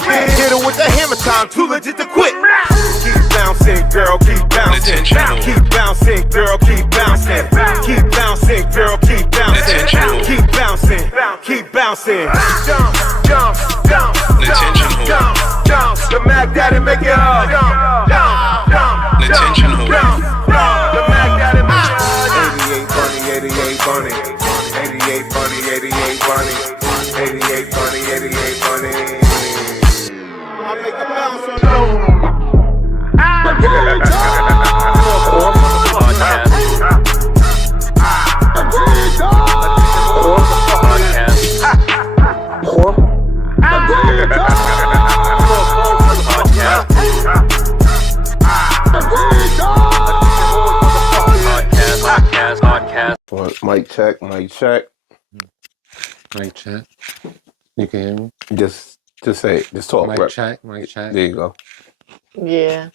grip. Hit her with the hammer time, too legit to quit. Keep bouncing, girl, keep bouncing. Keep bouncing, girl, keep bouncing. Keep bouncing, girl, keep bouncing. Keep bouncing, keep bouncing. Jump, jump, jump, jump, jump, jump. The Mac Daddy make it hard. Jump, jump, jump, jump, jump. The Mac Daddy make it hard. 88 bunny, 88 bunny. 88 bunny, 88 bunny. 88 bunny, 88 bunny. I make the bounce on you. Mic check, mic check. Mic check. You can hear me? Just say it. Just talk. Mic check, mic check. There you go. Yeah.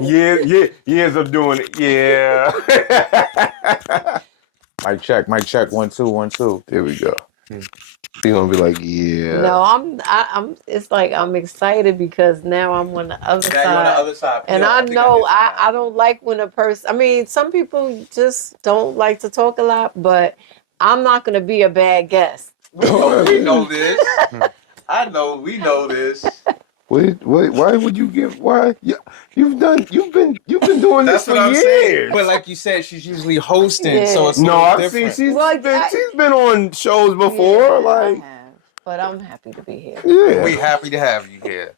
Years of doing it. Yeah. Mic check, 1 2 1 2. There we go. You're gonna be like, yeah. No, I'm. It's like I'm excited because now I'm on the other side. You're on the other side. And I know I don't like when a person. I mean, some people just don't like to talk a lot, but I'm not gonna be a bad guest. We know this. I know. We know this. Wait, why would you give? Why? You've been doing this for years. Saying. But like you said, she's usually hosting, Yeah. so it's No, I've different. seen she's been on shows before. Yeah, like, I have, but I'm happy to be here. yeah. We happy to have you here.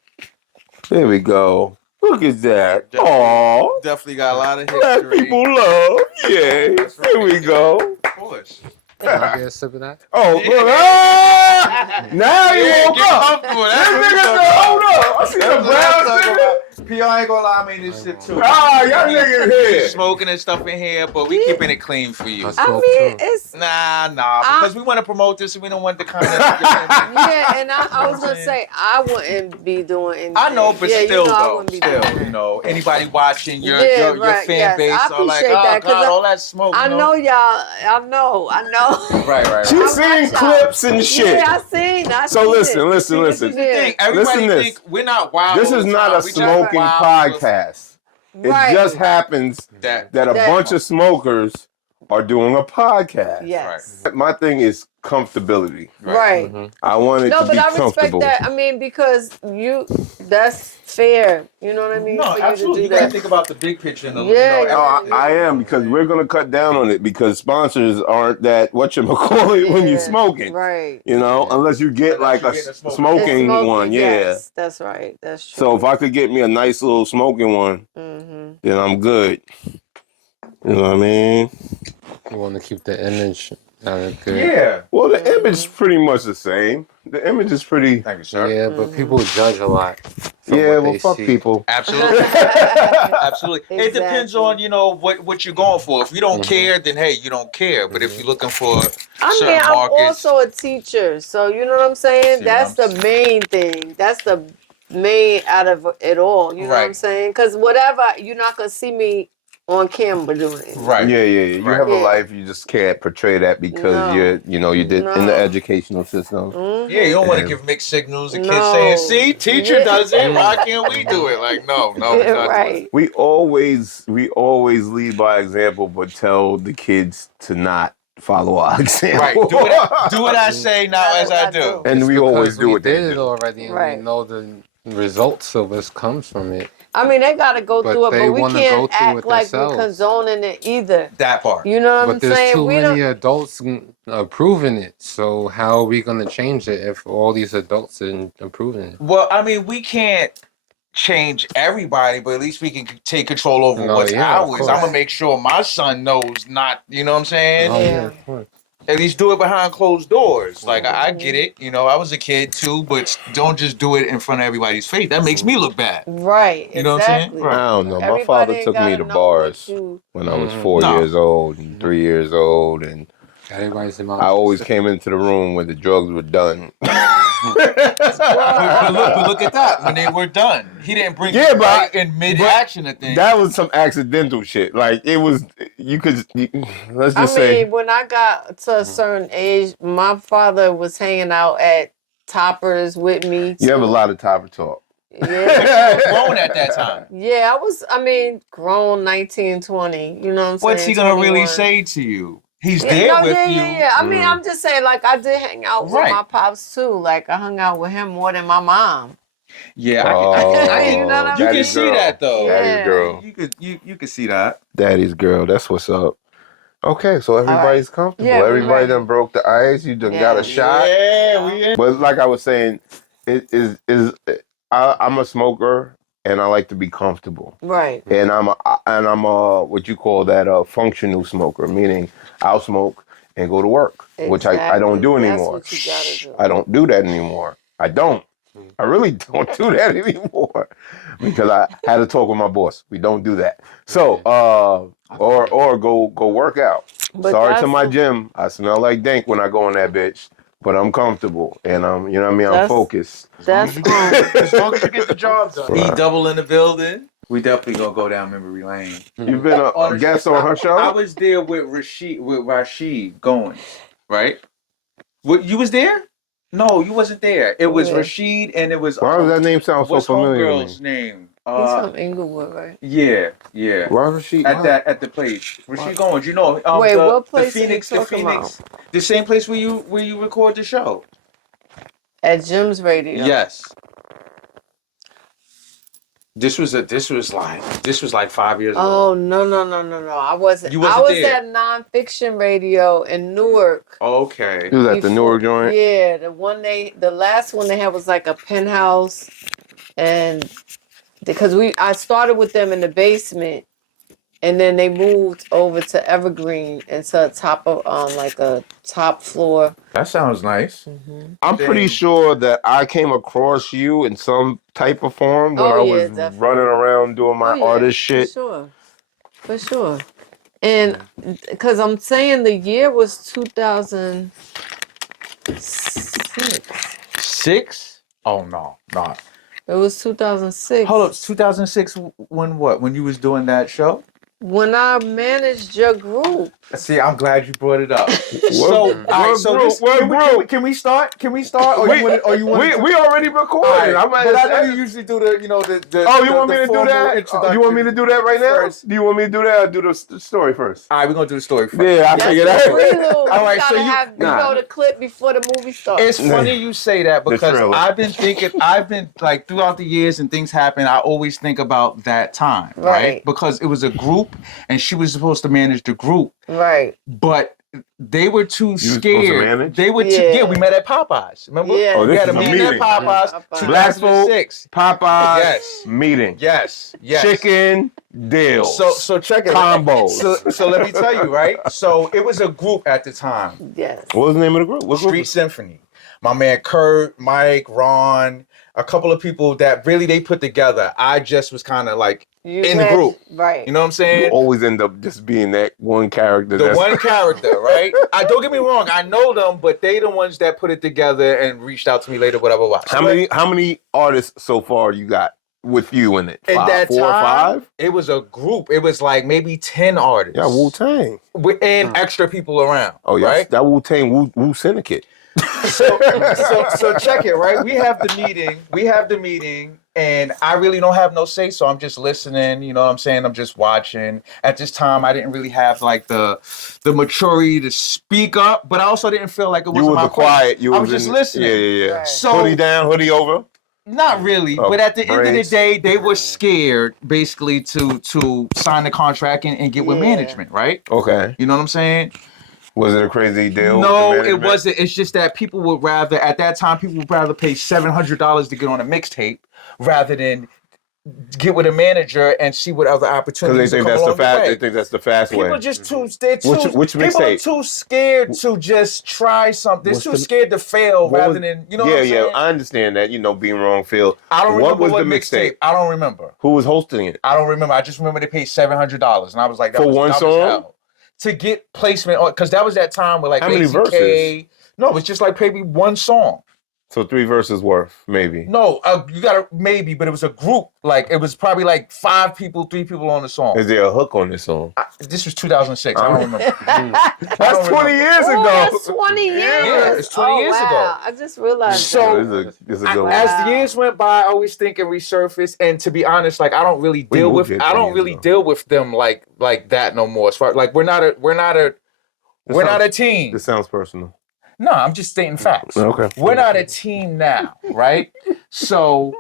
There we go. Look at that. Aww. Definitely got a lot of Black history. people love. Yeah. That's right. Here we go. Of course. Can I get a sip of that? Oh, look. Ah! Now you woke get up. comfortable. This That's what nigga we said, talking hold up. I see the brown sticker. P.O. ain't gonna lie, I mean this shit too. Ah, y'all niggas here. Smoking and stuff in here, but we keeping it clean for you. That's I cool, mean, too. it's Nah, because we want to promote this and we don't want the kind of. yeah, and I was gonna say I wouldn't be doing anything. I know, but yeah, still, you know, I though, wouldn't be doing that. anybody watching your right, fan yes, base I are like, appreciate oh that, 'cause God, all that smoke. I know y'all. I know. Right. She's seen clips and shit. Yeah, I seen. So listen. Yeah. Everybody Listen think we're not wild. This all is the not time. a We just smoking wild with podcast. Right. It just happens That that a bunch of smokers are doing a podcast. Yes. My thing is comfortability. Right. Mm-hmm. I want it No, to be but I respect comfortable. that. I mean, because that's fair. You know what I mean? No, For absolutely. you You to do gotta that. think about the big picture. And the, Yeah, you know, No, everything. I am, because we're gonna cut down on it because sponsors aren't that whatchamacallit when you're Yeah, smoking. Right. You know, unless you get Unless like you a get a smoking smoking Smoking, one, yeah. Yes, that's right. That's true. So if I could get me a nice little smoking one, then I'm good. You know what I mean? We want to keep the image good. Yeah. Well, the image is pretty much the same. The image is pretty. Thank you, sir. Yeah, but people judge a lot. from Yeah, what well, they fuck see. people. Absolutely. Absolutely. It depends Exactly. on, what you're going for. If you don't care, then hey, you don't care. But if you're looking for I certain mean, I'm markets, also a teacher, so you know what I'm saying? See That's what the I'm main thing. That's the main out of it all. You know what I'm Right. saying? Because whatever, you're not going to see me on camera doing it. right. Yeah. You Right. have a Yeah. life. You just can't portray that because No. you did in No. the educational system. Yeah, you don't want to Yeah. give mixed signals. The No. kids saying, "See, teacher Yeah. does it. Why can't we do it?" Like, no, Yeah, not right. We always lead by example, but tell the kids to not follow our example. Right. Do what I say, not as I do. And It's we always because do we what they did it do. already, and Right. we know the results of what comes from it. I mean, they got to go But through it, they but we wanna can't go through act it like we're themselves. condoning it either. That part. You know what But I'm there's saying? too We many don't. adults approving it. So how are we gonna change it if all these adults are approving it? Well, I mean, we can't change everybody, but at least we can take control over No, what's yeah, of ours. course. I'm gonna make sure my son knows not. You know what I'm saying? Oh, Yeah. of course. At least do it behind closed doors. Like I get it. I was a kid too, but don't just do it in front of everybody's face. That makes me look bad. Right. You know what I'm saying? Exactly. Right. I don't know. My Everybody father ain't took me gotta to know bars what you- when I was 4 No. years old and 3 years old, and Everybody's in my I always came into the room when the drugs were done. But look at that. When they were done, he didn't bring Yeah, it but right in mid-action. I think That was some accidental shit. Like it was, let's I just say, mean, when I got to a certain age, my father was hanging out at toppers with me. You have a too. lot of topper talk. Yeah. Grown at that time. Yeah, I mean, grown 19, 20. You know what I'm saying? What's he gonna really 21. say to you? He's Yeah, there no, with yeah, you. yeah, yeah. I mean, I'm just saying, like, I did hang out with Right. my pops too. Like, I hung out with him more than my mom. Yeah, You know what I you can Daddy's see girl. that though. Yeah. Daddy's girl. You could see that. Daddy's girl. That's what's up. Okay, so everybody's comfortable. Yeah, we Everybody ready. done broke the ice. You done got Yeah. a shot. Yeah, we in. But like I was saying, I'm a smoker and I like to be comfortable. Right. And I'm a what you call that a functional smoker, meaning I'll smoke and go to work, which I don't do Exactly. anymore. That's what you gotta do. I don't do that anymore. I don't. I really don't do that anymore because I had to talk with my boss. We don't do that. So or go work out. But Sorry to that's my the- gym. I smell like dank when I go in that bitch, but I'm comfortable and you know what I mean. I'm That's- focused. That's As long as you get the job done. Right. E double in the building. We definitely gonna go down memory lane. You've been a guest on her show. I was there with Rashid going, right? What, you was there? No, you wasn't there. It was Yeah. Rashid and it was Why does that name sound so what's familiar to homegirl's me? name? He's from Inglewood, right? Yeah. Why was she At the place. Rashid Goins, you know, Wait, the, what place the Phoenix, are you talking the same place where you record the show. At Jim's Radio. Yes. This was like 5 years ago. Oh no. I wasn't. You wasn't I was there. at Nonfiction Radio in Newark. Okay. You was at the Newark joint? Yeah, the last one they had was like a penthouse, and because I started with them in the basement, and then they moved over to Evergreen into a top of like a top floor. That sounds nice. I'm pretty sure that I came across you in some type of form when I was definitely. running around doing my artist shit. For sure. And because I'm saying the year was 2006. 6? Oh no. It was 2006. Hold up, 2006 when what? When you was doing that show? When I managed your group. See, I'm glad you brought it up. Can we start? Or you want We already recorded. But I know you usually do the you want me to do that? You want me to do that right now? First. Do you want me to do that or do the story first? All right, we're gonna do the story first. Yeah, I figured that. All right, so you have the clip before the movie starts. It's funny you say that because trailer. I've been like throughout the years and things happen, I always think about that time, right? Because it was a group and she was supposed to manage the group. Right. But they were too supposed to scared. manage? They were too. Yeah, we met at Popeyes. Remember? Yeah. Oh, We this had a is a meeting at meeting. Popeyes. Black folk, 2006. Popeyes, Yes. meeting. Yes. Chicken deal. So check it. Combos. So let me tell you, right? So it was a group at the time. Yes. What was the name of the group? What Street group? Symphony. My man Kurt, Mike, Ron, a couple of people that really they put together. I just was kind of like in the group. Right. You know what I'm You saying? always end up just being that one character. The one character, right? Don't get me wrong, I know them, but they the ones that put it together and reached out to me later, whatever. How many artists so far you got with you in it? In that 4 or time, 5? it was a group. It was like maybe 10 artists. Yeah, Wu-Tang. And extra people around. Oh yeah, right? that Wu-Tang Wu Syndicate. So check it, right? We have the meeting, and I really don't have no say, so I'm just listening, you know what I'm saying? I'm just watching. At this time, I didn't really have like the maturity to speak up, but I also didn't feel like it was my quiet. I was just listening. Yeah. Right. So Hoodie down, hoodie over. not really, but at the end of the day, they were scared basically to sign the contract and get with management, right? Okay. You know what I'm saying? Was it a crazy deal? No, with the it management? wasn't. It's just that people would rather, at that time, people would rather pay $700 to get on a mixtape rather than get with a manager and see what other opportunities Because they think come that's the along fast. way. They think that's the fast way. People just they're too. Which people are mixtape? too scared to just try something. They're too scared to fail rather than what I'm saying? Yeah, I understand that. You know, being wrong, Phil. I don't remember what was what the mixtape? I don't remember. Who was hosting it? I don't remember. I just remember they paid $700, and I was like, that For was, one that was song? hell. To get placement on, because that was that time where like How many Lazy verses? K. No, it was just like maybe one song So 3 verses worth, maybe. No, you gotta maybe, but it was a group. Like it was probably like 5 people, 3 people on the song. Is there a hook on this song? This was 2006. I don't remember. That's 20 years ago. That's 20 years. Yeah, it's 20 years ago. Wow. I just realized. So- It's a good one. As the years went by, I always think and resurface. And to be honest, like I don't really We deal moved with here 20 years ago. deal with them like that no more. As far like we're not a team. This sounds personal. No, I'm just stating facts. Okay. We're not a team now, right? So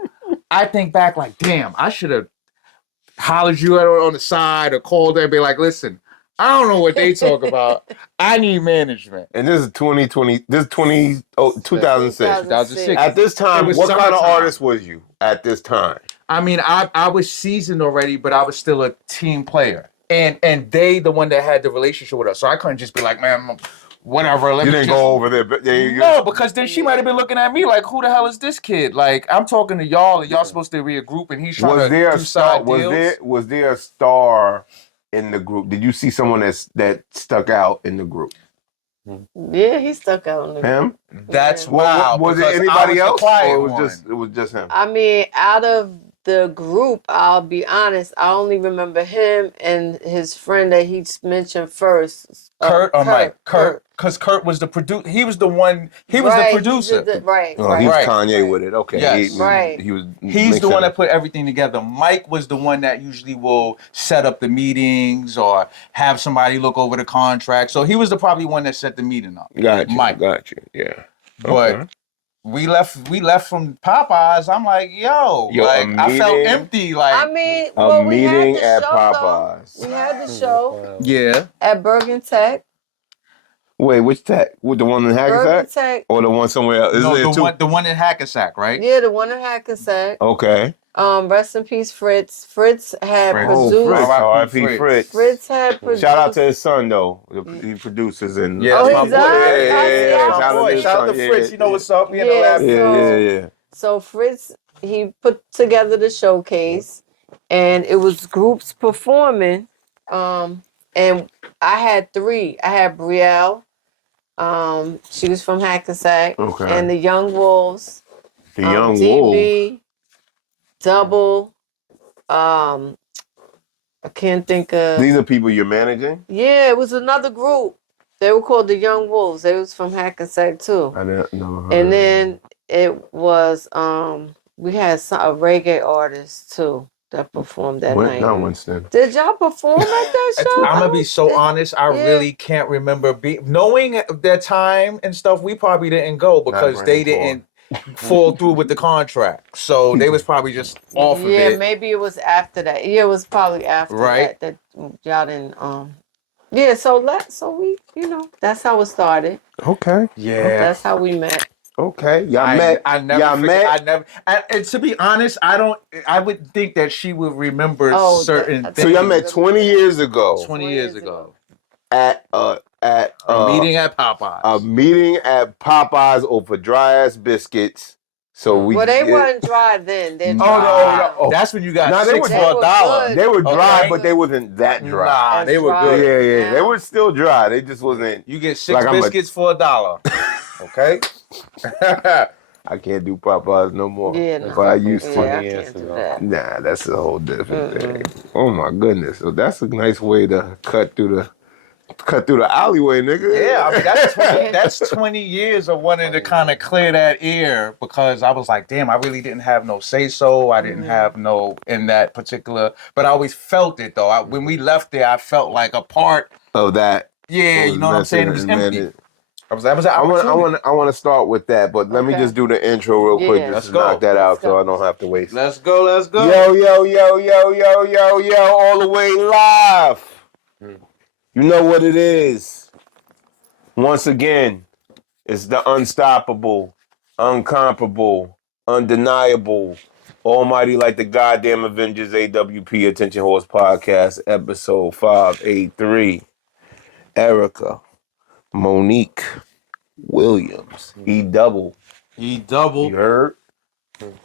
I think back like, damn, I should have hollered you on the side or called them and be like, listen, I don't know what they talk about. I need management. And this is 2006. 2006. At this time, It was what kind of summertime. artist was you at this time? I mean, I was seasoned already, but I was still a team player. And they the one that had the relationship with us. So I couldn't just be like, man, whatever. You didn't go over there. But No, because then she might have been looking at me like, who the hell is this kid? Like, I'm talking to y'all, and y'all supposed to be a group, and he's trying Was to there a do star? side deals. Was there a star in the group? Did you see someone that stuck out in the group? Yeah, he stuck out on the Him? That's Well, wow. was it because I anybody was the else, quiet or one. it was just him? I mean, out of the group, I'll be honest, I only remember him and his friend that he mentioned first. Kurt or Mike? Kurt, because Kurt was the producer. He was the one. He was Right, the producer. right, Oh, right. he was Right. Kanye with it. Okay. Yes. Right. He was. He's the one that put everything together. Mike was the one that usually will set up the meetings or have somebody look over the contract. So he was the probably one that set the meeting up. Got you. Mike. Got you. Yeah. But Okay. we left from Popeyes. I'm like, yo, Yo, a like I felt meeting- empty. Like, I mean, A well, we meeting had the at show, Popeyes. though. We had the show yeah. at Bergen Tech. Wait, which tech? With the one in Bergen Hackensack Tech. or the one somewhere else? No, Is it the one in Hackensack, right? Yeah, the one in Hackensack. Okay. Rest in peace, Fritz. Fritz had Fritz. Oh, produced. Fritz. R.I.P. R.I.P. Fritz. Fritz had produced. Shout out to his son though. He produces and Yeah, Oh, that's he my does? boy. Yeah, That's my shout out boy. to his Shout out to son. Fritz. Yeah, You know what's up? We in Yeah. the lab. Yeah. So Fritz, he put together the showcase, and it was groups performing. And I had 3. I had Brielle. She was from Hackensack. Okay. And the Young Wolves. The young wolf. DB, Double. I can't think of. These are people you're managing. Yeah, it was another group. They were called the Young Wolves. They was from Hackensack too. I never heard. And then it was we had a reggae artist too that performed that night. Not Winston. Did y'all perform at that show? I'm gonna be so honest. I Yeah. really can't remember knowing their time and stuff. We probably didn't go because Not they Brandon didn't fall through with the contract. So they was probably just off of Yeah, it. maybe it was after that. Yeah, it was probably after Right. that y'all didn't yeah, so we that's how it started. Okay. Yeah. That's how we met. Okay. Y'all met. I never. Y'all forget- met. I never. And to be honest, I would think that she would remember Oh, certain that- So things. y'all met 20 years ago 20 years ago. at A meeting at Popeyes. a meeting at Popeyes over dry ass biscuits. So we. Well, they weren't dry then. They're Oh, dry. no. That's when you got Nah, they 6 were- for They a were dollar. good. They were dry, Okay. but they wasn't that dry. Nah, That's they were right. good. Yeah. They Yeah. were still dry. They just wasn't. You get 6 Like I'm a- biscuits for a dollar. Okay. I can't do Popeyes no more. Yeah, If no. I used to. Yeah, I years can't do ago. that. Nah, that's a whole different thing. Oh my goodness. So that's a nice way to cut through the alleyway, nigga. Yeah, I mean that's 20 years of wanting to kind of clear that air because I was like, damn, I really didn't have no say so. I didn't have no in that particular, but I always felt it though. When we left there, I felt like a part. Of that. Yeah, you know what I'm saying? It was empty. That was an I opportunity. want to start with that, but let me Okay. just do the intro real quick Yeah. just Let's to go. knock that out Let's so go. I don't have to waste. Let's go. Let's go. Yo, all the way live. You know what it is. Once again, it's the unstoppable, uncomparable, undeniable, almighty like the goddamn Avengers AWP Attention Horse Podcast, episode 583. Ericka Monique Williams. E-double. He You doubled. heard?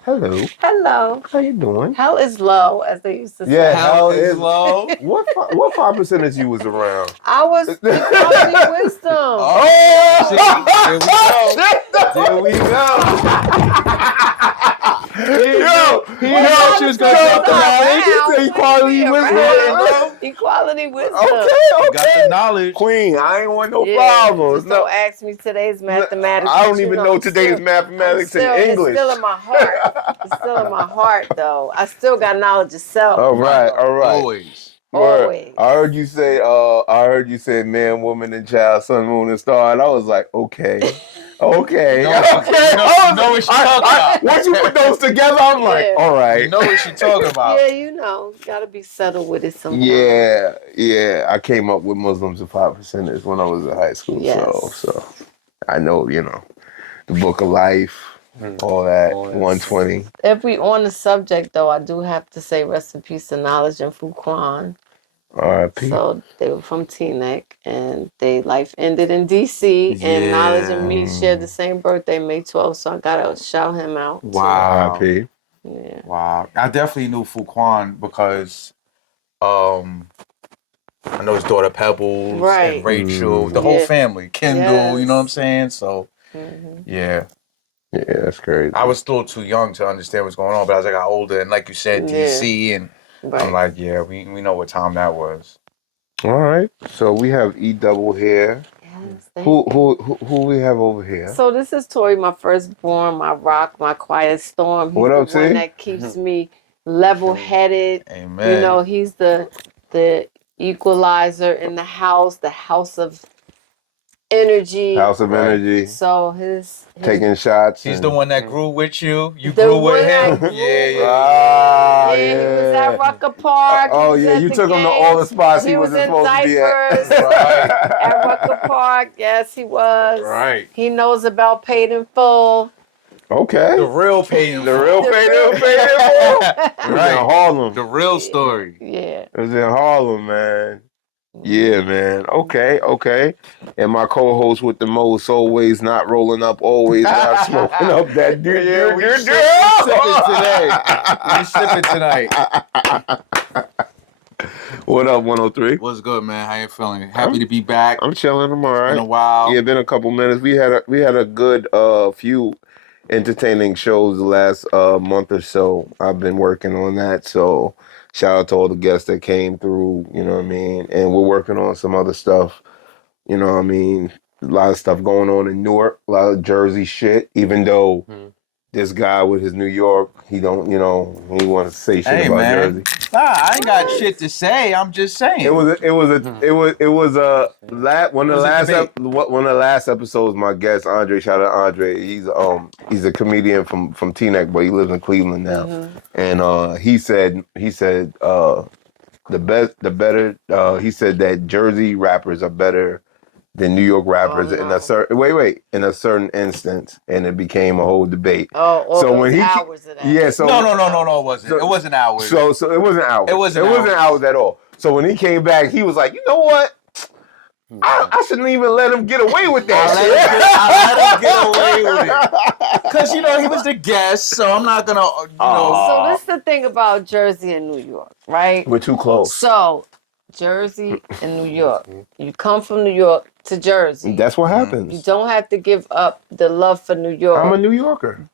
Hello. Hello. How you doing? Hell is low, as they used to say. Yeah. Hell Hell is is- low. What 5% you was around? I was the comedy wisdom. Oh, see, here we go. There we go. Yo, He didn't know she was gonna drop the knowledge. He said equality wisdom. Equality wisdom. You got the Okay. knowledge. Queen, I ain't want no Yeah, problems. just No, don't ask me today's mathematics. I don't but you even know it's today's still- mathematics I'm still, and English. It's still in my heart. It's still in my heart, though. I still got knowledge of self. All right, all right. Always. Word. Always. I heard you say man, woman, and child, sun, moon, and star, and I was like, okay. Okay. You know what she talking about. Once you put those together, I'm like, Yeah. all right. You know what she talking about. Yeah, you know, gotta be settled with it sometimes. Yeah. I came up with Muslims and 5%ers when I was in high school. Yes. So I know, the Book of Life, all that, All that. 120. If we on the subject, though, I do have to say rest in peace to Knowledge and Fuquan. R.I.P. So they were from TEANECK, and their life ended in D.C. And Knowledge and me shared the same birthday, May 12th. So I gotta shout him out. Wow. R.I.P. Yeah. Wow. I definitely knew Fuquan because I know his daughter Pebbles Right. and Rachel, the whole Yeah. family, Kendall, you know what I'm Yes. saying? So, yeah. Yeah, that's crazy. I was still too young to understand what's going on, but as I got older and like you said, DC, and Right. I'm like, yeah, we know what time that was. All right. So we have E double here. Yes, thank Who we have over here? So this is Tori, my firstborn, my rock, my quiet storm. He's What up, the one T? that keeps me level-headed. Amen. You know, he's the equalizer in the house of energy. House of Right. Energy. So his Taking shots. He's and- the one that grew with you. You The grew with one I him. grew Yeah. Ah, yeah, he was at Rucker Park. Oh, he was yeah, at you the took him to games. all the spots he He was wasn't in supposed to be at. diapers Right. at Rucker Park. Yes, he was. Right. He knows about paid in full. Okay. The real pain. The real The paid real- in full. It was in Right. Harlem. The real story. Yeah. It was in Harlem, man. Yeah, man. Okay. And my co-host with the most, always not rolling up, always not smoking up that dude. Yeah, we sipping tonight. What up, 103? What's good, man? How you feeling? Happy to be back. I'm chilling. I'm all right. Been a while. Yeah, been a couple minutes. We had a good few entertaining shows the last month or so. I've been working on that, so shout out to all the guests that came through, you know what I mean? And we're working on some other stuff, you know what I mean? A lot of stuff going on in Newark, a lot of Jersey shit, even though this guy with his New York, he don't, he wants to say shit Hey, about man. Jersey. Nah, I ain't got shit to say. I'm just saying. One of the last episodes. My guest Andre, shout out Andre. He's a comedian from TEANECK, but he lives in Cleveland now. And he said he said that Jersey rappers are better than New York rappers in a certain instance, and it became a whole debate. So when hours of that. Yeah, so No, it wasn't. It wasn't hours. So it wasn't hours. It wasn't hours at all. So when he came back, he was like, you know what? I shouldn't even let him get away with that. I let him get away with it. Because, he was the guest, so I'm not going to, So this is the thing about Jersey and New York, right? We're too close. So Jersey and New York. You come from New York to Jersey. That's what happens. You don't have to give up the love for New York. I'm a New Yorker.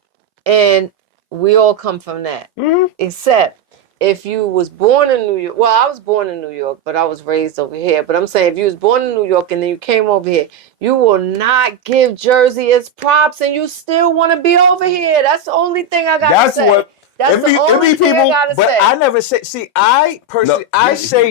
And we all come from that. Except if you was born in New York. Well, I was born in New York, but I was raised over here. But I'm saying if you was born in New York and then you came over here, you will not give Jersey its props and you still want to be over here. That's the only thing I got to say. That's the only thing I gotta but say. I never say. See, I personally,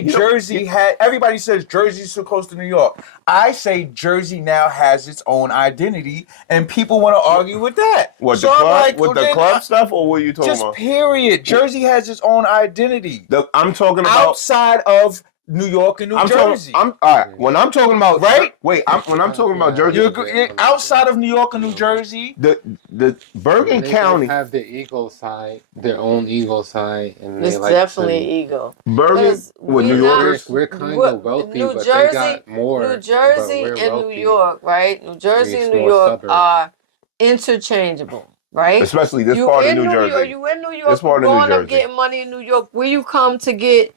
Jersey had. Everybody says Jersey's so close to New York. I say Jersey now has its own identity, and people want to argue with that. What so the club? I'm like, with the club stuff, or what are you talking just about? Period. Jersey has its own identity. I'm talking about outside of New York and New Jersey. All right. When I'm talking about when I'm talking about Jersey, you're outside of New York and New Jersey. The Bergen County have the ego side, their own ego side, and it's definitely ego. Bergen with New Yorkers, we're kind of wealthy, New but Jersey, they got more. New Jersey and New York, right? New Jersey and New York are interchangeable, right? Especially this part of New Jersey. You in New York, you're growing up getting money in New York. Where you come to get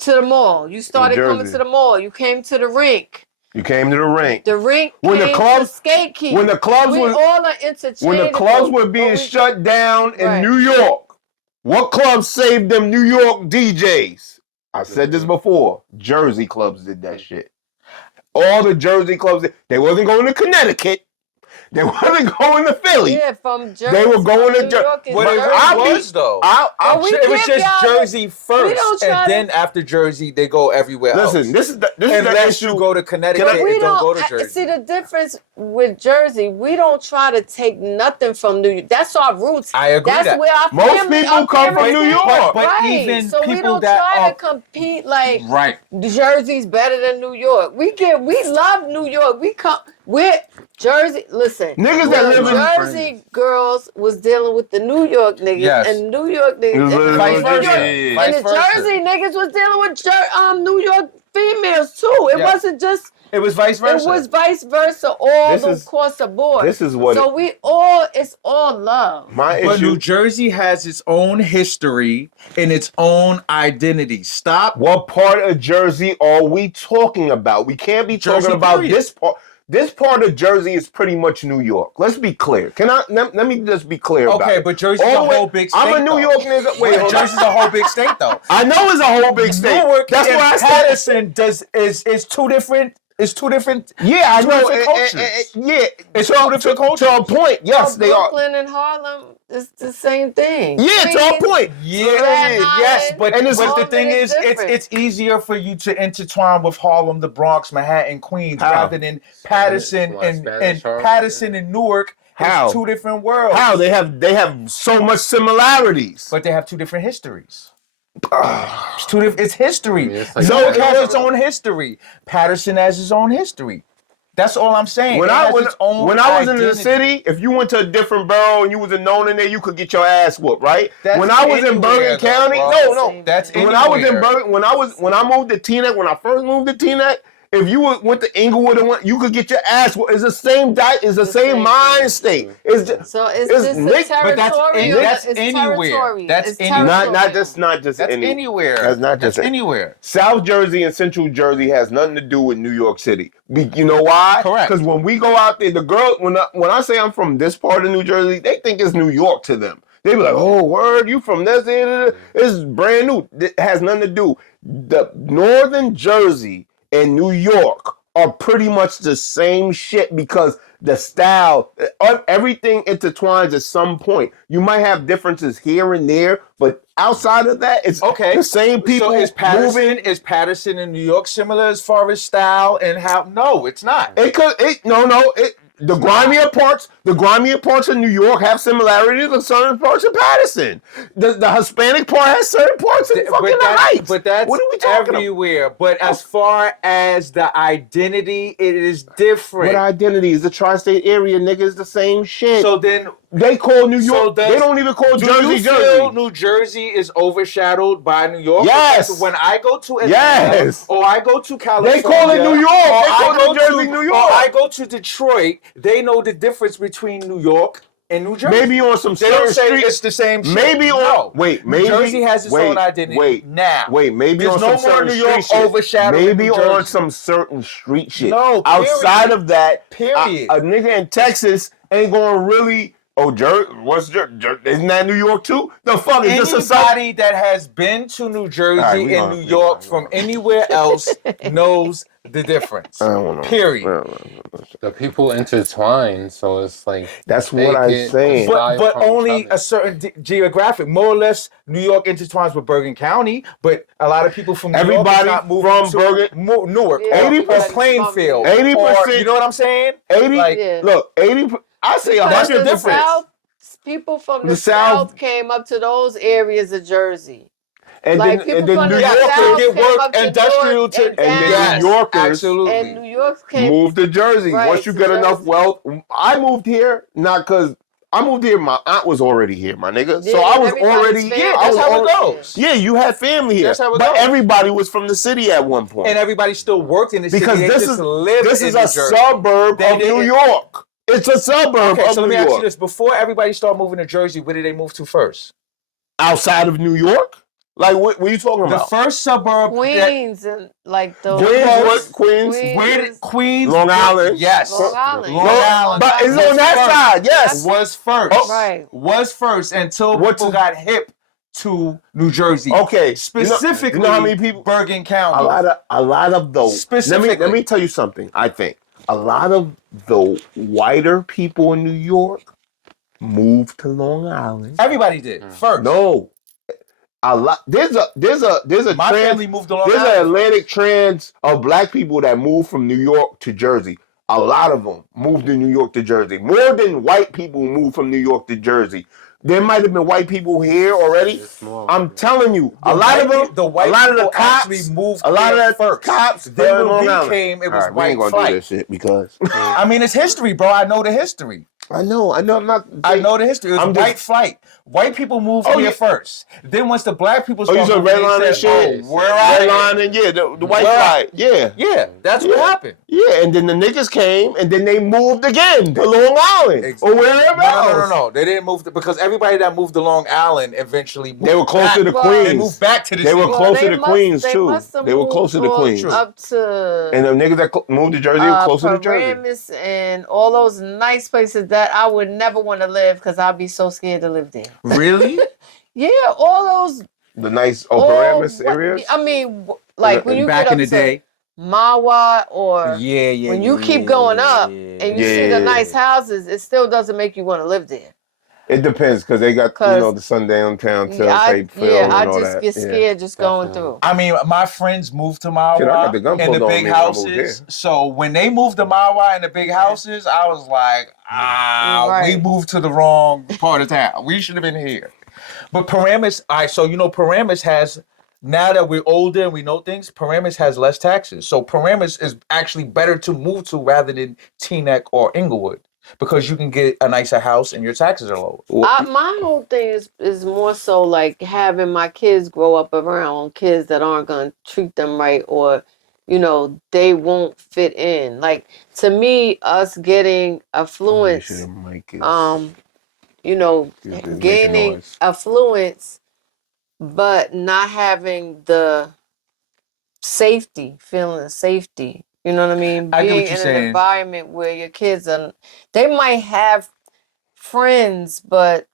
to the mall? You started coming to the mall. You came to the rink. You came to the rink. The rink When the came clubs- to skate keep. when the clubs we was- all are interchangeable. When the clubs were but being we- shut down in Right. New York, what clubs saved them New York DJs? I said this before. Jersey clubs did that shit. All the Jersey clubs, they wasn't going to Connecticut. They wasn't going to Philly. Yeah, from Jersey. They were going to New Jer- York. What it I'll really be- was though. I'll we It was give just y'all Jersey don't first, try and to- then after Jersey, they go everywhere else. listen. This is the Unless issue. you go to Connecticut, Can I- it don't go to Jersey. See the difference with Jersey. We don't try to take nothing from New York. That's our roots. I agree That's that. where our Most family, people our come from family New came. York. But right. even so we people don't that try are- to compete like Right. Jersey's better than New York. We love New York. We're Jersey. Listen, Niggas that the live in- Jersey girls was dealing with the New York niggas, Yes. and New York niggas, and Vice New versa. York- Yeah. Vice and the versa. Jersey niggas was dealing with New York females too. It Yeah. wasn't just. It was vice versa. It was vice versa all This is- across the board. This is what. So it's all love. My But issue. New Jersey has its own history and its own identity. Stop. What part of Jersey are we talking about? We can't be Jersey, talking about period. this part. This part of Jersey is pretty much New York. Let's be clear. Let me just be clear about Okay, it. but Jersey's All a the way- whole big state. I'm a New though. York nigga. Wait, hold on. Jersey's a whole big state though. I know it's a whole big state. Newark That's and why I said. Patterson is two different. It's two different. Yeah, I two know. different cultures. Yeah, It's to, two different cultures. to a point. Yes, So they are. Brooklyn and Harlem is the same thing. Yeah, to a Queens, point. Yeah, Staten yes, Island, but, And it's- but all the of thing it is, different. it's easier for you to intertwine with Harlem, the Bronx, Manhattan, Queens, How? rather than Patterson Why and Spanish Harlem? Patterson and Newark. How? It's two different worlds. How they have so much similarities. But they have two different histories. It's two different. It's history. I mean, it's like- Newark No, has it its own history. Patterson has its own history. That's all I'm saying. When It I has was its own in the identity. city, if you went to a different borough and you was a known in there, you could get your ass whooped, right? That's when I was in anywhere, Bergen though, County, bro. no. That's When I was in anywhere. Bergen, when I moved to TEANECK, when I first moved to TEANECK, if you went to Inglewood and you could get your ass whooped. It's the same it's the same mind state. It's just, So it's It's just Nick- a but that's territorial. that's it's anywhere. territory. That's It's anywhere. not territorial. just That's any- anywhere. That's not just That's anywhere. South Jersey and Central Jersey has nothing to do with New York City. You know why? Correct. Because when we go out there, the girl, when I say I'm from this part of New Jersey, they think it's New York to them. They be like, "Oh, word, you from this? It's brand new." It has nothing to do. The Northern Jersey and New York are pretty much the same shit because the style, everything intertwines at some point. You might have differences here and there, but outside of that, it's Okay. the same people So is Patterson moving. is Patterson in New York similar as far as style and how? No, it's not. The grimier parts of New York have similarities with certain parts of Patterson. The Hispanic part has certain parts in fucking the Heights. But that's what are we talking about? everywhere. But as far as the identity, it is different. What identity is the tri-state area, nigga? Is the same shit. So then, they call New So York. does- They don't even call do Jersey you Jersey. feel New Jersey is overshadowed by New York? Yes. Because when I go to Atlanta, Yes. or I go to California, They call it New York. or They call I go New Jersey to, New or York. I go to Detroit, they know the difference between New York and New Jersey. Maybe on some They don't certain say streets. it's the same shit. Maybe on No. wait, New maybe Jersey has its own identity now. Maybe There's on no some more certain New York street shit. overshadowing Maybe New on Jersey. some certain street shit. No, outside period. of that, Period. a nigga in Texas ain't going to really. Oh, what's isn't that New York too? The fuck is this a sub? Anybody that has been to New Jersey All right, we and gonna- New York from anywhere else knows the difference. I don't know. Period. The people intertwine, so it's like That's they what I'm get saying. inspired But from only each other. a certain geographic, more or less. New York intertwines with Bergen County, but a lot of people from New York Everybody is not moving from to Bergen- Newark, Yeah, or 80% Plainfield, 80%. or, you know what I'm saying? 80. Like, Yeah. Look, 80. I say That's 100 the difference. People from The the South- South came up to those areas of Jersey. And Like, then, people and then from New the Yorkers South get came work, up to industrial Newark to- and and then down. New Yorkers absolutely. And New York came. moved to Jersey. Right, Once you to get enough Jersey. wealth, I moved here not because I moved here. My aunt was already here, my nigga. Yeah, so I was everybody's already family. yeah. I That's was how it already, goes. Yeah, you had family here, That's how it but goes. everybody was from the city at one point. And everybody still worked in the because city. They this just is lived this in is New a Jersey. suburb They of New didn't- York. It's a suburb Okay, of so let New me ask you York. this: before everybody started moving to Jersey, where did they move to first? Outside of New York, Like, what are you talking The about? first suburb. Queens and like those. Queens? Queens, Long Island? Yes. Long Island. Long Yeah, Island. But it's was on that first. side, yes. Was first. Oh. Right. Was first until What's people got hip to New Jersey. Okay. Specifically, you know how many people? Bergen County. A lot of the Specifically. let me tell you something. I think a lot of the whiter people in New York moved to Long Island. Everybody did first. No, a lot. There's a My family moved to Long There's Island. an Atlantic trend of black people that moved from New York to Jersey. A lot of them moved to New York to Jersey. More than white people moved from New York to Jersey. There might have been white people here already. I'm telling you, a lot of them, the white a lot of the people cops, actually moved a lot of there the first. cops. Then when we came, it was All right, we ain't white gonna do flight. this shit because I mean, it's history, bro. I know the history. I know. I'm not. I know the history. It was I'm white just- flight. White people moved Oh, here yeah. first. Then once the black people Oh, you started said moving, red line they and said, shit. "Oh, we're out Red of line here." and yeah, the white We're out. flight. Yeah. Yeah, that's what happened. Yeah, and then the niggas came, and then they moved again to Long Island or wherever else. No. They didn't move because everybody that moved to Long Island eventually moved They were closer to back. Queens. They moved back to the They were city. closer to Queens too. They were moved closer to all Queens. up to And the niggas that moved to Jersey were closer to Jersey. Paramus and all those nice places that I would never want to live because I'd be so scared to live there. Really? Yeah, all those. The nice all Paramus what- areas. I mean, like when you Back get in up the day. to Mawa or Yeah. when you keep going up and you see the nice houses, it still doesn't make you want to live there. It depends because they got the sundown town type feel and all just that. get scared just going through. I mean, my friends moved to Shit, I got the Mawa gun and the pulled on big me when I moved houses. there. So when they moved to Mawa and the big houses, I was like, we Right. moved to the wrong part of town. We should have been here. But Paramus, so Paramus has, now that we're older and we know things, Paramus has less taxes. So Paramus is actually better to move to rather than TEANECK or Inglewood because you can get a nicer house and your taxes are lower. My whole thing is more so like having my kids grow up around kids that aren't going to treat them right or, they won't fit in. Like, to me, us getting affluence, gaining affluence, but not having the feeling of safety. You know what I mean? I get what Being you're in saying. an environment where your kids they might have friends, but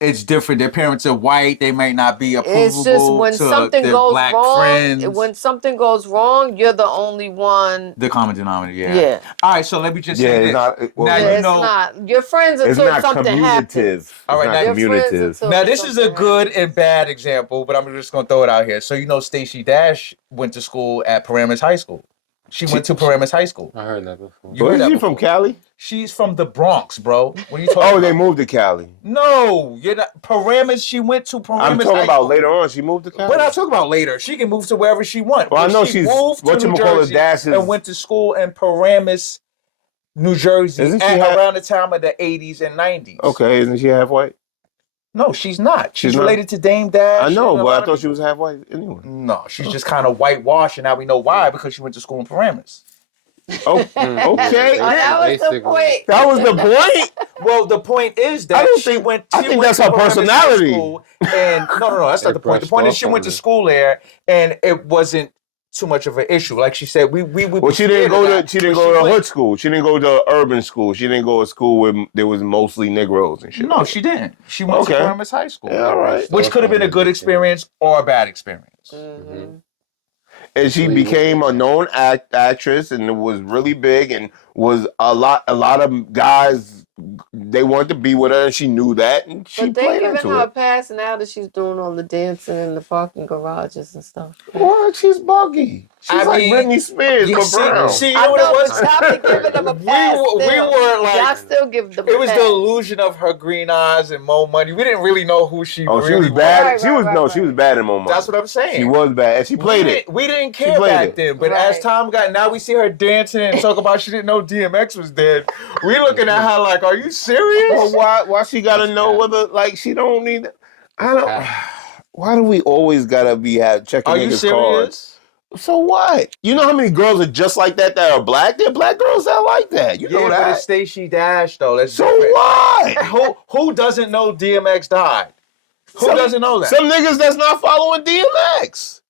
It's different. Their parents are white. They might not be approvable it's just when to something their goes black wrong. friends. When something goes wrong, you're the only one. The common denominator, yeah. Yeah. All right, so let me just say this. Now It's not your friends It's until not something happens. All right, It's now- not Your friends commutative. until Now, this is a something good happens. and bad example, but I'm just going to throw it out here. So, Stacey Dash went to school at Paramus High School. She went to Paramus High School. I heard that before. You heard Is that she before. from Cali? She's from the Bronx, bro. What are you talking about? Oh, they moved to Cali. No, you're not. Paramus, she went to Paramus I'm talking High about School. later on. She moved to Cali. We're not talking about later. She can move to wherever she wants. Well, I But know she she's moved to New Jersey Dash is- and went to school in Paramus, New Jersey, Isn't she around the time of the 80s and 90s. Okay, isn't she half white? No, she's not. She's She's not? related to Dame Dash. I know, and a but lot I of thought she people. was half white anyway. No, she's just kind of whitewashed, and now we know why, because she went to school in Paramus. Oh, okay. That was the Basically. point. That was the point. Well, the point is that I don't she think- went. I she think went that's to her Paramus personality. High School, and no, that's not the point. The point is she went to school there, and it wasn't too much of an issue. Like she said, we Well, she didn't go to hood school. She didn't go to urban school. She didn't go to school where there was mostly Negroes and shit. No, she didn't. She went to Okay. Paramus High School. Yeah, all right. Which could have been a good experience or a bad experience. Mm-hmm. And she became a known actress, and it was really big, and was a lot of guys, they wanted to be with her, and she knew that, and she But they played giving into her a it. pass now that she's doing all the dancing in the parking garages and stuff. What? She's buggy. She's I like mean, Britney Spears, but brown. See, you I know what know, it was? but y'all be giving them a pass. we still. were like, y'all still give them. it was a the pass. illusion of her green eyes and more money. We didn't really know who she Oh, she really was bad. Right, she was right, she was bad in Moments. That's what I'm saying. She was bad, and she played it. We didn't She care played back it. then, but as Right. time got, now we see her dancing and talk about she didn't know DMX was dead. We looking at her like, are you serious? Well, why she gotta know whether she don't need? I don't. Why do we always gotta be checking Are you niggas' serious? cards? So what? You know how many girls are just like that are black? There are black girls that are like that. You know Yeah, but that. it's Stacey Dash though. That's So different. what? Who doesn't know DMX died? Who doesn't know that? Some niggas that's not following DMX.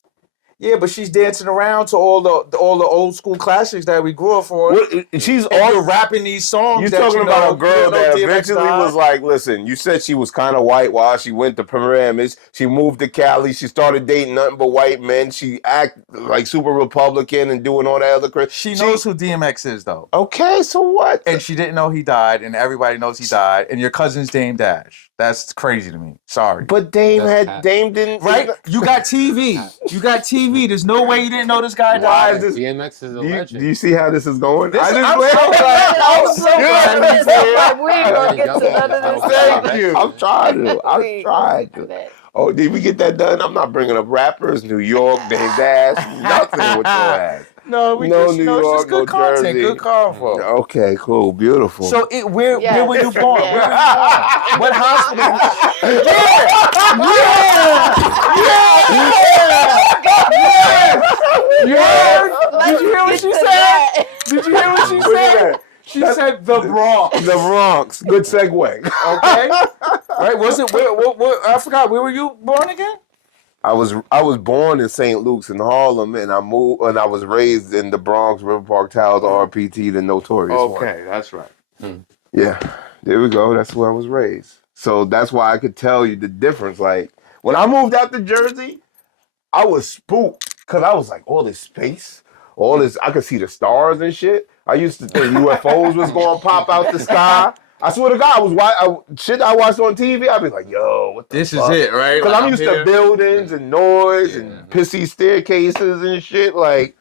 Yeah, but she's dancing around to all the old school classics that we grew up on. She's And all you're rapping these songs. You're that talking about a girl that DMX eventually died. was like, listen, you said she was kind of white while she went to Paramus. She moved to Cali. She started dating nothing but white men. She act like super Republican and doing all that other crap. She knows who DMX is, though. Okay, so what? And she didn't know he died, and everybody knows he died. And your cousin's Dame Dash. That's crazy to me. Sorry. But Dame didn't. Right? You got TV. You got TV. There's no way you didn't know this guy Why died. is this? DMX is a legend. Do you see how this is going? I'm so glad. I'm so glad. Like, we ain't gonna get to none of this. Thank you. I'm trying to. Oh, did we get that done? I'm not bringing up rappers, New York, Dame Dash, nothing with your ass. No, we No just New know it's York, just good no content. Jersey. Good convo. Okay, cool, beautiful. So where were you born? Yes. Where were you born? What hospital? Did you hear what she said? Did you hear what she said? She said the Bronx. The Bronx. Good segue. Okay. Right? Was it where? I forgot. Where were you born again? I was born in St. Luke's in Harlem, and I moved, and I was raised in the Bronx, River Park Towers, RPT, the notorious one. Okay, that's right. Yeah, there we go. That's where I was raised. So that's why I could tell you the difference. Like when I moved out to Jersey, I was spooked because I was like, all this space, all this. I could see the stars and shit. I used to think UFOs was going to pop out the sky. I swear to God, shit I watched on TV. I'd be like, yo, what the fuck? Is it, right? Because I'm used to buildings and noise and pissy staircases and shit. Like,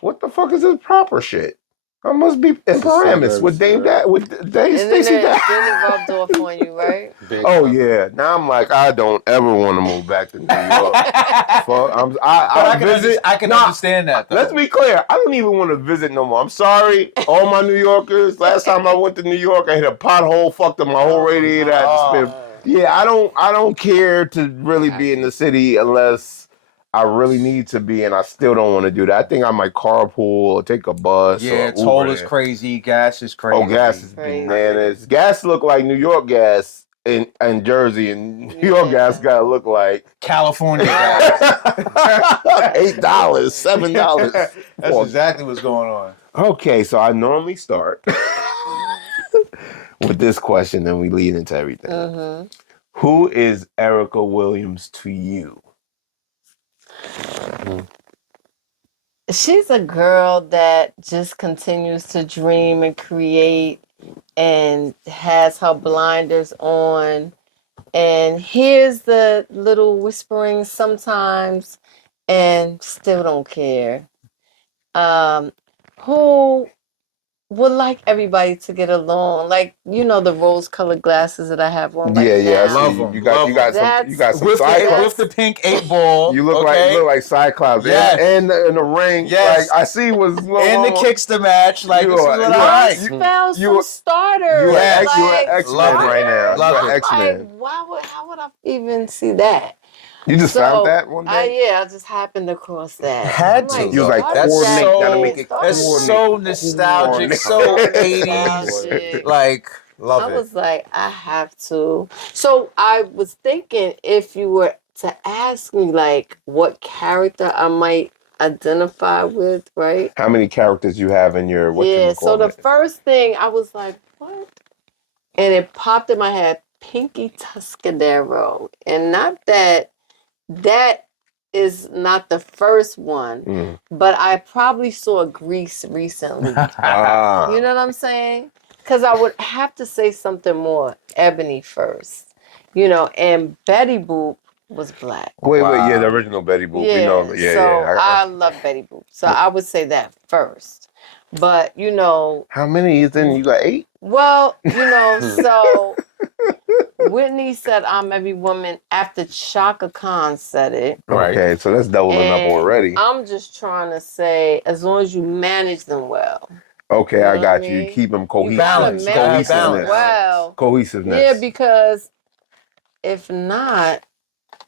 what the fuck is this proper shit? I must be in Paramus with Dame Stacy Dad. Then it rubbed off on you, right? Oh yeah. Now I'm like, I don't ever want to move back to New York. Fuck, I can understand that, though. Let's be clear. I don't even want to visit no more. I'm sorry, all my New Yorkers. Last time I went to New York, I hit a pothole, fucked up my whole radiator. I had to spend. Yeah, I don't care to really be in the city unless I really need to be, and I still don't want to do that. I think I might carpool or take a bus. Yeah, or toll Uber is there. crazy. Gas is crazy. Oh, gas is bananas. Gas look like New York gas in Jersey, and New York gas gotta look like California gas. $8, $7. That's exactly what's going on. Okay, so I normally start with this question, and we lead into everything. Mm-hmm. Who is Ericka Williams to you? She's a girl that just continues to dream and create and has her blinders on and hears the little whisperings sometimes and still don't care. Who would like everybody to get along, like the rose-colored glasses that I have on right now. I Love see. them. You got some with Cyclops. the pink 8 ball. You look like Cyclops. Yes. And the ring. Yes. Like I see was and the kicks to match. Like this is what I like. Found some starters. You an like, X-Men love it. right now. Love You're it. X-Men. Like, how would I even see that? You just found that one day? I just happened across that. Had to. You was like, that's coordinate, so, gotta make it that's so nostalgic, so 80s. Like, love it. I was like, I have to. So I was thinking if you were to ask me like what character I might identify with, right? How many characters you have in your So the first thing I was like, what? And it popped in my head, Pinky Tuscadero. And not that is not the first one, but I probably saw Grease recently. You know what I'm saying? Because I would have to say something more Ebony first. And Betty Boop was black. Wait, yeah, the original Betty Boop. Yeah, We know, I love Betty Boop. So I would say that first. But, How many is in? You got 8? Well, so Whitney said I'm every woman after Chaka Khan said it. Right. Okay, so that's doubling up already. I'm just trying to say, as long as you manage them well. Okay, I got you. Keep them cohesive. Cohesiveness. Yeah, because if not,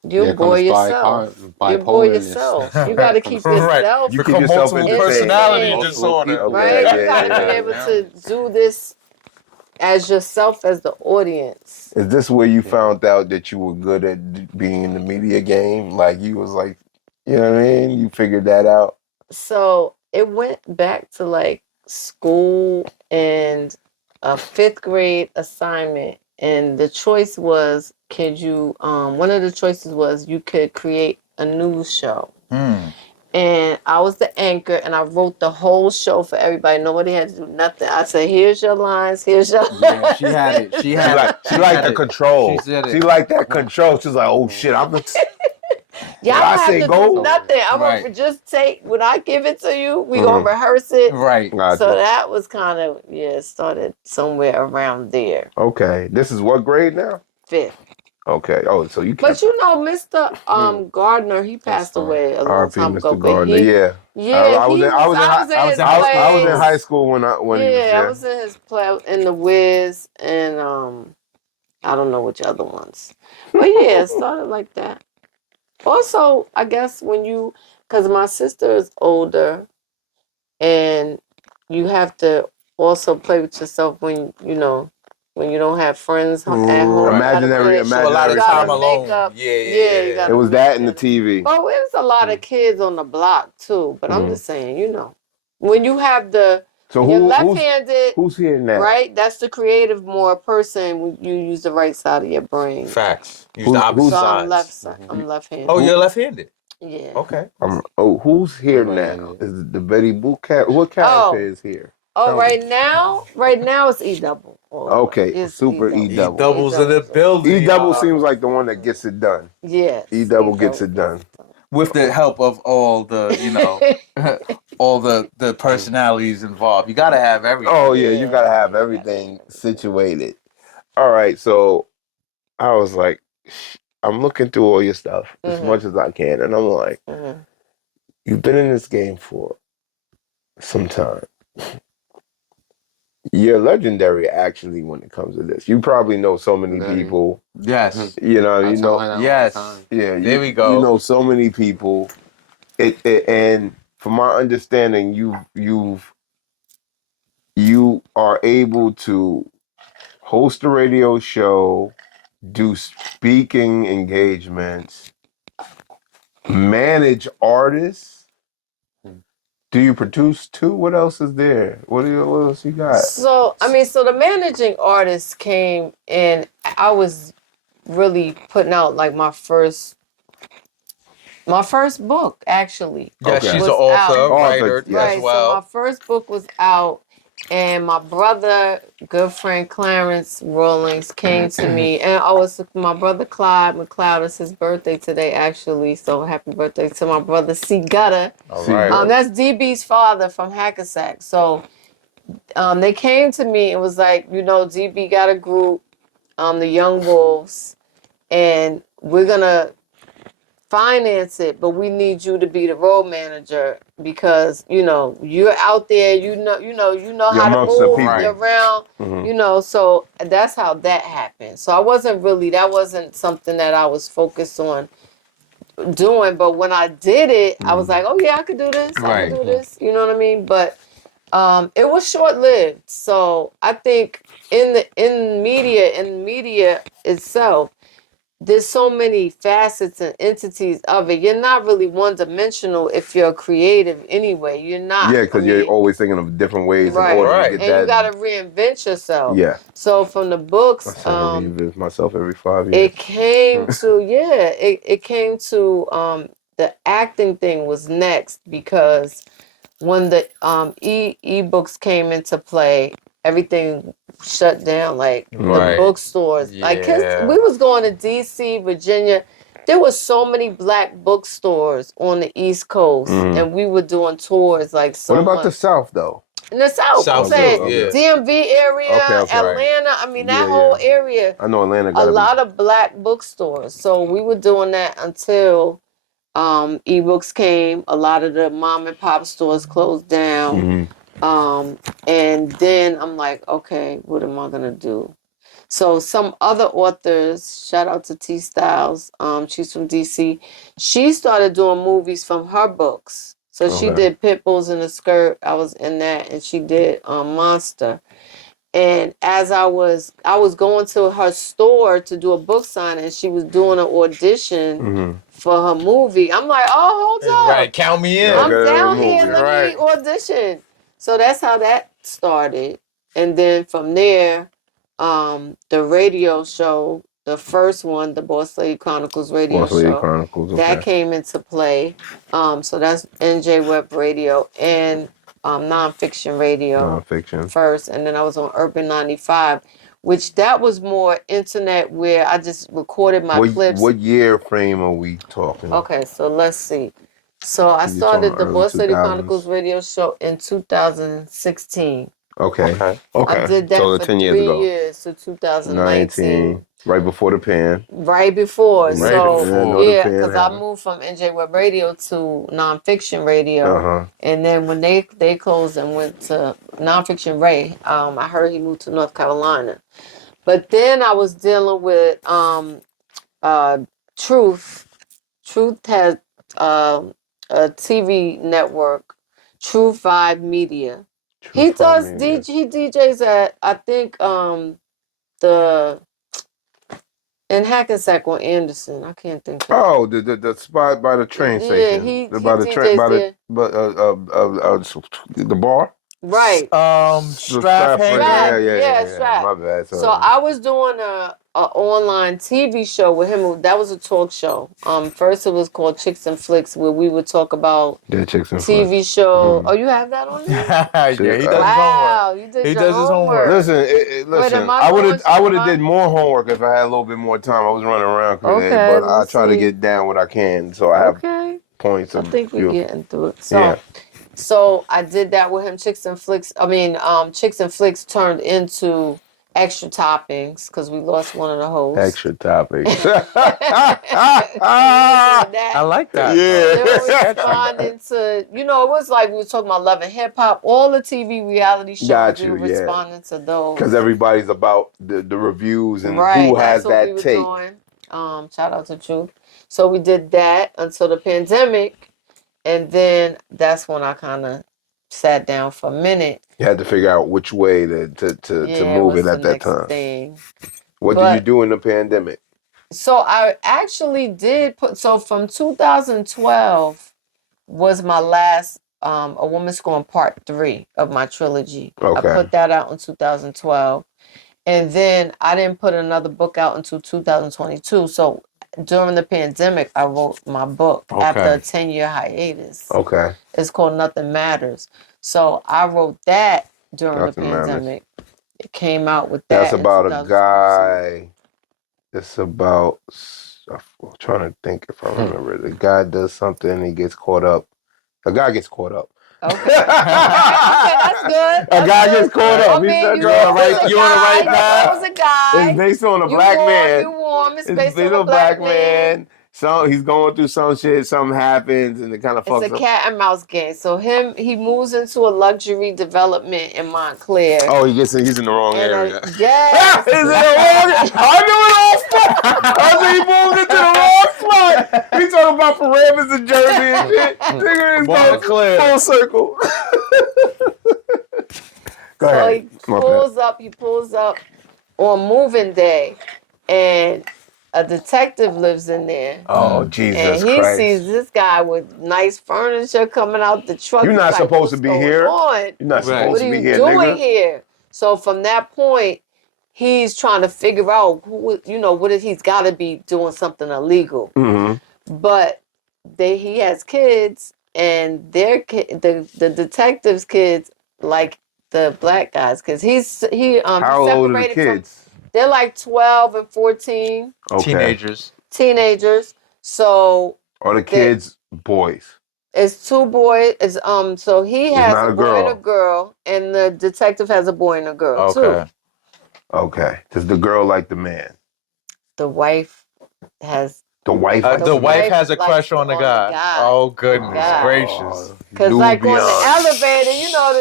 you'll bore yourself. You bore yourself. You got to keep yourself. You keep yourself in personality disorder. Right? You got to be able to do this as yourself as the audience. Is this where you found out that you were good at being in the media game? Like you was like, you know what I mean? You figured that out. So it went back to like school and a fifth grade assignment. And the choice was, one of the choices was you could create a news show. And I was the anchor, and I wrote the whole show for everybody. Nobody had to do nothing. I said, "Here's your lines. Here's your lines." Yeah, she had it. She had it. She liked the control. She said it. She liked that control. She's like, oh shit, I'm the. Y'all When don't I have say to go, do nothing. I'm Right. gonna just take when I give it to you. We gonna rehearse it. Right. Gotcha. So that was kind of it started somewhere around there. Okay, this is what grade now? Fifth. Okay. Oh, so you But kept you know, Mr. Gardner, he passed fine. away a long R.P. time ago. Mr. But Gardner. Yeah. I was in his I was in plays. high school when he was Yeah, I there. was in his play in the Wiz, and I don't know which other ones. But yeah, it started like that. Also, I guess because my sister is older, and you have to also play with yourself when you don't have friends at home. Imaginary So a lot of You gotta time alone. make up. Yeah. You It gotta was make that and the dinner. TV. But it was a lot of kids on the block too. But I'm just saying, when you have So when you're left-handed, who's here now? right? That's the creative more person when you use the right side of your brain. Facts. Use Who's- the opposite So I'm sides. I'm left-handed. Oh, you're left-handed. Yeah. Okay. Who's here I'm now? right-handed. Is it the Betty Boop cat? What character is here? Oh, Tell me. right now it's E double. Okay, super E E double. doubles in the building. E double y'all. seems like the one that gets it done. Yes. E double gets it done. With the help of all the, all the personalities involved. You gotta have everything. Oh yeah, you gotta have you gotta everything situated. All right, so I was like, I'm looking through all your stuff as much as I can, and I'm like, you've been in this game for some time. You're legendary, actually, when it comes to this. You probably know so many Very. people. Yes. You know, I you tell know, her that all the Yes. time. yeah. There we go. You know so many people. And from my understanding, you are able to host a radio show, do speaking engagements, manage artists. Do you produce too? What else is there? What else you got? So the managing artist came in. I was really putting out like my first book actually. Yeah, Okay. she's was an author, out. writer Yes. Right. as well. So my first book was out, and my brother, good friend Clarence Rawlings, came to me, and my brother Clyde McLeod. It's his birthday today, actually. So happy birthday to my brother C Gutter. All right. That's DB's father from Hackensack. So they came to me and was like, DB got a group, the Young Wolves, and we're gonna finance it, but we need you to be the road manager because you're out there, you know how to amongst the move people. around, so that's how that happened. So that wasn't something that I was focused on doing, but when I did it, I was like, oh yeah, I could do this, I could do this, you know what I mean? But it was short lived. So I think in media itself, there's so many facets and entities of it. You're not really one dimensional if you're creative anyway. You're not. Yeah, because you're always thinking of different ways in Right. order Right. to get And that. you got to reinvent yourself. Yeah. So from the books, I reinvent myself every 5 years. it came to it came to the acting thing was next because when the e-books came into play, everything shut down, like the bookstores. Like 'cause we was going to DC, Virginia. There was so many black bookstores on the East Coast, and we were doing tours like so What about much. the South though? In the South, I'm South saying too, yeah. DMV area, Okay. Atlanta. I mean, that Yeah, whole area, I know Atlanta a got lot of black bookstores. So we were doing that until ebooks came. A lot of the mom and pop stores closed down. And then I'm like, okay, what am I gonna do? So some other authors, shout out to T Styles, she's from DC. She started doing movies from her books. So she did Pitbulls in a Skirt. I was in that, and she did Monster. And as I was going to her store to do a book signing, and she was doing an audition for her movie. I'm like, oh, hold up. Right, count me in. I'm Okay, down movie, here. Let right. me audition. So that's how that started. And then from there, the radio show, the first one, the Boss Lady Chronicles radio Boss Lady show, Chronicles, that okay. came into play. So that's NJ Web Radio and Nonfiction Radio Nonfiction. first. And then I was on Urban 95, which that was more internet where I just recorded my clips. What year frame are we talking? Okay, so let's see. So I You started talking the early Boss Lady 2000s? Chronicles radio show in 2016. Okay. I did that So for 10 years 3 ago. years to 2019. Right before the pan. Right before. Right So, before. yeah, because I moved from NJ Web Radio to Nonfiction Radio. And then when they closed and went to Nonfiction Ray, I heard he moved to North Carolina. But then I was dealing with Truth. Truth has a TV network, True Vibe Media. He DJs at, I think, the in Hackensack on Anderson. I can't think of. Oh, the spot by the train station. He by the DJs by there. the bar. Right. Strap hanger. Yeah. Strap. My bad. So I was doing a online TV show with him. That was a talk show. First it was called Chicks and Flicks, where we would talk about Chicks and TV show. Oh, you have that on there? Yeah, he does his homework. Wow, you did your homework. Listen. I would have did more homework if I had a little bit more time. I was running around crazy, but I try to get down what I can. So I have points. I think we're getting through it. So I did that with him. Chicks and Flicks turned into Extra Toppings because we lost one of the hosts. Extra Toppings. I like that. They were responding to, it was like we were talking about Love and Hip Hop. All the TV reality shows, we were responding to those. Because everybody's about the reviews and right, who has that we take. Doing. Shout out to Truth. So we did that until the pandemic. And then that's when I kind of sat down for a minute. You had to figure out which way to move it at that time. What did you do in the pandemic? So I actually did from 2012 was my last A Woman Scorned Part 3 of my trilogy. Okay. I put that out in 2012. And then I didn't put another book out until 2022. So during the pandemic, I wrote my book after a 10-year hiatus. Okay. It's called Nothing Matters. So I wrote that during the pandemic. It came out with that. That's about a guy. It's about, I'm trying to think if I remember. The guy does something, he gets caught up. A guy gets caught up. Okay. Okay, that's good. A guy gets caught up. You on the right path. That was a guy. It's based on a black man. You warm. It's based on a black man. So he's going through some shit, something happens, and it kind of fucks up. It's a cat and mouse game. So he moves into a luxury development in Montclair. Oh, he's in the wrong area. Yes. He's in the wrong area. I knew it all. I said he moved into the wrong spot. We talking about Paramus and Jersey and shit. Nigga is going full circle. Go ahead. So he pulls up on moving day, and a detective lives in there. Oh, Jesus And he Christ. sees this guy with nice furniture coming out the truck. You're not supposed to be here. You're not supposed to be here, nigga. What are you doing here? So from that point, he's trying to figure out he's got to be doing something illegal. Mm-hmm. But he has kids, and the detective's kids like the black guys because how old are the kids? They're like 12 and 14. Okay. Teenagers. So are the kids boys? It's two boys. So he has a boy and a girl, and the detective has a boy and a girl too. Okay. Does the girl like the man? The wife has. The wife has a crush on the guy. Oh, goodness gracious. Because like on the elevator,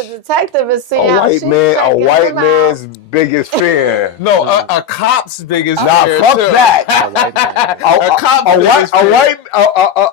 the detective is seeing a white man's biggest fear. No, a cop's biggest Nah, fear. fuck too. that. A white man. A cop's biggest fear.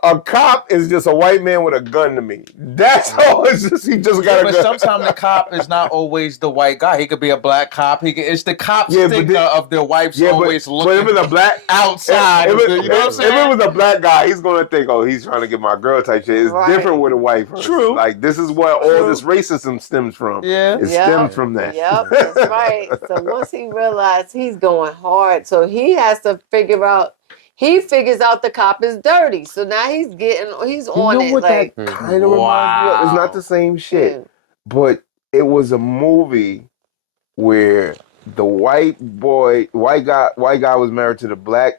A cop is just a white man with a gun to me. That's all. It's just he just got Yeah, a but gun. sometimes the cop is not always the white guy. He could be a black cop. It's the cop's stigma of their wives always but looking if it's a black outside. If, of the, you know what I'm if saying? it was a black guy, he's gonna think, oh, he's trying to get my girl type shit. It's Right. different with a white person. True. Like this is what all this racism stems from. Yeah. It Yep. stems from that. Yep, that's right. So once he realized he's going hard, so he has to figure out. He figures out the cop is dirty, so now he's on You know it. what Like, that kind of reminds me of? It's not the same shit, dude, but it was a movie where the white guy was married to the black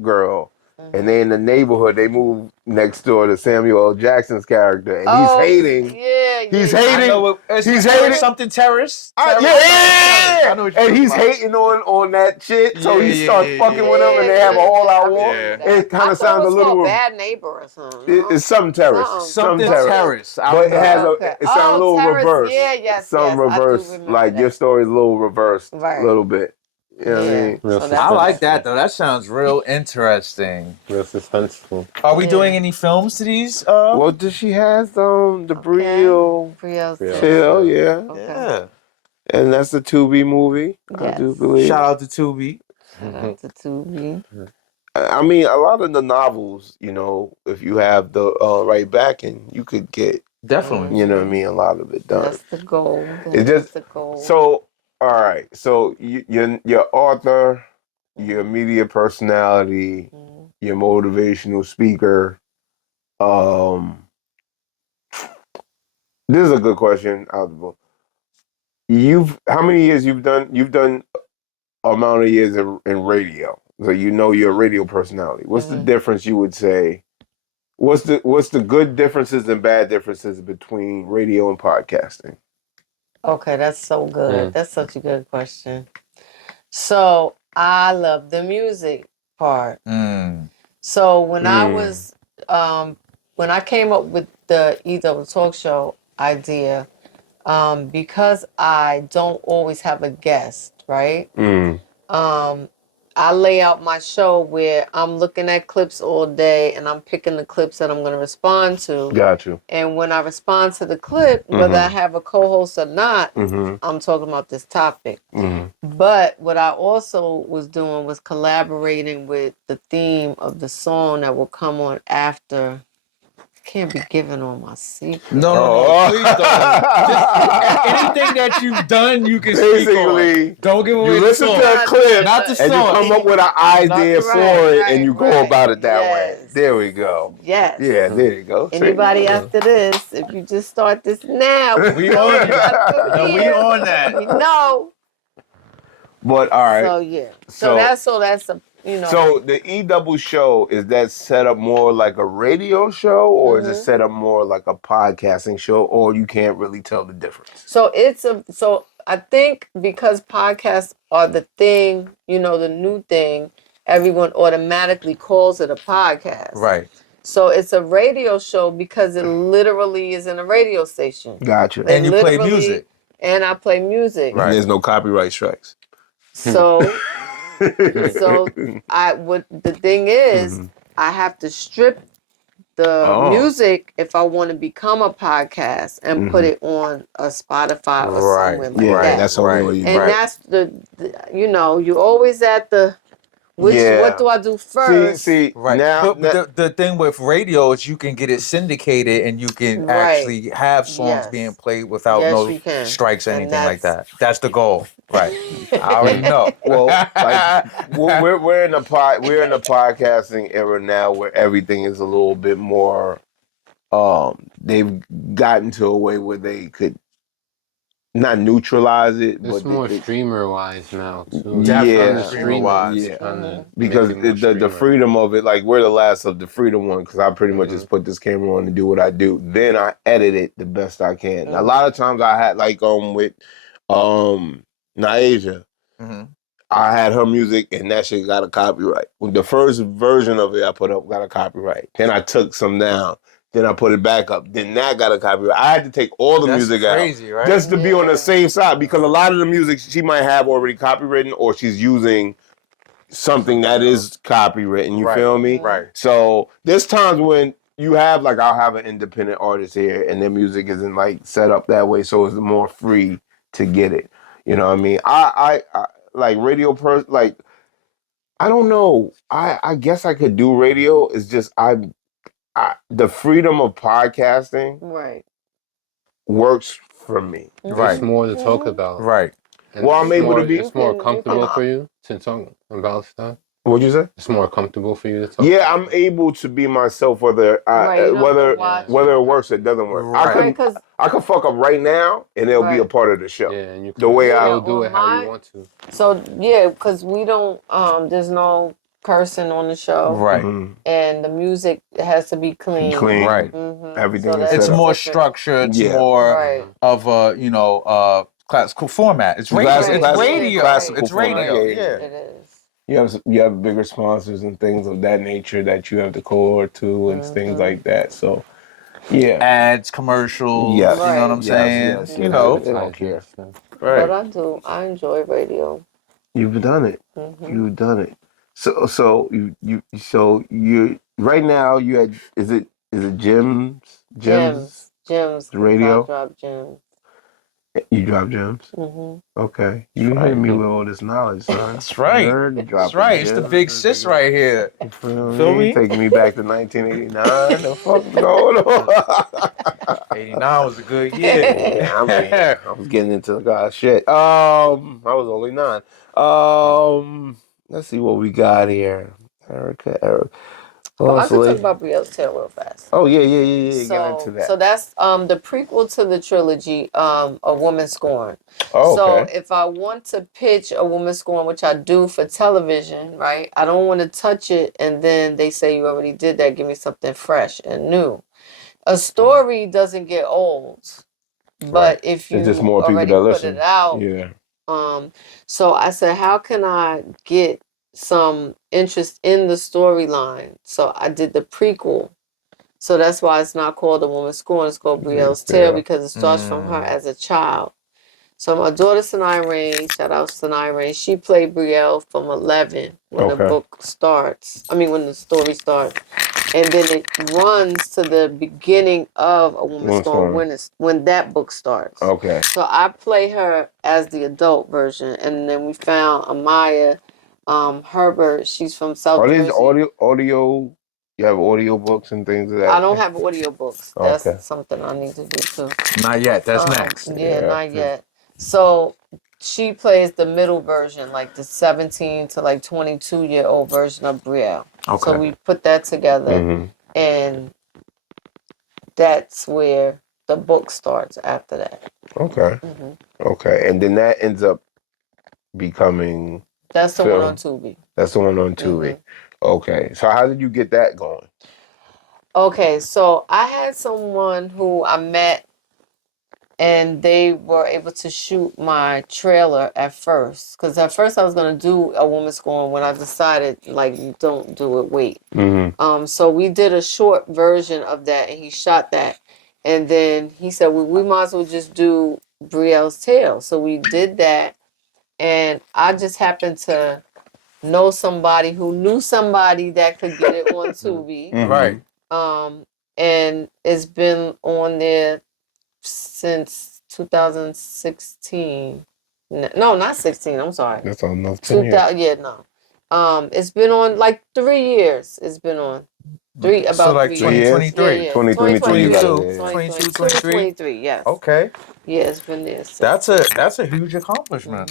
girl, and they in the neighborhood. They moved next door to Samuel L. Jackson's character, and he's hating. Yeah, He's yeah. hating. I know he's He's hating hating. something terrorist. Yeah. I know what you're And he's talking about. hating on that shit, so he Yeah, starts yeah, fucking with him, and they have a whole out war. It kind I of thought sounds it was a little. called Bad Neighbor or something. It's something terrorist. Something terrorist. I But it remember. has Okay. it sounds a little terrorist. reversed. Yeah, yes, Some yes, I do reverse, remember like that. your story's a little reversed, Right. a little bit. You know what I mean? Real So I like suspenseful. that though. That sounds real interesting. Real suspenseful. Are we doing any films to these? Well, does she has the Brio Brielle. Chill, yeah, Okay. Yeah. and that's a Tubi movie. I do Yes. believe. Shout out to Tubi. That's a Tubi. I mean, a lot of the novels, if you have the right backing, you could get, Definitely. you know what I mean, a lot of it done. That's the goal. It's just the goal. so. All right, so your author, your media personality, your motivational speaker. This is a good question. How many years you've done amount of years in radio, so you're a radio personality. What's the difference you would say? What's the good differences and bad differences between radio and podcasting? Okay, that's so good. That's such a good question. So I love the music part. So when I was when I came up with the EW talk show idea, because I don't always have a guest, right? I lay out my show where I'm looking at clips all day and I'm picking the clips that I'm going to respond to. Got you. And when I respond to the clip, whether I have a co-host or not, I'm talking about this topic. But what I also was doing was collaborating with the theme of the song that will come on after. Can't be giving all my secrets. No, please don't. Just anything that you've done, you can speak on. Don't give away you the listen song. to a clip, Not the and you song. come up with an idea for it, and you go about it that way. There we go. Yes. Yeah, there you go. Anybody after this, if you just start this now, We on you. No, we on that. We know. But all right. So yeah. So that's a So the EW show, is that set up more like a radio show, or is it set up more like a podcasting show, or you can't really tell the difference? So I think because podcasts are the thing, the new thing, everyone automatically calls it a podcast. Right. So it's a radio show because it literally is in a radio station. Gotcha. And you play music. And I play music. Right. There's no copyright strikes. So the thing is, I have to strip the music if I want to become a podcast and put it on a Spotify or somewhere like that. That's the only way you And that's the you always at the what do I do first? See, Right. now But the thing with radio is you can get it syndicated and you can actually have songs being played without you can. strikes or And anything like that. That's the goal. Right. I already know. We're in the podcasting era now where everything is a little bit more. They've gotten to a way where they could not neutralize it, It's but more streamer wise now too. Yeah, streamer wise. Because the freedom of it, like we're the last of the freedom one, because I pretty much just put this camera on and do what I do. Then I edit it the best I can. A lot of times I had with Naija, I had her music and that shit got a copyright. The first version of it I put up got a copyright. Then I took some down. Then I put it back up. Then that got a copyright. I had to take all the That's music crazy, out right? just to be on Yeah. the safe side because a lot of the music she might have already copywritten or she's using something that is copywritten. You Right. feel me? Right. So there's times when you have like I'll have an independent artist here and their music isn't like set up that way, so it's more free to get it. You know what I mean? I like radio like I don't know. I guess I could do radio. It's just the freedom of podcasting Right. works for me. Right. It's more to talk about. Right. And Well, I'm able to be. it's more You comfortable can- for you to talk about stuff. What'd you say? It's more comfortable for you to talk. Yeah, about I'm able to be myself whether Right, you don't have to whether watch. whether it works or it doesn't work. Right. Right, 'cause I could fuck up right now and it'll be a Right. part of the show. Yeah, and you The can way Yeah, still do on it how my- you want to. so yeah, because we don't there's no cursing on the show. Right. Mhm. And the music has to be clean. Clean. Right. Everything is that's It's set up. more different. structured. It's Yeah. more Right. of a classical format. It's radio. Classic- It's classic- radio. classical It's radio. format, yeah. Yeah. It is. You have bigger sponsors and things of that nature that you have to cohort to and things like that. So yeah. Ads, commercials. Yes. You know what I'm Yes, saying? yes, You yes. know. They don't care. But I enjoy radio. You've done it. You've done it. So you right now you had is it Gems Gems. Radio? I drop gems. You drop gems? Okay. You hitting me with all this knowledge, son. That's right. Nerd, That's dropping right. It's the gems. big sis right here. You feel Feel me? me? Taking me back to 1989. The fuck's going on? 89 was a good year. Yeah, I was getting into God's shit. I was only 9. Let's see what we got here. Ericka. Oh, I can talk about Brielle's Tale real fast. Oh yeah. Get into that. So that's the prequel to the trilogy, A Woman Scorned. Oh, So okay. if I want to pitch A Woman Scorned, which I do for television, right? I don't want to touch it and then they say you already did that. Give me something fresh and new. A story doesn't get old, but if you There's just more people already that put listen. it out, Yeah. So I said, how can I get some interest in the storyline? So I did the prequel. So that's why it's not called A Woman Scorned. It's called Brielle's Tale because it starts from her as a child. So my daughter Sanai Rain, shout out Sanai Rain, she played Brielle from 11 when the book starts. I mean, when the story starts. And then it runs to the beginning of A Woman Scorned when that book starts. Okay. So I play her as the adult version. And then we found Amaya Herbert. She's from South Are Jersey. these audio? You have audio books and things of that? I don't have audio books. That's Okay. something I need to do too. Not yet. That's next. Yeah, not yet. So she plays the middle version, like the 17 to like 22-year-old version of Brielle. Okay. So we put that together, and that's where the book starts after that. Okay. Okay. And then that ends up becoming. That's the film. one on TUBI. That's the one on TUBI. Okay. So how did you get that going? Okay, so I had someone who I met and they were able to shoot my trailer at first. Because at first I was going to do A Woman Scorned when I decided, like, don't do it, wait. So we did a short version of that and he shot that. And then he said, well, we might as well just do Brielle's Tale. So we did that. And I just happened to know somebody who knew somebody that could get it on Tubi. Right. And it's been on there since 2016. No, not 16. I'm sorry. That's almost 10 years. 2000. Yeah, no. It's been on like 3 years. It's been on. About So like 3 years. 2023. Yeah, 2023, you got it, 22, 23, yes. Okay. Yeah, it's been there. Since. That's a huge accomplishment.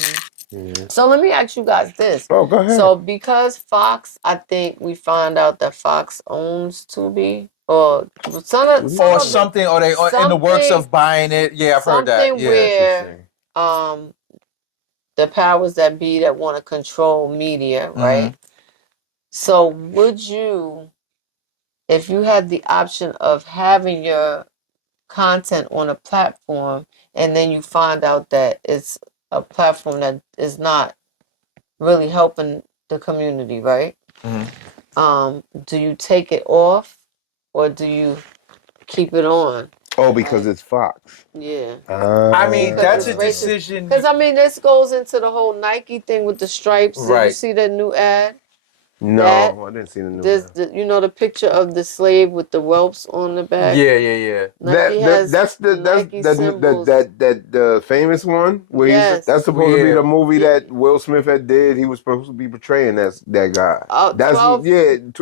So let me ask you guys this. Oh, go ahead. So because Fox, I think we found out that Fox owns Tubi or Or something, or they are in the works of buying it. Yeah, I've heard that. Something Yeah. where the powers that be that want to control media, right? So would you, if you had the option of having your content on a platform and then you find out that it's a platform that is not really helping the community, right? Do you take it off or do you keep it on. Oh, because it's Fox. Yeah. I mean, Because that's a it's racist. decision. Because I mean, this goes into the whole Nike thing with the stripes. Did you Right. see that new ad? No, That- I didn't see the new This, one. you know, the picture of the slave with the whelps on the back. Yeah. Nike has That's Nike symbols. the famous one where Yes. that's supposed to be Yeah. the movie Yeah. that Will Smith had did. He was supposed to be portraying that guy. Oh, That's 12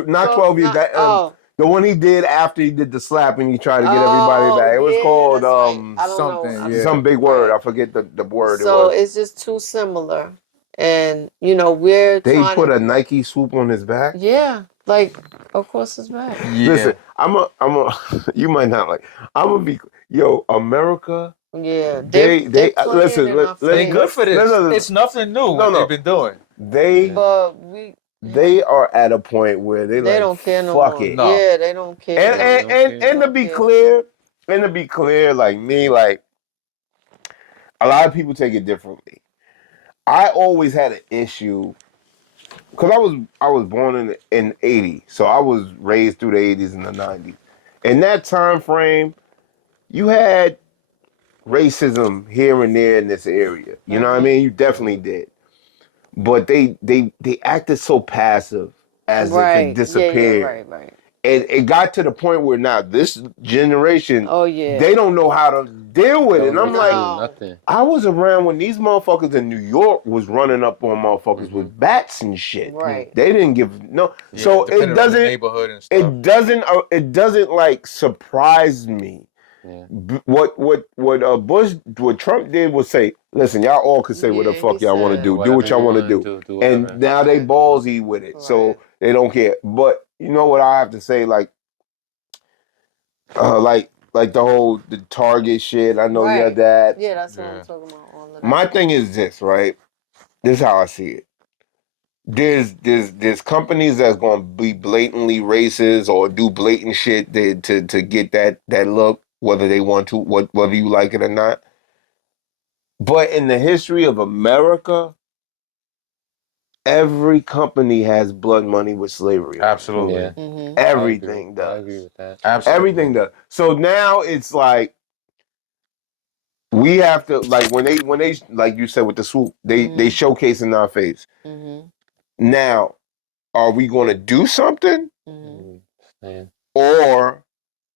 not 12 years. not- oh. The one he did after he did the slap and he tried to get everybody Oh, back. It was yeah, called that's right. I don't something, know. yeah. some big word. Right. I forget the word So it was. it's just too similar, and you know we're They trying put to. a Nike swoop on his back. Yeah, like of course it's back. Yeah. Listen, I'm a you might not like. I'm gonna be America. Yeah, They playing listen. in our They face. good for this. No. It's nothing new what No. they've been doing. But They are at a point where they like, don't care no fuck more. it. No. Yeah, they don't care. And to be clear, like me, like a lot of people take it differently. I always had an issue because I was born in '80, so I was raised through the '80s and the '90s. In that time frame, you had racism here and there in this area. You know what I mean? You definitely did. But they acted so passive as if it disappeared. Right. And it got to the point where now this generation, Oh yeah, they don't know how to deal with it. And I'm Don't like, do nothing. I was around when these motherfuckers in New York was running up on motherfuckers with bats and shit. Right. They didn't give no. Yeah, So depending it on the doesn't. neighborhood and stuff. It doesn't like surprise me. Yeah. What Trump did was say, listen, y'all all can say what the Yeah, fuck he y'all want to said, do. Do Whatever what y'all you want to wanna do. do whatever. And now they Right. ballsy with it. So Right. they don't care. But you know what I have to say, like the whole the Target shit. I know you had that. Yeah, that's what Yeah. I'm talking about. All of that. My thing is this, right? This is how I see it. There's companies that's gonna be blatantly racist or do blatant shit to get that look, whether they want to, whether you like it or not. But in the history of America, every company has blood money with slavery. Absolutely. Yeah. Mm-hmm. Everything I does. agree with that. Absolutely. Everything does. So now it's like we have to like when they like you said with the swoop, they showcase in our face. Mm-hmm. Now, are we going to do something, Mm-hmm. or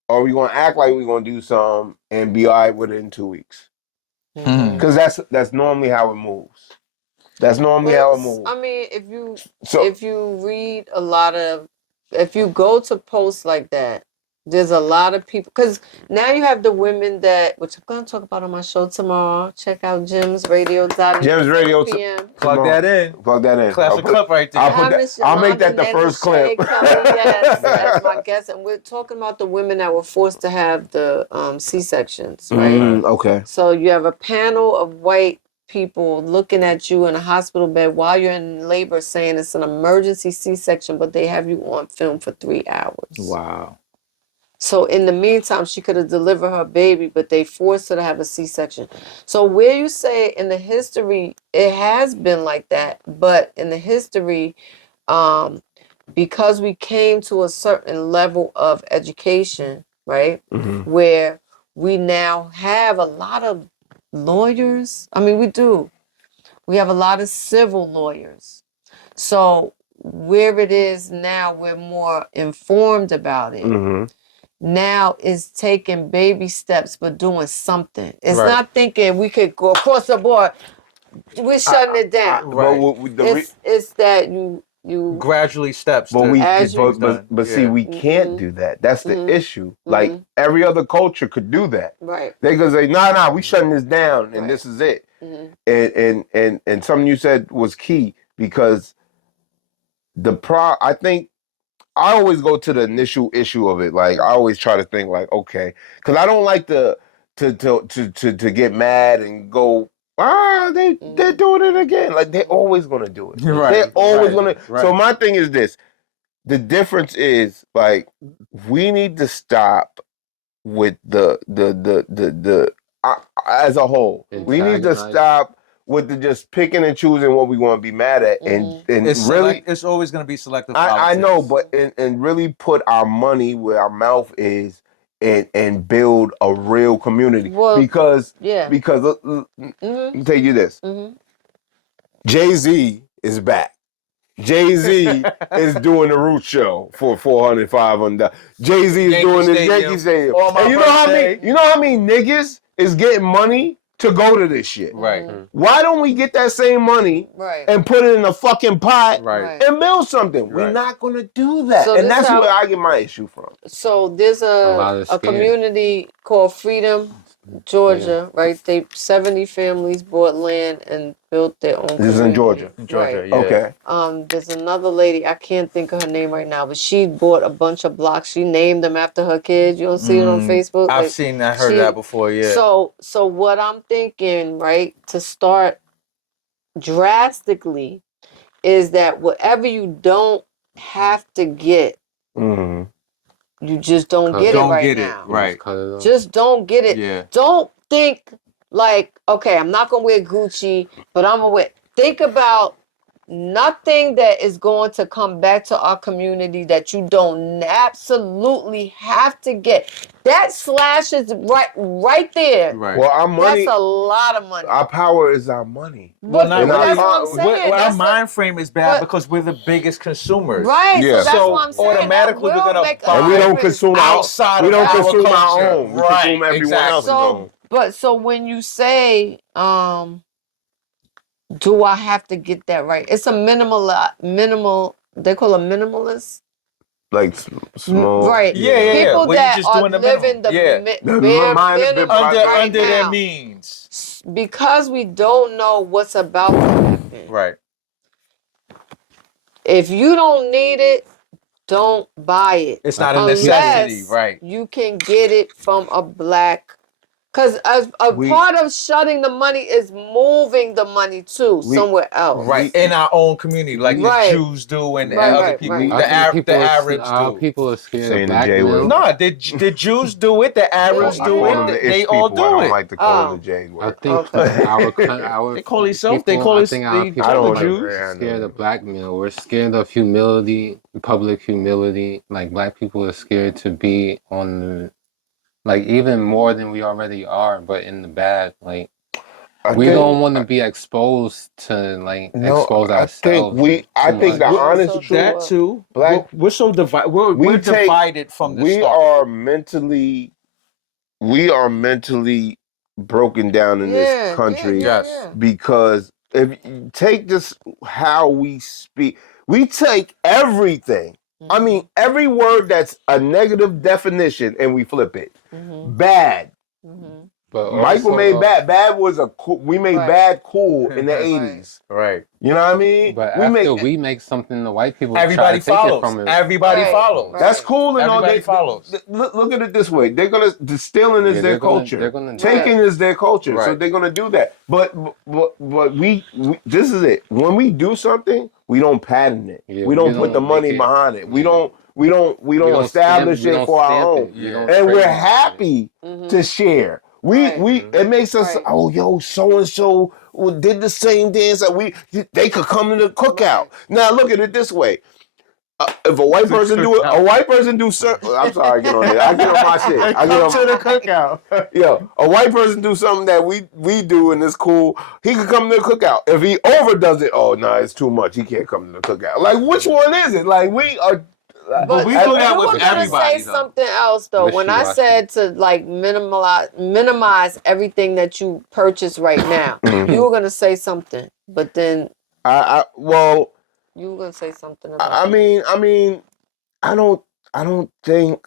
are we going to act like we're going to do something and be all right with it in 2 weeks? Mm-hmm. Because that's normally how it moves. That's normally how it moves. I mean, if you read a lot of, if you go to posts like that, there's a lot of people, because now you have the women that, which I'm going to talk about on my show tomorrow. Check out Jim's Radio. Jim's Radio. PM. Plug that in. Plug that in. Classic clip right there. I'll make that the first clip. Yes, as my guest, and we're talking about the women that were forced to have the C-sections, right? Okay. So you have a panel of white people looking at you in a hospital bed while you're in labor saying it's an emergency C-section, but they have you on film for 3 hours. Wow. So in the meantime, she could have delivered her baby, but they forced her to have a C-section. So where you say in the history, it has been like that, but in the history, because we came to a certain level of education, right, where we now have a lot of lawyers. I mean, we do. We have a lot of civil lawyers. So where it is now, we're more informed about it. Now it's taking baby steps, but doing something. It's not thinking we could go across the board. We're shutting it down. It's that you gradually steps. But see, we can't do that. That's the issue. Like every other culture could do that. Right. They could say, nah, we shutting this down and this is it. And something you said was key because I think I always go to the initial issue of it. Like I always try to think like, okay, because I don't like to get mad and go, they're doing it again. Like they're always gonna do it. They're always gonna. So my thing is this: the difference is like we need to stop with the as a whole. We need to stop with the just picking and choosing what we want to be mad at, and really, it's always going to be selective. I know, but and really put our money where our mouth is, and build a real community. Well, because yeah. let me tell you this. Mm-hmm. Jay-Z is back. Jay-Z is doing the Root Show for $400, $500. Jay-Z is Yankee doing the Stadium. Yankee Stadium. On my And birthday. you know how many niggas is getting money to go to this shit? Right. Why don't we get that same money Right. and put it in a fucking pot Right. and build something? We're Right. not gonna do that. So And this that's how- where I get my issue from. So there's lot a of scared. community called Freedom, Georgia, right? 70 families bought land and built their own This is in community. Georgia. In Georgia, Right. yeah. Okay. There's another lady, I can't think of her name right now, but she bought a bunch of blocks. She named them after her kids. You don't see it on Facebook? I've Like, seen, I heard that before, yeah. So what I'm thinking, right, to start drastically is that whatever you don't have to get, Mm-hmm. you just don't Cut- get Don't it right get it, now. right. Cut it off. Just don't get it. Yeah. Don't think like, okay, I'm not gonna wear Gucci, but I'm gonna wear. Think about nothing that is going to come back to our community that you don't absolutely have to get. That slash is right there. Right. Well, our money, That's a lot of money. our power is our money. Well, not And really. that's what I'm saying. Our That's the- mind frame is bad but- because we're the biggest consumers. Right, Yeah. so that's So what I'm saying. automatically That we're will gonna make a buy- And we don't difference. consume Outside we don't of our consume our culture. own. We Right, consume everyone exactly. else's So, own. but so when you say, do I have to get that right? It's a minimal. They call a minimalist, Like small. right? Yeah. People Where you're that just are doing the living minimum. Yeah. The bare minor- minimum Under- right Under their now. means. Because we don't know what's about to happen. Right. If you don't need it, don't buy it. It's not a Unless necessity, right. you can get it from a black. Because We- part of shutting the money is moving the money to somewhere else. Right. In our own community, like Right. the Jews do and Right, other right, people. right. The Arabs do. People are scared Saying of the black J word. men. No, the Jews do it. The Arabs I do call them it. the They ish all people. I do don't it. like to call Oh. them the J I word. think Okay. our They call themselves. They people- call I it. think our They people I call don't the are Jews. Yeah, I know. scared of black men. We're scared of humility, public humility. Like black people are scared to be on the, like even more than we already are, but in the bad. Like we don't want to be exposed to expose I think ourselves. I think the much. honest So truth. That too. Black- We're so divided. We're take- divided from the we start. are mentally broken down in this country. Yes. Because if you take this how we speak, we take everything. I mean, every word that's a negative definition and we flip it. Bad. But Michael also, made bad. Bad was a cool. We made Right. bad cool in the Right. 80s. Right. You know what I mean? But we after we make something, the white people Everybody try to take it follows. from us. Everybody Right. follows. Right. That's cool and all. Everybody follows. Look at it this way: they're gonna distilling is Yeah, their they're gonna- culture. they're gonna do Taking is their culture, so Right. they're gonna do that. But we this is it. When we do something, we don't patent it. Yeah, we don't put the make money it- behind it. We yeah. don't establish we it don't for our stamp own. it. You don't And we're trademark it. happy to share. Right. It makes us Right. oh yo so and so did the same dance that they could come to the cookout. Now look at it this way. If a white person do it, a white person do certain. I'm sorry, I get on it. I get on my shit. I get on the cookout. Yo, a white person do something that we do and it's cool. He could come to the cookout. If he overdoes it, oh no, it's too much. He can't come to the cookout. Like which one is it? Like we are. But we do that you with were gonna everybody, say though. something else though. When I Wishy-washy. said to like minimize everything that you purchase right now, you were gonna say something, but then Well, you were gonna say something about. I mean, I don't think.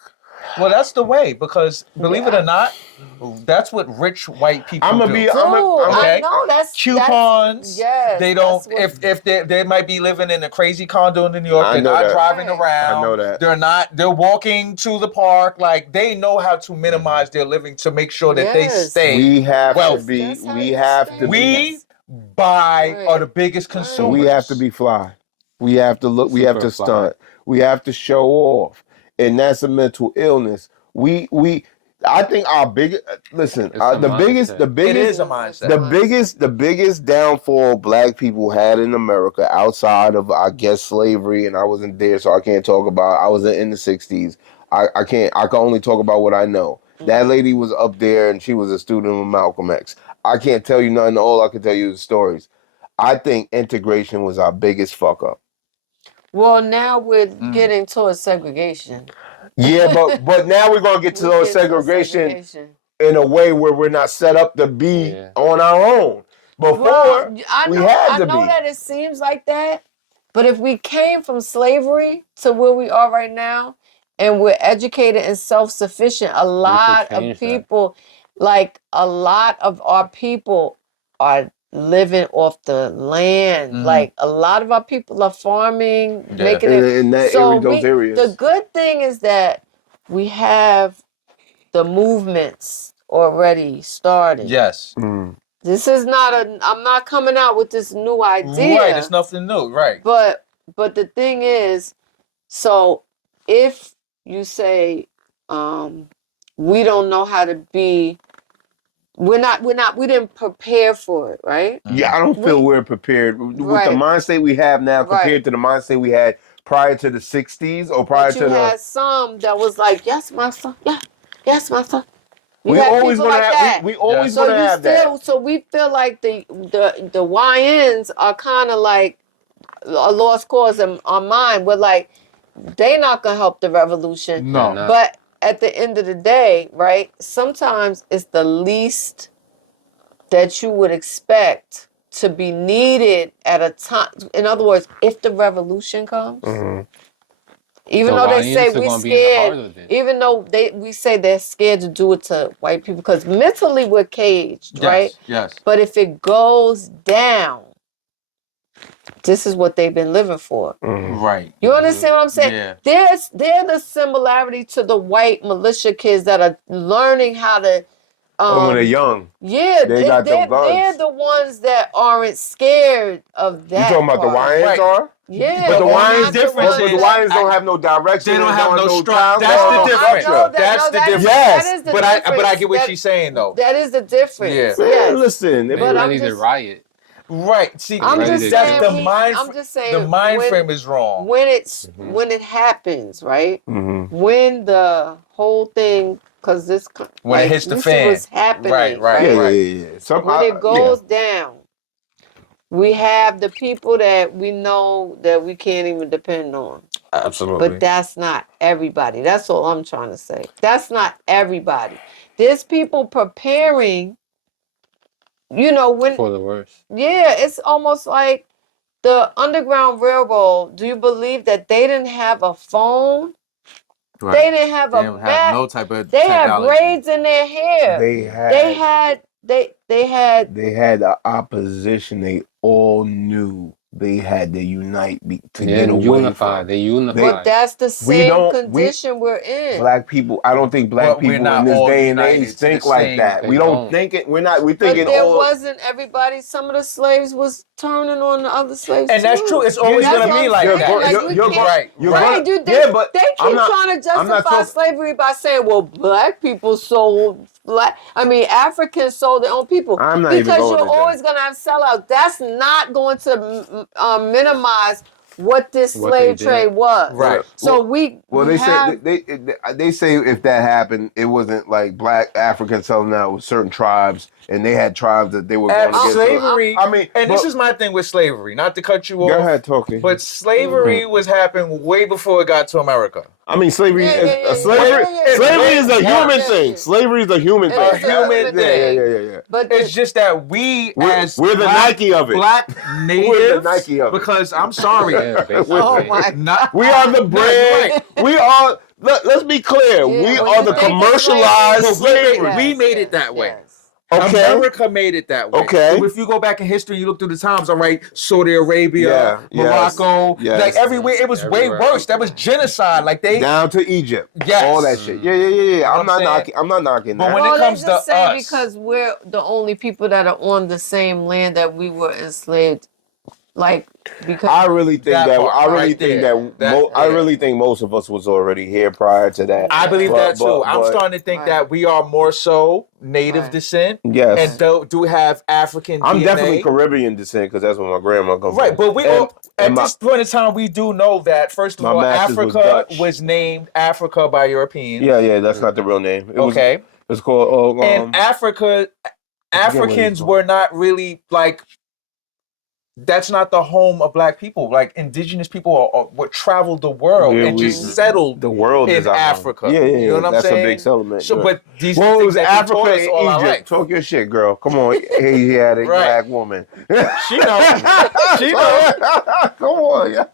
Well, that's the way because believe it or not, that's what rich white people I'm do. gonna be. Dude, okay. I know that's Coupons. Yes, They don't. that's what- If they might be living in a crazy condo in New York, I they're know not that. driving Right. around. I know that. They're not. They're walking to the park. Like they know how to minimize their living to make sure that they Yes. stay. We have Well, to be. That's how We you have stay. to be. We buy Right. are the biggest consumers. We have to be fly. We have to look. We have to Super fly. stunt. We have to show off, and that's a mental illness. I think our biggest. Listen, It's a the biggest. mindset. The It biggest. is a mindset. The biggest downfall black people had in America outside of I guess slavery, and I wasn't there, so I can't talk about. I was in the '60s. I can't. I can only talk about what I know. That lady was up there, and she was a student of Malcolm X. I can't tell you nothing. All I can tell you is stories. I think integration was our biggest fuck up. Well, now we're getting towards segregation. Yeah, but now we're gonna get to We're those getting towards segregation segregation. in a way where we're not set up to be Yeah. on our own. Well, Before I we know, had I to know be. that it seems like that, but if we came from slavery to where we are right now, and we're educated and self-sufficient, a We could lot of change that. people, like a lot of our people, are living off the land. Like a lot of our people are farming, making it. In that So area, those the areas. good thing is that we have the movements already started. Yes. Mm. This is not I'm not coming out with this new idea. Right. It's nothing new. Right. But the thing is, so if you say we don't know how to be, we didn't prepare for it, right? Yeah, I don't feel We- we're prepared with the Right. mind state we have now compared Right. to the mind state we had prior to the 60s or prior But to you the. had some that was like, yes, my son, yeah, yes, my son. You We had always people gonna like have. that. We always So gonna you have still, that. so we feel like the YNs are kind of like a lost cause in our mind. We're like, they not gonna help the revolution. No. They're not. But at the end of the day, right? Sometimes it's the least that you would expect to be needed at a time. In other words, if the revolution comes, even The though they say YNs are we gonna be in the heart scared, of it. even though we say they're scared to do it to white people because mentally we're caged, right? Yes. But if it goes down, this is what they've been living for. Right. You understand what I'm saying? Yeah. They're the similarity to the white militia kids that are learning how to. When they're young, Yeah, they got them they're guns. the ones that aren't scared of that. You talking about the part. YNs Right. are? Yeah, But the they're YNs not the difference ones But the that- YNs don't have no direction. They don't have no time. That's No, the no difference. I know that. That's No, the that is- difference. Yes, that is the But I difference. get what That- she's saying though. That is the difference. Yeah. Man, Yes. listen. They But I'm ready to just- riot. Right. See, I'm ready just to saying. kill. I'm just saying. the mind when- frame is wrong. when it happens, right? Mm-hmm. When the whole thing, because this When it hits the fan. was happening, Right. Yeah. When it goes down, we have the people that we know that we can't even depend on. Absolutely. But that's not everybody. That's all I'm trying to say. That's not everybody. There's people preparing, when For the worst. yeah, it's almost like the Underground Railroad. Do you believe that they didn't have a phone? Right. They didn't have They a don't map. have no type of They had technology. braids in their hair. They had They had the opposition. They all knew they had to unite to Yeah, get away unified. from. They unified. but that's the same don't- condition we're in. Black people. I don't think black But we're people not in this all day and united age to think the like same- that. They We don't don't. think it. We're not. We're But thinking there all. wasn't everybody. Some of the slaves was turning on the other slaves And that's too. true. It's always That's gonna what be I'm like saying. that. Like, we can't- Right. Right, dude. They, Yeah, but they I'm keep not- trying to I'm not justify talking- slavery by saying, "Well, black people sold Africans sold their own people." I'm not even because going you're to that. always gonna have sellouts. That's not going to minimize what this What they slave did. trade was. Right. So Well, we they have, say they say if that happened, it wasn't like black Africans selling out with certain tribes, and they had tribes that they were going And against. slavery. I mean, and this but- is my thing with slavery. Not to cut you off. Go ahead, talking. But slavery was happening way before it got to America. I mean, slavery Yeah, is yeah, yeah, slavery. yeah. Slavery is a Yeah, human yeah, thing. yeah. Slavery is a human It thing. is a human thing. Yeah. but It's just that we're the Nike of it. Black natives. We're the Nike of it. Because I'm sorry. Yeah, basically. oh my Not, We are the brand. We are. Let's be clear. Yeah, we when are you the think of commercialized slavery, slavery. we made it that way. yes. Okay. America made it that way. Okay. So if you go back in history, you look through the times, all right, Saudi Arabia, Yeah, Morocco, yes. like everywhere, it was Everywhere. way worse. That was genocide. Like they, Down to Egypt. Yes. All that shit. Yeah. I'm not saying? knocking. I'm not knocking But that. when Well, it comes they just to say us- because we're the only people that are on the same land that we were enslaved Like, because I really think That that. part, I really right think there. I really think most of us was already here prior to that. I believe that too. I'm but starting to think Right. that we are more so native Right. descent, yes, and do have African I'm DNA. definitely Caribbean descent because that's where my grandma comes Right, from. but we And- at and my- this point in time, we do know that first of My all, masters was Africa Dutch. was named Africa by Europeans. Yeah, that's not the real name. It was. Okay, It's called. and what Africans it's were called. not really like. That's not the home of black people. Like indigenous people are what traveled the world Yeah, and just settled the world in is our home. Africa. Yeah, You know what I'm that's saying? a big settlement. So, yeah. but these Well, it things was that they Africa taught us and all our Egypt. life. Talk your shit, girl. Come on, Asiatic Right. black woman. She knows. She knows. Come on, yeah.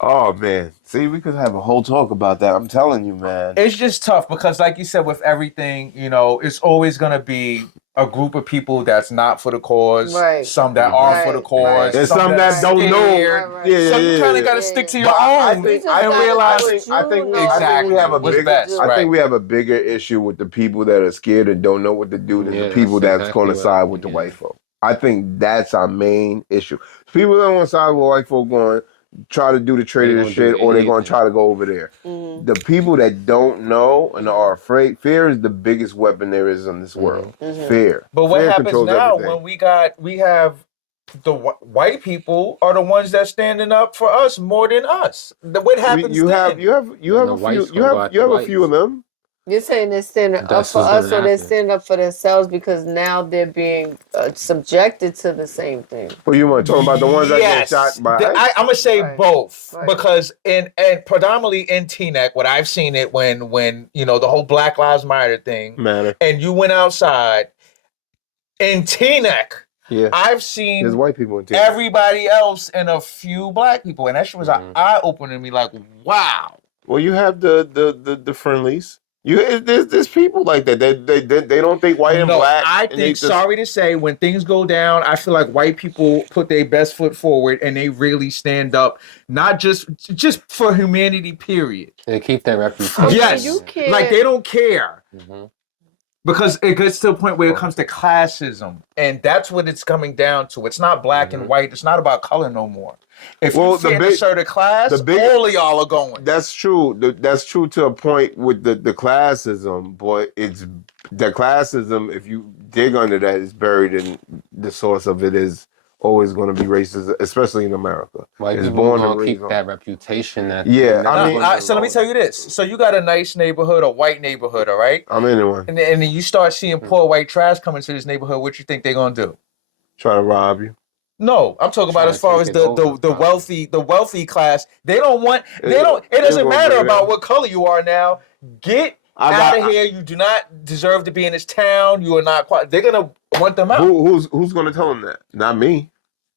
Oh man, see, we could have a whole talk about that. I'm telling you, man. It's just tough because, like you said, with everything, you know, it's always gonna be a group of people that's not for the cause. Right. Some that are Right, for the cause. right. There's some that that's don't know. scared. Right. Yeah, So you kind of yeah. got to stick to your But I own think just I gotta think realize. do what I you think know. I think Exactly. we have a What's bigger best, I right. think we have a bigger issue with the people that are scared and don't know what to do than Yeah, the people that's that's exactly going to what side I'm with the thinking. white folk. I think that's our main issue. People that want to side with white folk going to try to do the traitor gonna do shit, or they're going to anything. try to go over there. The people that don't know and are afraid, fear is the biggest weapon there is in this world. Fear. But what Fear happens controls now everything. when we have the white people are the ones that's standing up for us more than us? What happens You have then? you have Then a the few whites you gonna go have at you the have a few of whites. them. You're saying they're standing up That's for what's us, gonna or they're happen. standing up for themselves because now they're being subjected to the same thing. Well, you want to talk about the ones that get shot by ICE? I'm gonna say Right. both Right. because and predominantly in TEANECK, what I've seen it when you know the whole Black Lives Matter thing, Matter. and you went outside in TEANECK. Yeah. I've There's seen white people in team. everybody else and a few black people, and that shit was an eye opener to me. Like, wow. Well, you have the friendlies. There's people like that. They don't think white and No, black. I and they think, just- sorry to say, when things go down, I feel like white people put their best foot forward and they really stand up, not just for humanity, period. They keep their reputation. Yes, you can't- like they don't care. Mm-hmm. Because it gets to a point where it comes to classism, and that's what it's coming down to. It's not black and white. It's not about color no more. If you fit a certain class, all of y'all are going. That's true. That's true to a point with the classism, but it's the classism. If you dig under that, is buried in the source of it is always going to be racist, especially in America. White It's people born and gonna keep raised on- that reputation. That Yeah, they're I never mean, gonna So let me lose. tell you this. So you got a nice neighborhood, a white neighborhood, all right? I'm in one. And then you start seeing poor white trash come into this neighborhood. What you think they're gonna do? Try to rob you. No, I'm talking about Try as to far take as it the over, probably. wealthy class. They don't want. They don't. It doesn't gonna matter be about that. what color you are now. Get out of here. You do not deserve to be in this town. You are not quite. They're gonna want them out. Who's going to tell them that? Not me.